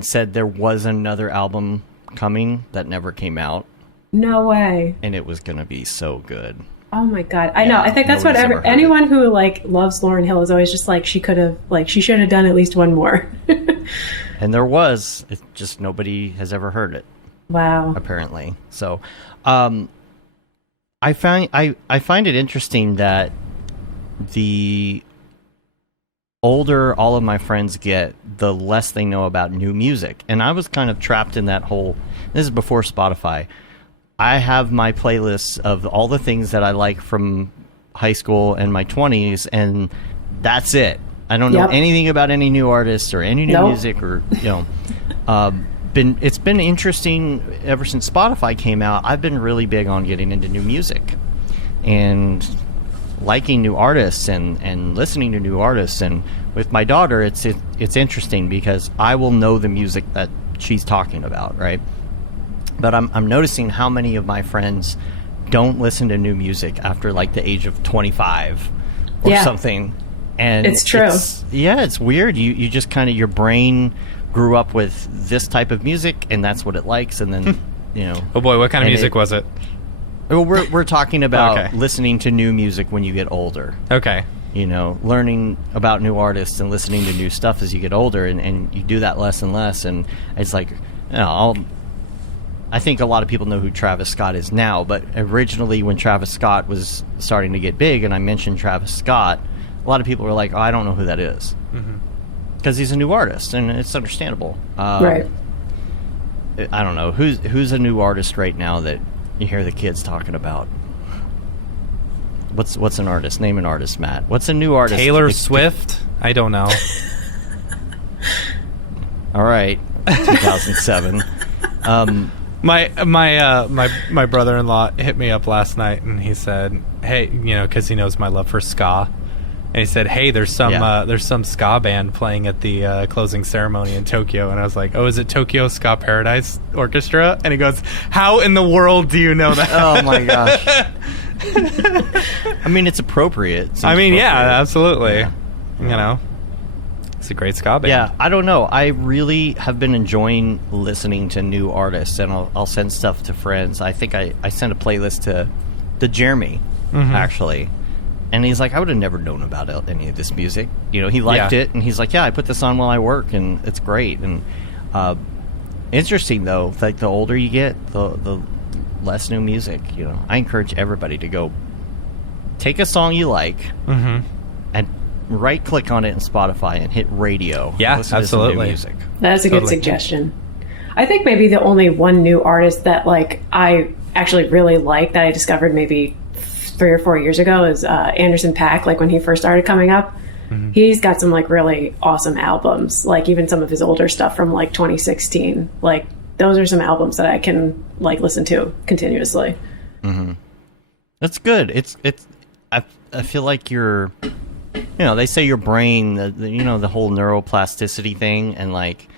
said there was another album coming that never came out, No way. and it was gonna be so good. Oh my god. I know. I think that's nobody's ever heard anyone who like loves Lauryn Hill is always just like she should have done at least one more. And there was. It's just nobody has ever heard it, Wow. apparently. So, I find it interesting that the older all of my friends get, the less they know about new music. And I was kind of trapped in that whole. This is before Spotify. I have my playlists of all the things that I like from high school and my 20s, and that's it. I don't know Yep. anything about any new artists or any new Nope. music, or it's been interesting ever since Spotify came out. I've been really big on getting into new music and liking new artists and listening to new artists. And with my daughter, it's interesting because I will know the music that she's talking about, right? But I'm noticing how many of my friends don't listen to new music after like the age of 25 or Yeah. something. And It's true. It's weird. You just kind of, your brain grew up with this type of music and that's what it likes. And then, you know. Oh boy, what kind of And music was it? Well, we're talking about Okay. listening to new music when you get older. Okay. You know, learning about new artists and listening to new stuff as you get older, and you do that less and less. And it's like, you know, I think a lot of people know who Travis Scott is now, but originally when Travis Scott was starting to get big and I mentioned Travis Scott, a lot of people were like, oh, I don't know who that is. Because he's a new artist, and it's understandable. Right. I don't know. Who's a new artist right now that you hear the kids talking about? What's an artist? Name an artist, Matt. What's a new artist? Taylor Swift? I don't know. All right, 2007. My brother-in-law hit me up last night and he said, "Hey, you know, because he knows my love for ska." And he said, "Hey, there's some ska band playing at the closing ceremony in Tokyo." And I was like, "Oh, is it Tokyo Ska Paradise Orchestra?" And he goes, "How in the world do you know that?" Oh my gosh. I mean, it's appropriate. It seems yeah, appropriate. absolutely. Yeah. You know, it's a great ska band. Yeah, I don't know. I really have been enjoying listening to new artists, and I'll send stuff to friends. I think I sent a playlist to Jeremy, actually. And he's like, I would have never known about any of this music. You know, he liked it, and he's like, yeah, I put this on while I work, and it's great. And interesting, though, like the older you get, the less new music. You know, I encourage everybody to go take a song you like and right-click on it in Spotify and hit radio. Yeah, Listen to some new absolutely. music. That is a good Totally. suggestion. I think maybe the only one new artist that like I actually really like that I discovered maybe 3 or 4 years ago is Anderson .Paak. Like when he first started coming up, he's got some like really awesome albums. Like even some of his older stuff from like 2016. Like those are some albums that I can like listen to continuously. That's good. I feel like you're, you know, they say your brain, the whole neuroplasticity thing, and like,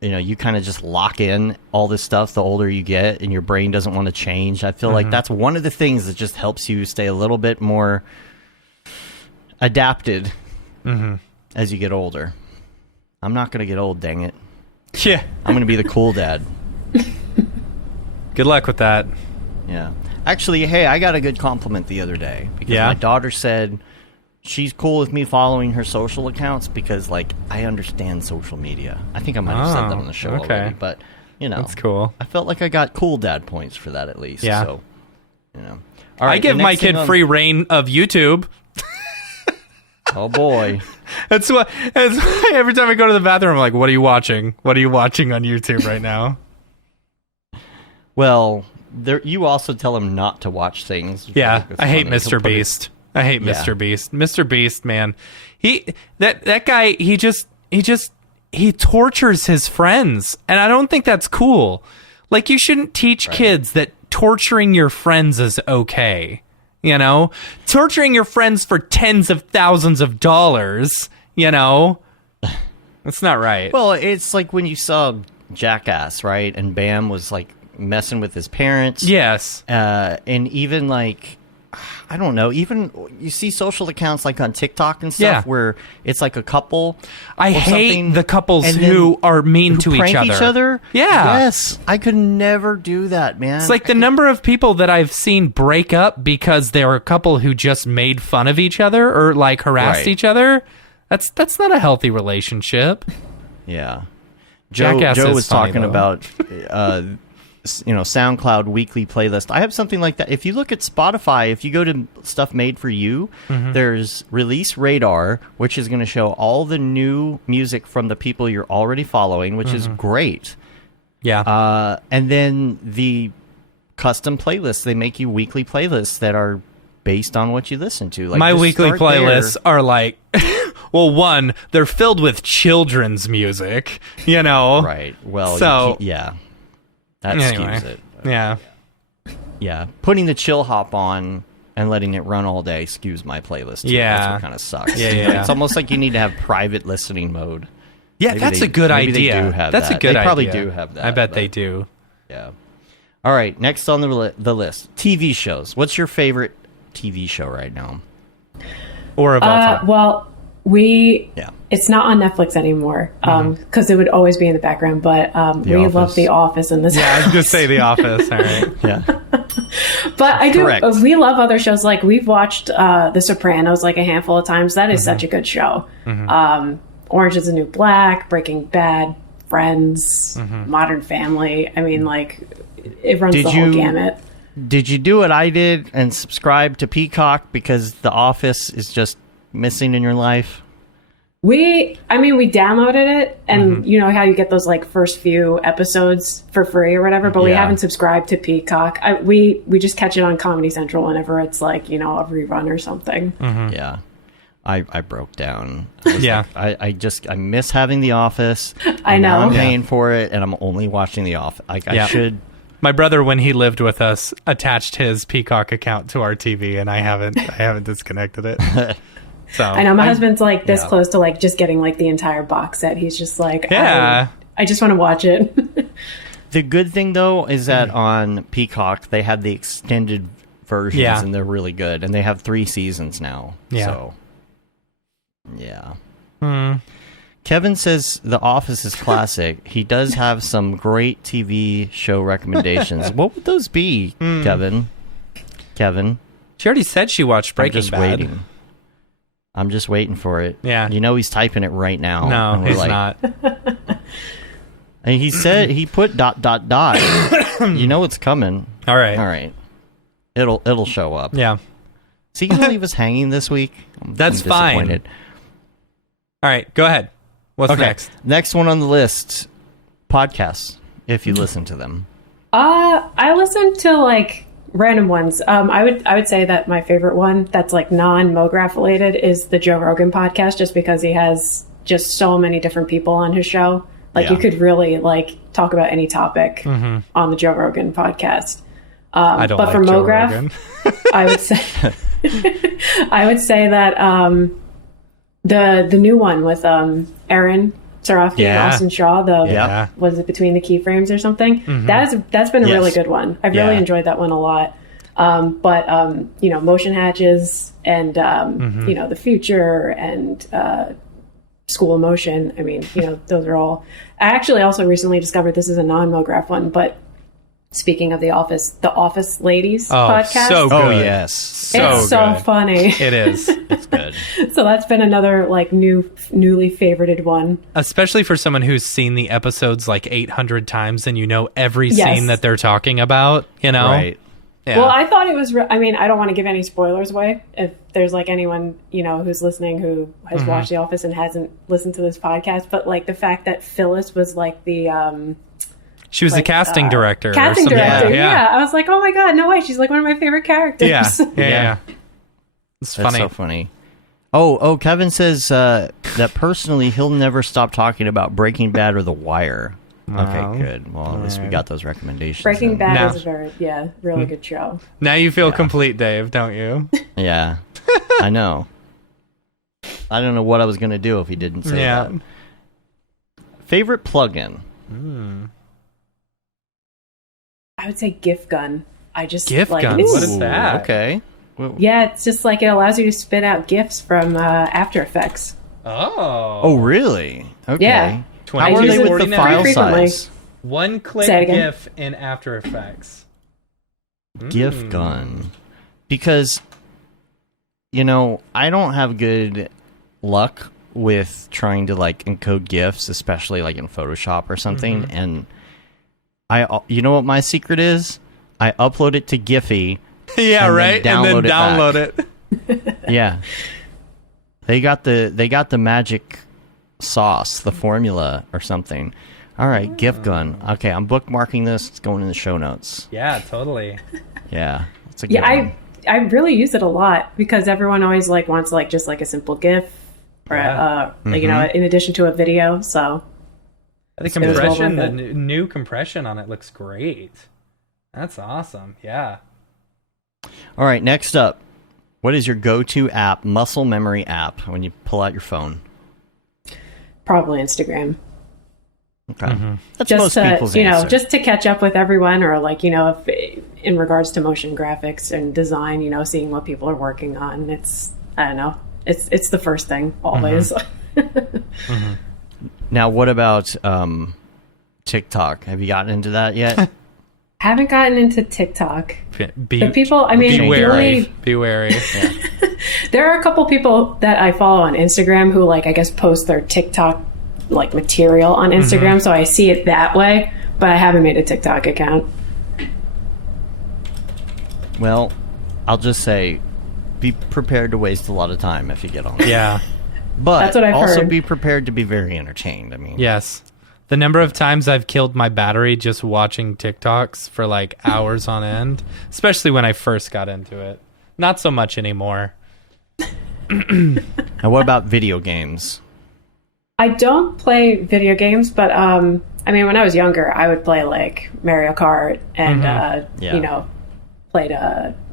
you kind of just lock in all this stuff the older you get, and your brain doesn't want to change. I feel like that's one of the things that just helps you stay a little bit more adapted as you get older. I'm not going to get old, dang it. Yeah. I'm going to be the cool dad. Good luck with that. Yeah. Actually, hey, I got a good compliment the other day because my daughter said she's cool with me following her social accounts because, like, I understand social media. I think I might have said that on the show already, but, That's cool. I felt like I got cool dad points for that at least. Yeah. So, All right, I give my kid free reign of YouTube. Oh, boy. That's why every time I go to the bathroom, I'm like, what are you watching? What are you watching on YouTube right now? Well, you also tell him not to watch things. Yeah, I hate funny. Mr. Beast. I hate Mr. Beast. Mr. Beast, man. That guy, he tortures his friends, and I don't think that's cool. Like, you shouldn't teach kids that torturing your friends is okay. Torturing your friends for tens of thousands of dollars, that's not right. Well, it's like when you saw Jackass, right? And Bam was like messing with his parents. Yes. And even like, I don't know, even you see social accounts like on TikTok and stuff where it's like a couple. I hate the couples who are mean to each other. Yeah. Yes. I could never do that, man. It's like the number of people that I've seen break up because they were a couple who just made fun of each other or like harassed each other. That's not a healthy relationship. Yeah. Joe was talking about SoundCloud weekly playlist. I have something like that. If you look at Spotify, if you go to stuff made for you, there's Release Radar, which is going to show all the new music from the people you're already following, which is great. Yeah. And then the custom playlists, they make you weekly playlists that are based on what you listen to. Like, my weekly playlists are like, well, one, they're filled with children's music, Right. Well, so that skews it. Yeah. Yeah. Putting the chill hop on and letting it run all day skews my playlist too. Yeah. That's what kind of sucks. Yeah. It's almost like you need to have private listening mode. Yeah, that's a good idea. They do have that's that. a good idea. They probably do have that. I bet they do. Yeah. All right. Next on the list, TV shows. What's your favorite TV show right now? Or of all time? Well, it's not on Netflix anymore because it would always be in the background, but we love The Office in this house. I was going to say The Office. All right. Yeah. But I do. Correct. We love other shows. Like, we've watched The Sopranos like a handful of times. That is such a good show. Orange is the New Black, Breaking Bad, Friends, Modern Family. I mean, like, it runs the whole gamut. Did you do what I did and subscribe to Peacock because The Office is just missing in your life? We downloaded it, and you know how you get those like first few episodes for free or whatever, but we haven't subscribed to Peacock. We just catch it on Comedy Central whenever it's like, a rerun or something. Yeah. I broke down. I miss having The Office. I know. Now I'm paying for it, and I'm only watching The Office. I should. My brother, when he lived with us, attached his Peacock account to our TV, and I haven't disconnected it. So I know my husband's like this close to like just getting like the entire box set. He's just like, I just want to watch it. The good thing though is that on Peacock they have the extended versions, and they're really good, and they have 3 seasons now. So, Kevin says The Office is classic. He does have some great TV show recommendations. What would those be, Kevin? She already said she watched Breaking Bad. I'm just waiting for it. Yeah. He's typing it right now. No, he's not. And he said he put ... It's coming. All right. It'll show up. Yeah. Is he gonna leave us hanging this week? That's fine. All right, go ahead. What's next? Next one on the list, podcasts, if you listen to them. I listen to like random ones. I would say that my favorite one that's like non-Mograph related is the Joe Rogan podcast, just because he has just so many different people on his show. Like you could really like talk about any topic on the Joe Rogan podcast. I don't but like for Joe Mograph, Rogan. I would say that the new one with Aaron Sarofsky Yeah. and Austin Shaw. Yeah. Was it Between the Keyframes or something? That's been a really good one. I've really enjoyed that one a lot. But Motion Hatches and The Future and School of Motion. I mean, those are all. I actually also recently discovered this is a non-Mograph one, but speaking of The Office Ladies podcast. So good. Oh yes, It's so good. funny. It is. it's good. So that's been another like newly favorited one. Especially for someone who's seen the episodes like 800 times and every Yes. scene that they're talking about, Right. Yeah. Well, I thought it was. I mean, I don't want to give any spoilers away. If there's like anyone who's listening who has watched The Office and hasn't listened to this podcast, but like the fact that Phyllis was like the she was the casting director. or casting something. director. Yeah. I was like, oh my god, no way, she's like one of my favorite characters. Yeah. It's That's funny. so funny. Oh, Kevin says that personally he'll never stop talking about Breaking Bad or The Wire. Okay, good. Well, at least we got those recommendations. Breaking then. Bad Now- is a really good show. Now you feel complete, Dave, don't you? Yeah, I know. I don't know what I was going to do if he didn't say that. Favorite plugin? I would say GIF Gun. I just GIF like, Gun? it's- What is that? Okay. Well, Yeah, it's just like it allows you to spit out GIFs from After Effects. Oh. really? Okay. Yeah. How are use they it with the pretty file frequently. size? One click Say it again. GIF in After Effects. GIF gun. Because, I don't have good luck with trying to like encode GIFs, especially like in Photoshop or something. And you know what my secret is? I upload it to Giphy. Yeah, And then right. And then download download it. Yeah. They got the magic sauce, the formula or something. All right, GIF gun. Okay, I'm bookmarking this. It's going in the show notes. Yeah, totally. Yeah. It's a good Yeah, one. I really use it a lot because everyone always like wants like just like a simple GIF or Yeah. in addition to a video. So The It's well compression, the worth it. new compression on it looks great. That's awesome. Yeah. All right, next up. What is your go-to app, muscle memory app, when you pull out your phone? probably Instagram. Okay. That's Just most to people's answer. just to catch up with everyone, or like if in regards to motion graphics and design, seeing what people are working on. It's I don't know. It's the first thing always. Now, what about TikTok? Have you gotten into that yet? Haven't gotten into TikTok. Be, The people, I mean, be the wary. only- Be wary. there are a couple people that I follow on Instagram who like I guess post their TikTok like material on Instagram, so I see it that way, but I haven't made a TikTok account. Well, I'll just say, be prepared to waste a lot of time if you get on it. Yeah. But That's what I've also heard. be prepared to be very entertained. I mean, Yes. The number of times I've killed my battery just watching TikToks for like hours on end, especially when I first got into it. Not so much anymore. and what about video games? I don't play video games, but I mean, when I was younger, I would play like Mario Kart and Yeah. played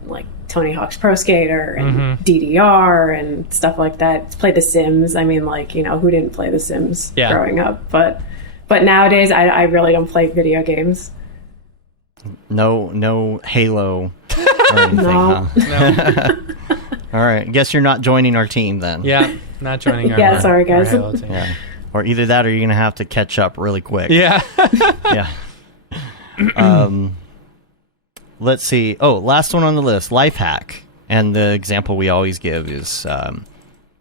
like Tony Hawk's Pro Skater and DDR and stuff like that. Played The Sims. I mean, like who didn't play The Sims Yeah. growing up? But nowadays, I really don't play video games. No Halo or anything, No. huh? No. All right. Guess you're not joining our team then. Yeah. Not joining our Yeah, sorry, our guys. Halo team. Yeah. Or either that or you're going to have to catch up really quick. Yeah. Yeah. Let's see. Oh, last one on the list, life hack. And the example we always give is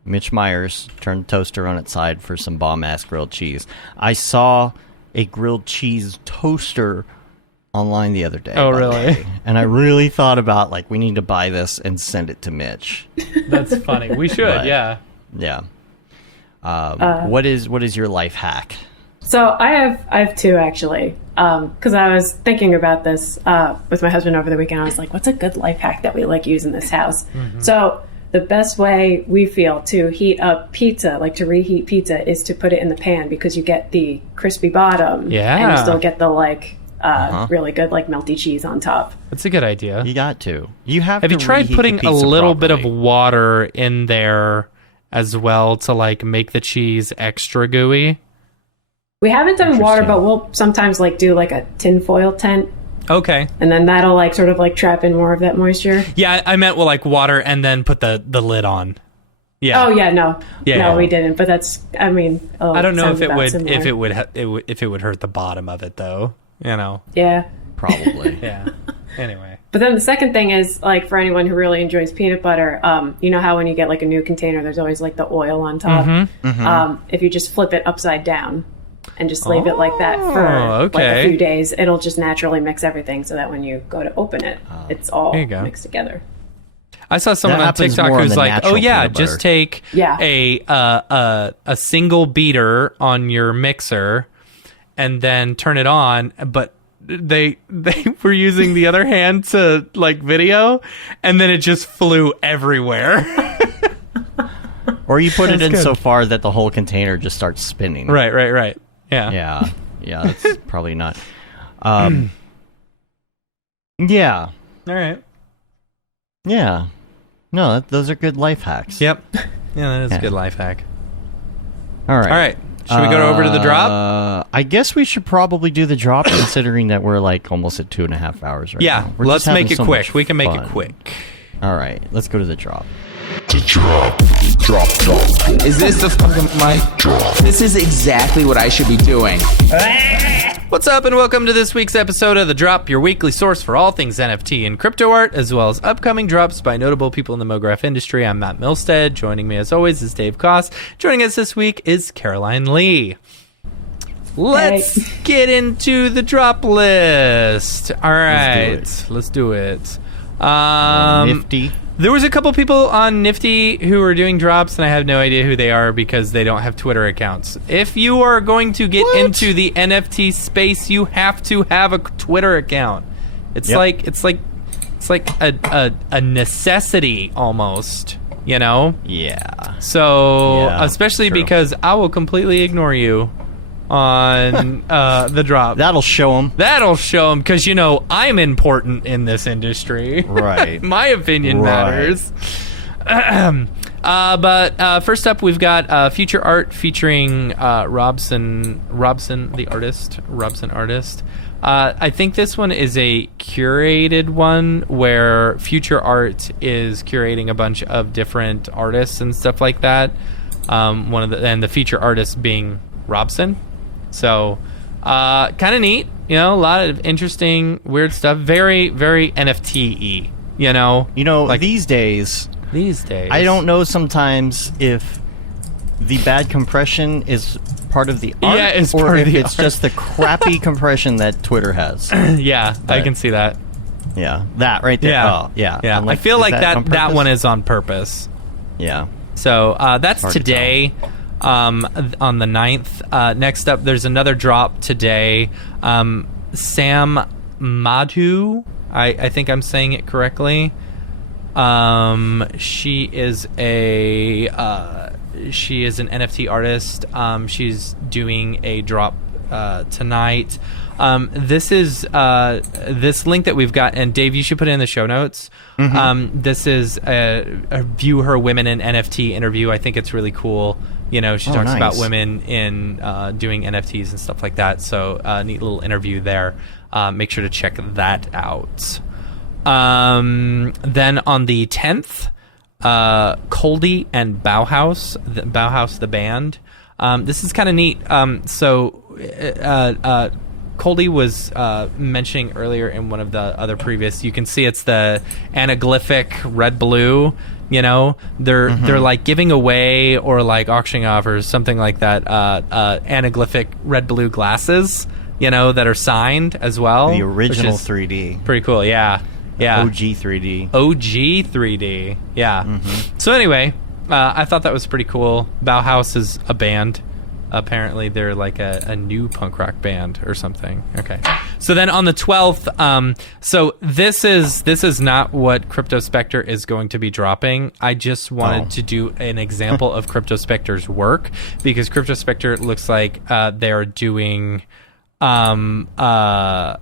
Mitch Myers turned the toaster on its side for some bomb-ass grilled cheese. I saw a grilled cheese toaster online the other day. Oh, by the really? way. And I really thought about, like, we need to buy this and send it to Mitch. That's funny. We should. But- Yeah. Yeah. What is your life hack? So I have two actually, because I was thinking about this with my husband over the weekend. I was like, "What's a good life hack that we like use in this house?" So the best way we feel to heat up pizza, like to reheat pizza, is to put it in the pan because you get the crispy bottom, Yeah. and you still get the like really good like melty cheese on top. That's a good idea. You got to. You have Have to you tried reheat the putting a pizza little bit of properly. water in there as well to like make the cheese extra gooey? We haven't done water, Interesting. but we'll sometimes like do like a tinfoil tent, Okay. and then that'll like sort of like trap in more of that moisture. Yeah, I meant like water and then put the lid on. Yeah. Oh yeah, no, Yeah. no, we didn't. But that's, I mean, I don't know sounds if about it similar. would hurt the bottom of it though. You know. Yeah. Probably. Yeah. Anyway. But then the second thing is, like, for anyone who really enjoys peanut butter, you know how when you get like a new container, there's always like the oil on top. If you just flip it upside down and just leave it like that for like a few days, it'll just naturally mix everything, so that when you go to open it, it's all There you go. mixed together. I saw someone That on happens TikTok more on who's the like, natural "Oh yeah, peanut just butter." take Yeah. a single beater on your mixer and then turn it on." But they were using the other hand to like video, and then it just flew everywhere. Or you put it That's in good. so far that the whole container just starts spinning. Right. Yeah. Yeah, that's probably not. Yeah, All right. yeah. No, those are good life hacks. Yep. Yeah, that is Yeah. a good life hack. All right. All right. Should we go over to the drop? I guess we should probably do the drop, considering that we're like almost at 2.5 hours right Yeah. now. We're Let's just having make it so quick. much We can make fun. it quick. All right, let's go to the drop. Is this the fucking mic drop? This is exactly what I should be doing. What's up, and welcome to this week's episode of The Drop, your weekly source for all things NFT and crypto art, as well as upcoming drops by notable people in the Mograph industry. I'm Matt Milstead. Joining me, as always, is Dave Koss. Joining us this week is Caroline Lee. Let's get into the drop list. All right, let's do it. Nifty. There was a couple people on Nifty who were doing drops, and I have no idea who they are because they don't have Twitter accounts. If you are going to get into the NFT space, you have to have a Twitter account. It's like a necessity almost, you know? Yeah. So, Yeah, especially true. because I will completely ignore you on the drop. That'll show them. That'll show them because, you know, I'm important in this industry. Right. My opinion matters. But first up, we've got future art featuring Robson, the artist. Robson artist. I think this one is a curated one where future art is curating a bunch of different artists and stuff like that. And the feature artist being Robson. So, kind of neat, you know, a lot of interesting, weird stuff. Very, very NFT-y, you know? You know, like these days, I don't know sometimes if the bad compression is part of the art, Yeah, it's or part of if the it's art. just the crappy compression that Twitter has. Yeah, I can see that. Yeah, that right there. Yeah. Oh, yeah. Yeah, I'm like, I feel is like on that one purpose? is on purpose. Yeah. So that's Hard to today on the 9th. Next up, there's another drop today. Sam Madhu, I think I'm saying it correctly. She is an NFT artist. She's doing a drop tonight. This is this link that we've got, and Dave, you should put it in the show notes. This is a View Her Women in NFT interview. I think it's really cool. You know, she talks about nice. women in doing NFTs and stuff like that. So neat little interview there. Make sure to check that out. Then on the 10th, Coldy and Bauhaus the band. This is kind of neat. Coldy was mentioning earlier in one of the other previous. You can see it's the anaglyphic red blue. You know, they're like giving away or like auctioning off or something like that. Anaglyphic red blue glasses. You know, that are signed as well. The original which is 3D. pretty cool. Yeah. Yeah. OG 3D. OG 3D. Yeah. So anyway, I thought that was pretty cool. Bauhaus is a band. Apparently, they're like a new punk rock band or something. Okay. So then on the 12th, so this is not what Crypto Spectre is going to be dropping. I just wanted to do an example of Crypto Spectre's work because Crypto Spectre looks like they're doing VR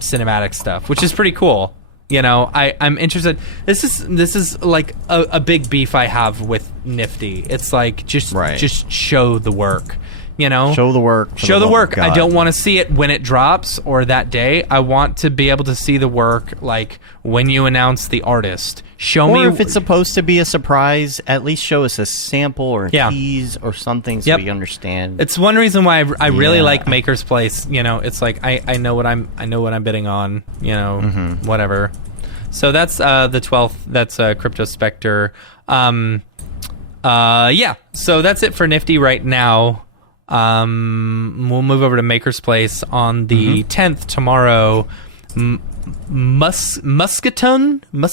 cinematic stuff, which is pretty cool. I'm interested. This is like a big beef I have with Nifty. It's like just show the work. Show the work. Show the work. I don't want to see it when it drops or that day. I want to be able to see the work like when you announce the artist. Show me. Or if it's supposed to be a surprise, at least show us a sample or a tease or something so we understand. It's one reason why I really like Maker's Place. It's like I know what I'm bidding on. Whatever. So that's the 12th. That's Crypto Spectre. So that's it for Nifty right now. We'll move over to Maker's Place on the 10th tomorrow. Musketon. I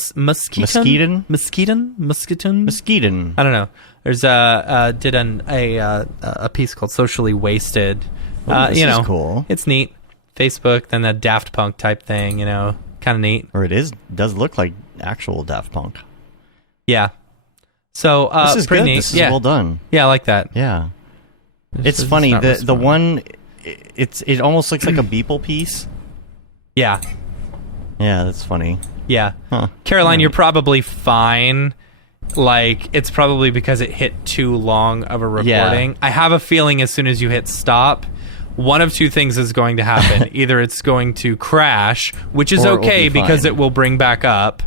don't know. There's did a piece called Socially Wasted. This is cool. It's neat. Facebook, then that Daft Punk type thing. Kind of neat. Or does look like actual Daft Punk. Yeah. So this is pretty good. neat. This is well done. Yeah, I like that. Yeah. It's funny. The one, it almost looks like a Beeple piece. Yeah. Yeah, that's funny. Yeah. Huh. Caroline, you're probably fine. Like, it's probably because it hit too long of a recording. Yeah. I have a feeling as soon as you hit stop, one of two things is going to happen. Either it's going to crash, which is okay because it will bring back up,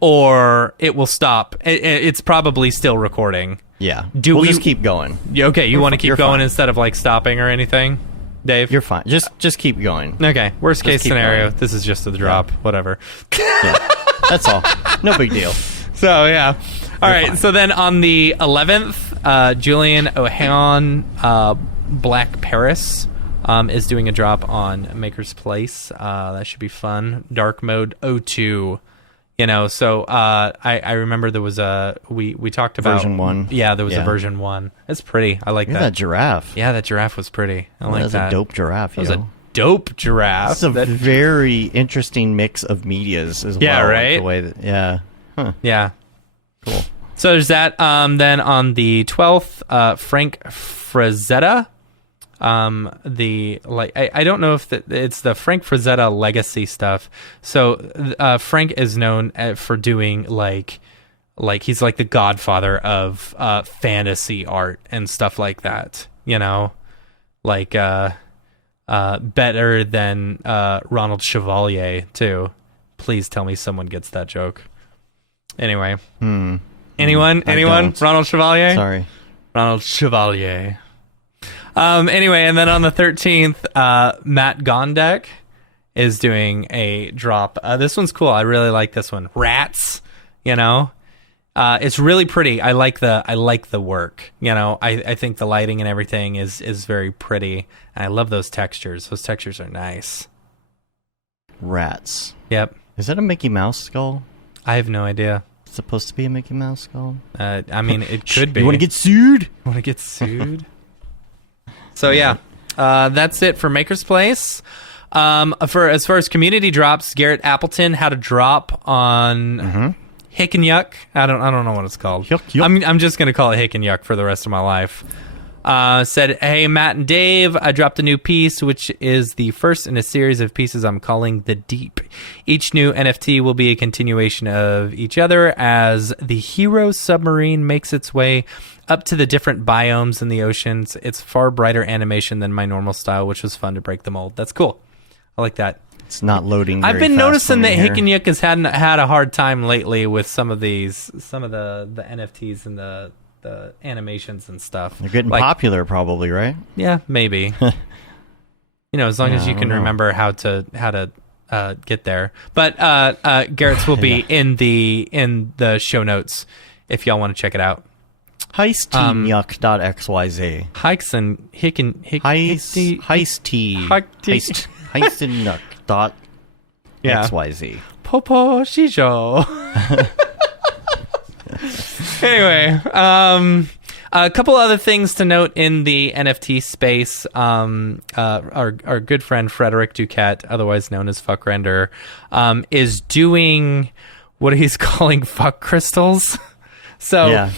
or it will stop. It's probably still recording. Yeah. We'll just keep going. Okay, you want to keep going fine. instead of like stopping or anything? Dave? You're fine. Just keep going. Okay. Worst case scenario, this is just a drop. Whatever. Yeah. That's all. No big deal. So, yeah. All right. Fine. So then on the 11th, Julian O'Haon, Black Paris, is doing a drop on Maker's Place. That should be fun. Dark Mode 02. So I remember there was we talked about version 1. Yeah, there was a version 1. It's pretty. I like that giraffe. Yeah, that giraffe was pretty. I like that. That's a dope giraffe. That was a dope giraffe. It's a very interesting mix of medias as well. Yeah, right. Like the way that, Huh. Yeah. Cool. So there's that. Then on the 12th, Frank Frazetta. I don't know if it's the Frank Frazetta legacy stuff. So Frank is known for doing like he's like the godfather of fantasy art and stuff like that. Better than Ronald Chevalier too. Please tell me someone gets that joke. Anyway, anyone? Ronald Chevalier? Sorry, Ronald Chevalier. Anyway, and then on the 13th, Matt Gondek is doing a drop. This one's cool. I really like this one. Rats, it's really pretty. I like the work. I think the lighting and everything is very pretty. And I love those textures. Those textures are nice. Rats. Yep. Is that a Mickey Mouse skull? I have no idea. It's supposed to be a Mickey Mouse skull? I mean, it could be. You want to get sued? So yeah, that's it for Maker's Place. For as far as community drops, Garrett Appleton had a drop on Hick and Yuck. I don't know what it's called. Yuck. I'm just gonna call it Hick and Yuck for the rest of my life. Said, hey, Matt and Dave, I dropped a new piece, which is the first in a series of pieces I'm calling The Deep. Each new NFT will be a continuation of each other as the hero submarine makes its way up to the different biomes in the oceans. It's far brighter animation than my normal style, which was fun to break the mold. That's cool. I like that. It's not loading very I've been fast noticing that here. Hick and Yuck has had a hard time lately with some of the NFTs and the animations and stuff. They're getting popular, probably, right? Yeah, maybe. As long as you can remember how to get there. But Garrett's will be in the show notes if y'all want to check it out. Heisteenyuck.xyz. Hikes and Hick and Hick. Heisteenyuck.xyz. Popo Shijo. Anyway, a couple other things to note in the NFT space. Our good friend Frederick Duquette, otherwise known as Fuck Render, is doing what he's calling fuck crystals. So,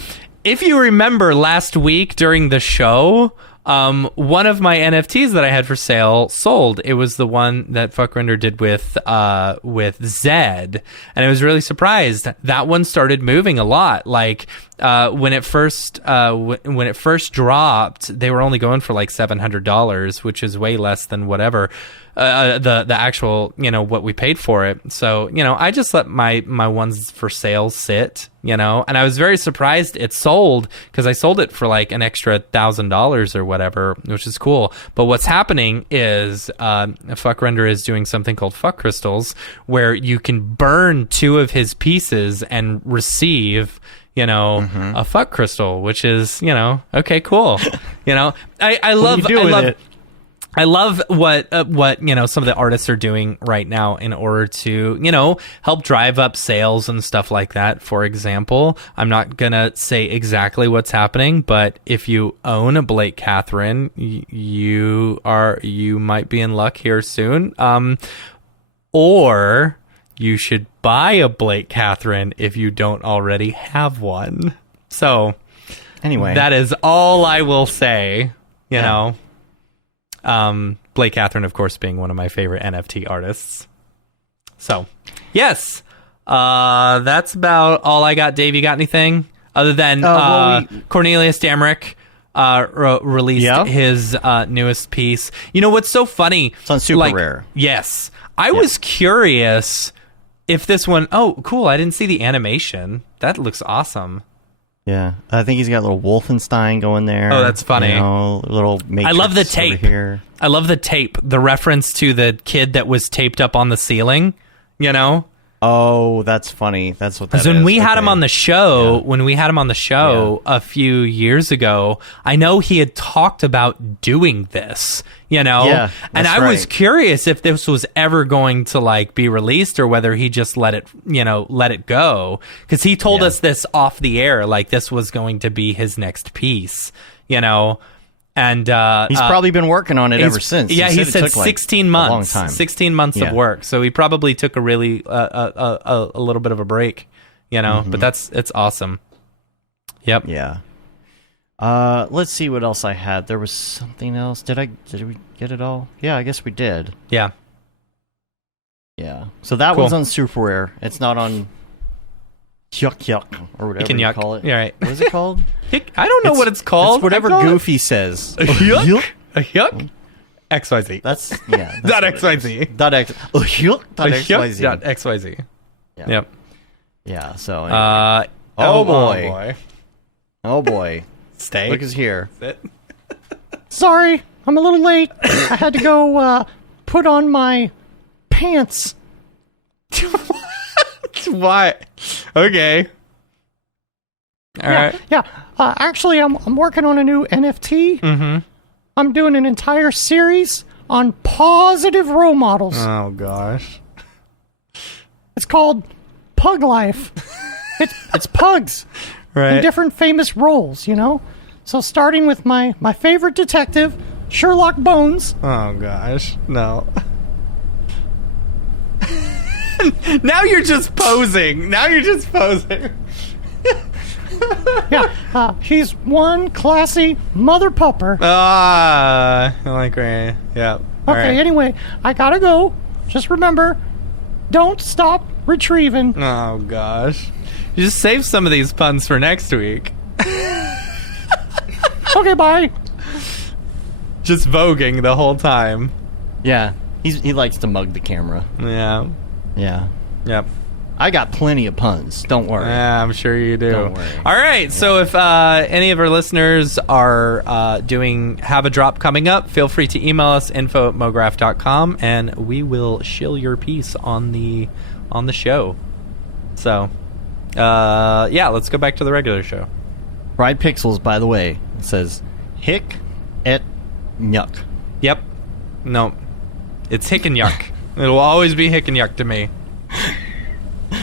if you remember last week during the show, one of my NFTs that I had for sale sold. It was the one that Fuckrender did with Zed, and I was really surprised. That one started moving a lot. Like when it first dropped, they were only going for like $700, which is way less than whatever the actual, what we paid for it. So, I just let my ones for sale sit, and I was very surprised it sold, because I sold it for like an extra $1,000 or whatever, which is cool. But what's happening is Fuckrender is doing something called Fuck Crystals, where you can burn 2 of his pieces and receive a fuck crystal, which is, okay, cool. I love what some of the artists are doing right now in order to, help drive up sales and stuff like that. For example, I'm not going to say exactly what's happening, but if you own a Blake Catherine, you might be in luck here soon. Or you should buy a Blake Catherine if you don't already have one. So anyway, that is all I will say, you know. Blake Catherine, of course, being one of my favorite NFT artists. So, yes, that's about all I got. Dave, you got anything other than Cornelius Damrick released his newest piece? What's so funny? It's on Super Rare. Yes, I was curious if this one. Oh, cool! I didn't see the animation. That looks awesome. Yeah, I think he's got a little Wolfenstein going there. Oh, that's funny. Little Matrix. I love the tape. Here. I love the tape. The reference to the kid that was taped up on the ceiling. Oh, that's funny. That's what that is. When we had him on the show, a few years ago, I know he had talked about doing this, Yeah, and I was curious if this was ever going to be released, or whether he just let it go, because he told us this off the air, this was going to be his next piece, And he's probably been working on it ever since. Yeah, he said 16 months. A long time. 16 months of work. So he probably took a really a little bit of a break, But it's awesome. Yep. Yeah. Let's see what else I had. There was something else. Did we get it all? Yeah, I guess we did. Yeah. Yeah. So that one's on Super Rare. It's not on Yuck or whatever you call it. Yeah, right. What is it called? I don't know what it's called. It's whatever Goofy says. A yuck? A yuck? XYZ. That's dot XYZ. XYZ. Dot XYZ. Yeah. Yep. Yeah, so anyway. Oh boy. Stay. Look who's here. Sit. Sorry, I'm a little late. I had to go put on my pants. Why? Okay. All right. Yeah. Actually, I'm working on a new NFT. Mm-hmm. I'm doing an entire series on positive role models. Oh gosh. It's called Pug Life. It's pugs right. in different famous roles, So starting with my favorite detective, Sherlock Bones. Oh gosh. No. Now you're just posing. Yeah, he's one classy mother pupper. I like Ray. Yeah. Okay, right. Anyway, I gotta go. Just remember, don't stop retrieving. Oh gosh. You just save some of these puns for next week. Okay, bye. Just voguing the whole time. Yeah, he likes to mug the camera. Yeah. Yeah. Yep. I got plenty of puns. Don't worry. Yeah, I'm sure you do. Don't worry. All right. So if any of our listeners are have a drop coming up, feel free to email us info@mograph.com, and we will shill your piece on the show. So, let's go back to the regular show. Fried Pixels, by the way, says hick et nyuk. Yep. No, it's hick and yuck. It will always be hick and yuck to me.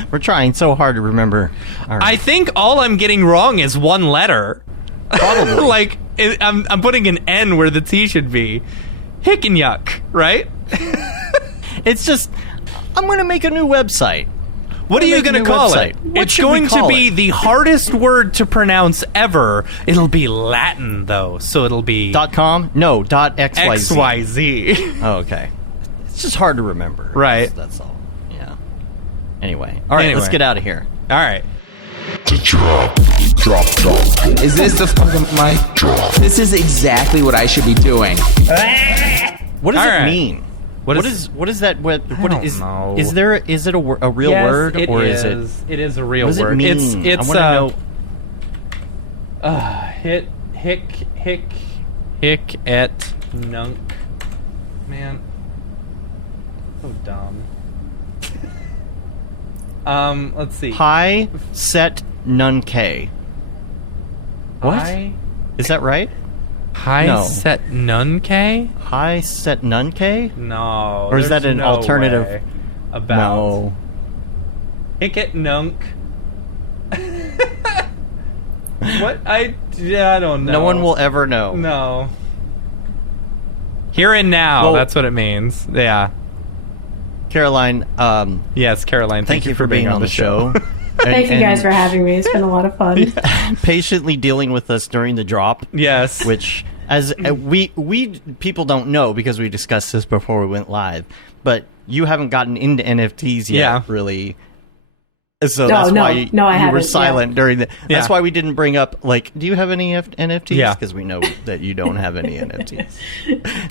We're trying so hard to remember. I think all I'm getting wrong is one letter. Probably. I'm putting an N where the T should be. Hick and yuck, right? It's just, I'm going to make a new website. What are you going to new call website. it? What It's should we going to call be it? the hardest word to pronounce ever. It'll be Latin, though, so it'll be .com? No, .xyz. XYZ. Oh, okay. It's just hard to remember. Right. That's all. Yeah. Anyway. All right, let's get out of here. All right. Is this the fucking mic drop? This is exactly what I should be doing. What does All it right. mean? What What is- is what is that? What don't is know. is there? Is it a real Yes, word it or is. is it? It is a real What does word. it mean? It's I want to know. hick et nunc. Man, so dumb. Let's see. High set none K. What? High Is that right? No. Set none K? High set none K? No. Or is there's that an no alternative? way about No. hick et nunc. What? I don't know. No one will ever know. No. Here and now. Well- That's what it means. Yeah. Caroline, Yes, Caroline. thank you for being on the show. Thank you guys for having me. It's been a lot of fun. patiently dealing with us during the drop. Yes. Which, as we people don't know because we discussed this before we went live, but you haven't gotten into NFTs yet, Yeah. really. So that's why I you were haven't, silent during the. That's Yeah. why we didn't bring up do you have any NFTs? Yeah. Because we know that you don't have any NFTs.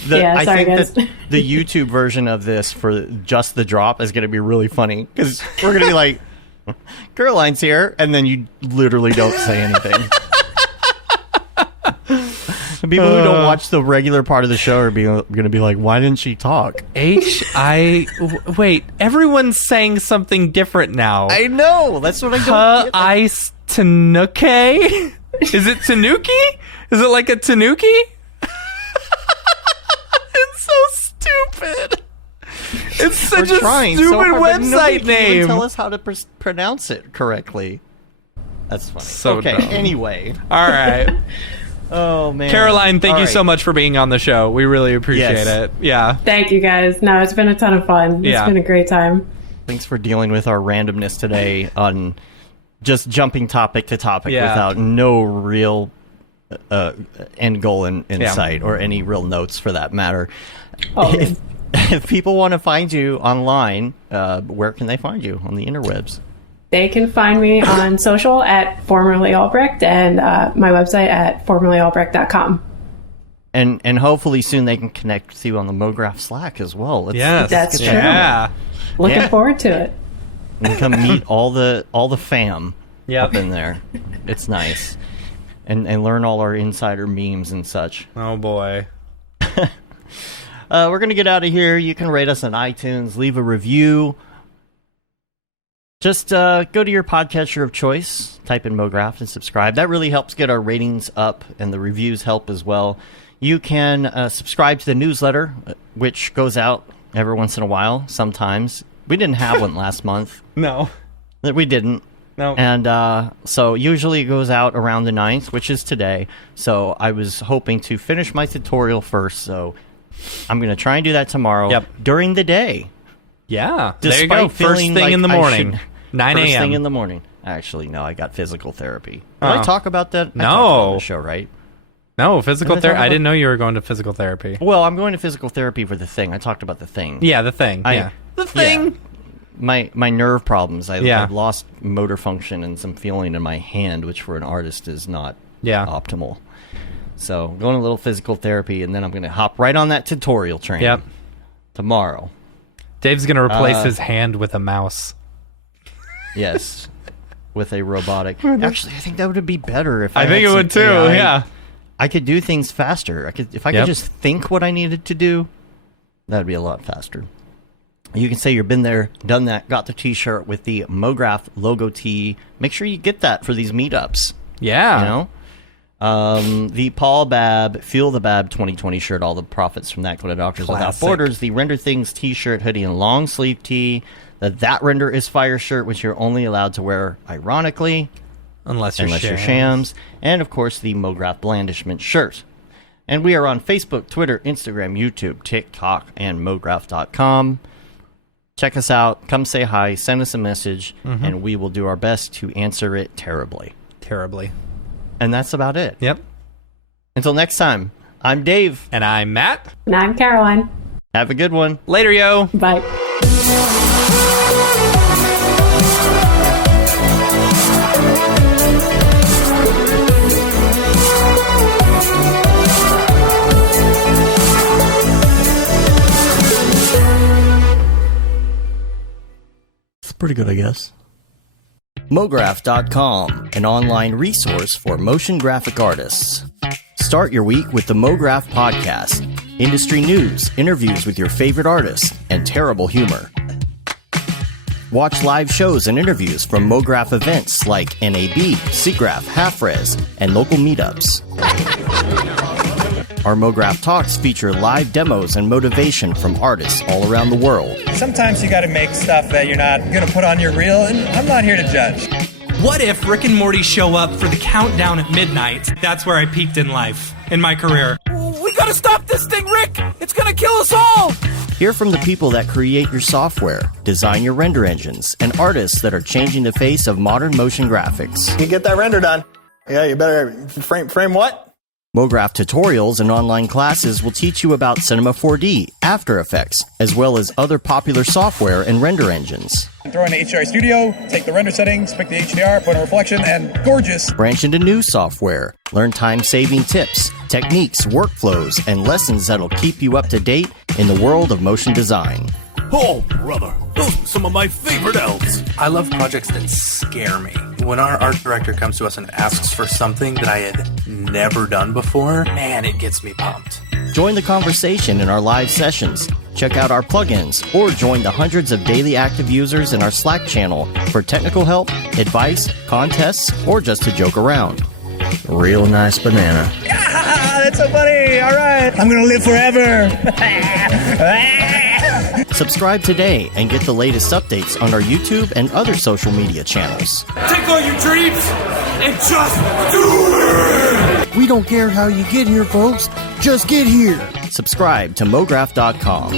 Yeah, I sorry, think guys. that the YouTube version of this for just the drop is going to be really funny because we're going to be like, Caroline's here, and then you literally don't say anything. The people who don't watch the regular part of the show are going to be like, why didn't she talk? Wait, everyone's saying something different now. I know. That's what I don't get. Ice Tanuki? Is it Tanuki? Is it like a Tanuki? It's so stupid. It's such We're a trying stupid so hard, but nobody website can even name. tell us how to pronounce it correctly. That's funny. So okay, dumb. anyway. All right. Oh, man. Caroline, thank All you right. so much for being on the show. We really appreciate Yes. it. Yeah. Thank you guys. No, it's been a ton of fun. It's Yeah. been a great time. Thanks for dealing with our randomness today on just jumping topic to topic Yeah. without no real end goal in Yeah. sight or any real notes for that matter. Oh, If people want to find you online, where can they find you on the interwebs? they can find me on social at formerly Albrecht and my website at formerlyalbrecht.com. And hopefully soon they can connect with you on the Mograph Slack as well. Yes. That's get true. Yeah. Looking Yeah. forward to it. and come meet all the fam Yep. up in there. It's nice. And learn all our insider memes and such. Oh boy. We're going to get out of here. You can rate us on iTunes, leave a review. Just go to your podcatcher of choice, type in Mograph, and subscribe. That really helps get our ratings up, and the reviews help as well. You can subscribe to the newsletter, which goes out every once in a while, sometimes. We didn't have one last month. No. We didn't. No. And so usually it goes out around the 9th, which is today. So I was hoping to finish my tutorial first, so I'm going to try and do that tomorrow Yep. during the day. Yeah. There you Despite go. First feeling thing like in the I morning. should- 9 First thing a.m. in the morning. Actually, no, I got physical therapy. Did Oh. I talk about that? I No. talked about it on the show, right? No, physical Did I talk therapy. I about- didn't know you were going to physical therapy. Well, I'm going to physical therapy for the thing. I talked about the thing. Yeah, the thing. Yeah. The thing. Yeah. My nerve problems. Yeah. I've lost motor function and some feeling in my hand, which for an artist is not Yeah. optimal. So going to a little physical therapy, and then I'm going to hop right on that tutorial train. Yep. Tomorrow. Dave's going to replace his hand with a mouse. Yes. With a robotic. Actually, I think that would be better if I I think had it some would too. AI. Yeah. I could do things faster. If I Yep. could just think what I needed to do, that'd be a lot faster. You can say you've been there, done that, got the t-shirt with the Mograph logo tee. Make sure you get that for these meetups. Yeah. You know? The Paul Babb Feel the Bab 2020 shirt, all the profits from that go to Doctors Without Classic. Borders. The Render Things t-shirt, hoodie, and long sleeve tee. The That Render is Fire shirt, which you're only allowed to wear ironically, Unless you're unless you're shams. And of course, the Mograph Blandishment shirt. And we are on Facebook, Twitter, Instagram, YouTube, TikTok, and Mograph.com. Check us out. Come say hi. Send us a message, and we will do our best to answer it terribly. Terribly. And that's about it. Yep. Until next time, I'm Dave. And I'm Matt. And I'm Caroline. Have a good one. Later, yo. Bye. Pretty good, I guess. Mograph.com, an online resource for motion graphic artists. Start your week with the Mograph podcast. Industry news, interviews with your favorite artists, and terrible humor. Watch live shows and interviews from Mograph events like NAB, SIGGRAPH, Half-Res, and local meetups. Our Mograph Talks feature live demos and motivation from artists all around the world. Sometimes you gotta make stuff that you're not gonna put on your reel, and I'm not here to judge. What if Rick and Morty show up for the countdown at midnight? That's where I peaked in life, in my career. We gotta stop this thing, Rick! It's gonna kill us all! Hear from the people that create your software, design your render engines, and artists that are changing the face of modern motion graphics. You get that render done. Yeah, you better frame what? Mograph tutorials and online classes will teach you about Cinema 4D, After Effects, as well as other popular software and render engines. Throw in the HDR Studio, take the render settings, pick the HDR, put a reflection, and gorgeous. Branch into new software. Learn time-saving tips, techniques, workflows, and lessons that'll keep you up to date in the world of motion design. Oh, brother, those are some of my favorite elves. I love projects that scare me. When our art director comes to us and asks for something that I had never done before, man, it gets me pumped. Join the conversation in our live sessions. Check out our plugins, or join the hundreds of daily active users in our Slack channel for technical help, advice, contests, or just to joke around. Real nice banana. Ah, that's so funny. All right. I'm gonna live forever. Subscribe today and get the latest updates on our YouTube and other social media channels. Take all your dreams and just do it! We don't care how you get here, folks. Just get here. Subscribe to Mograph.com.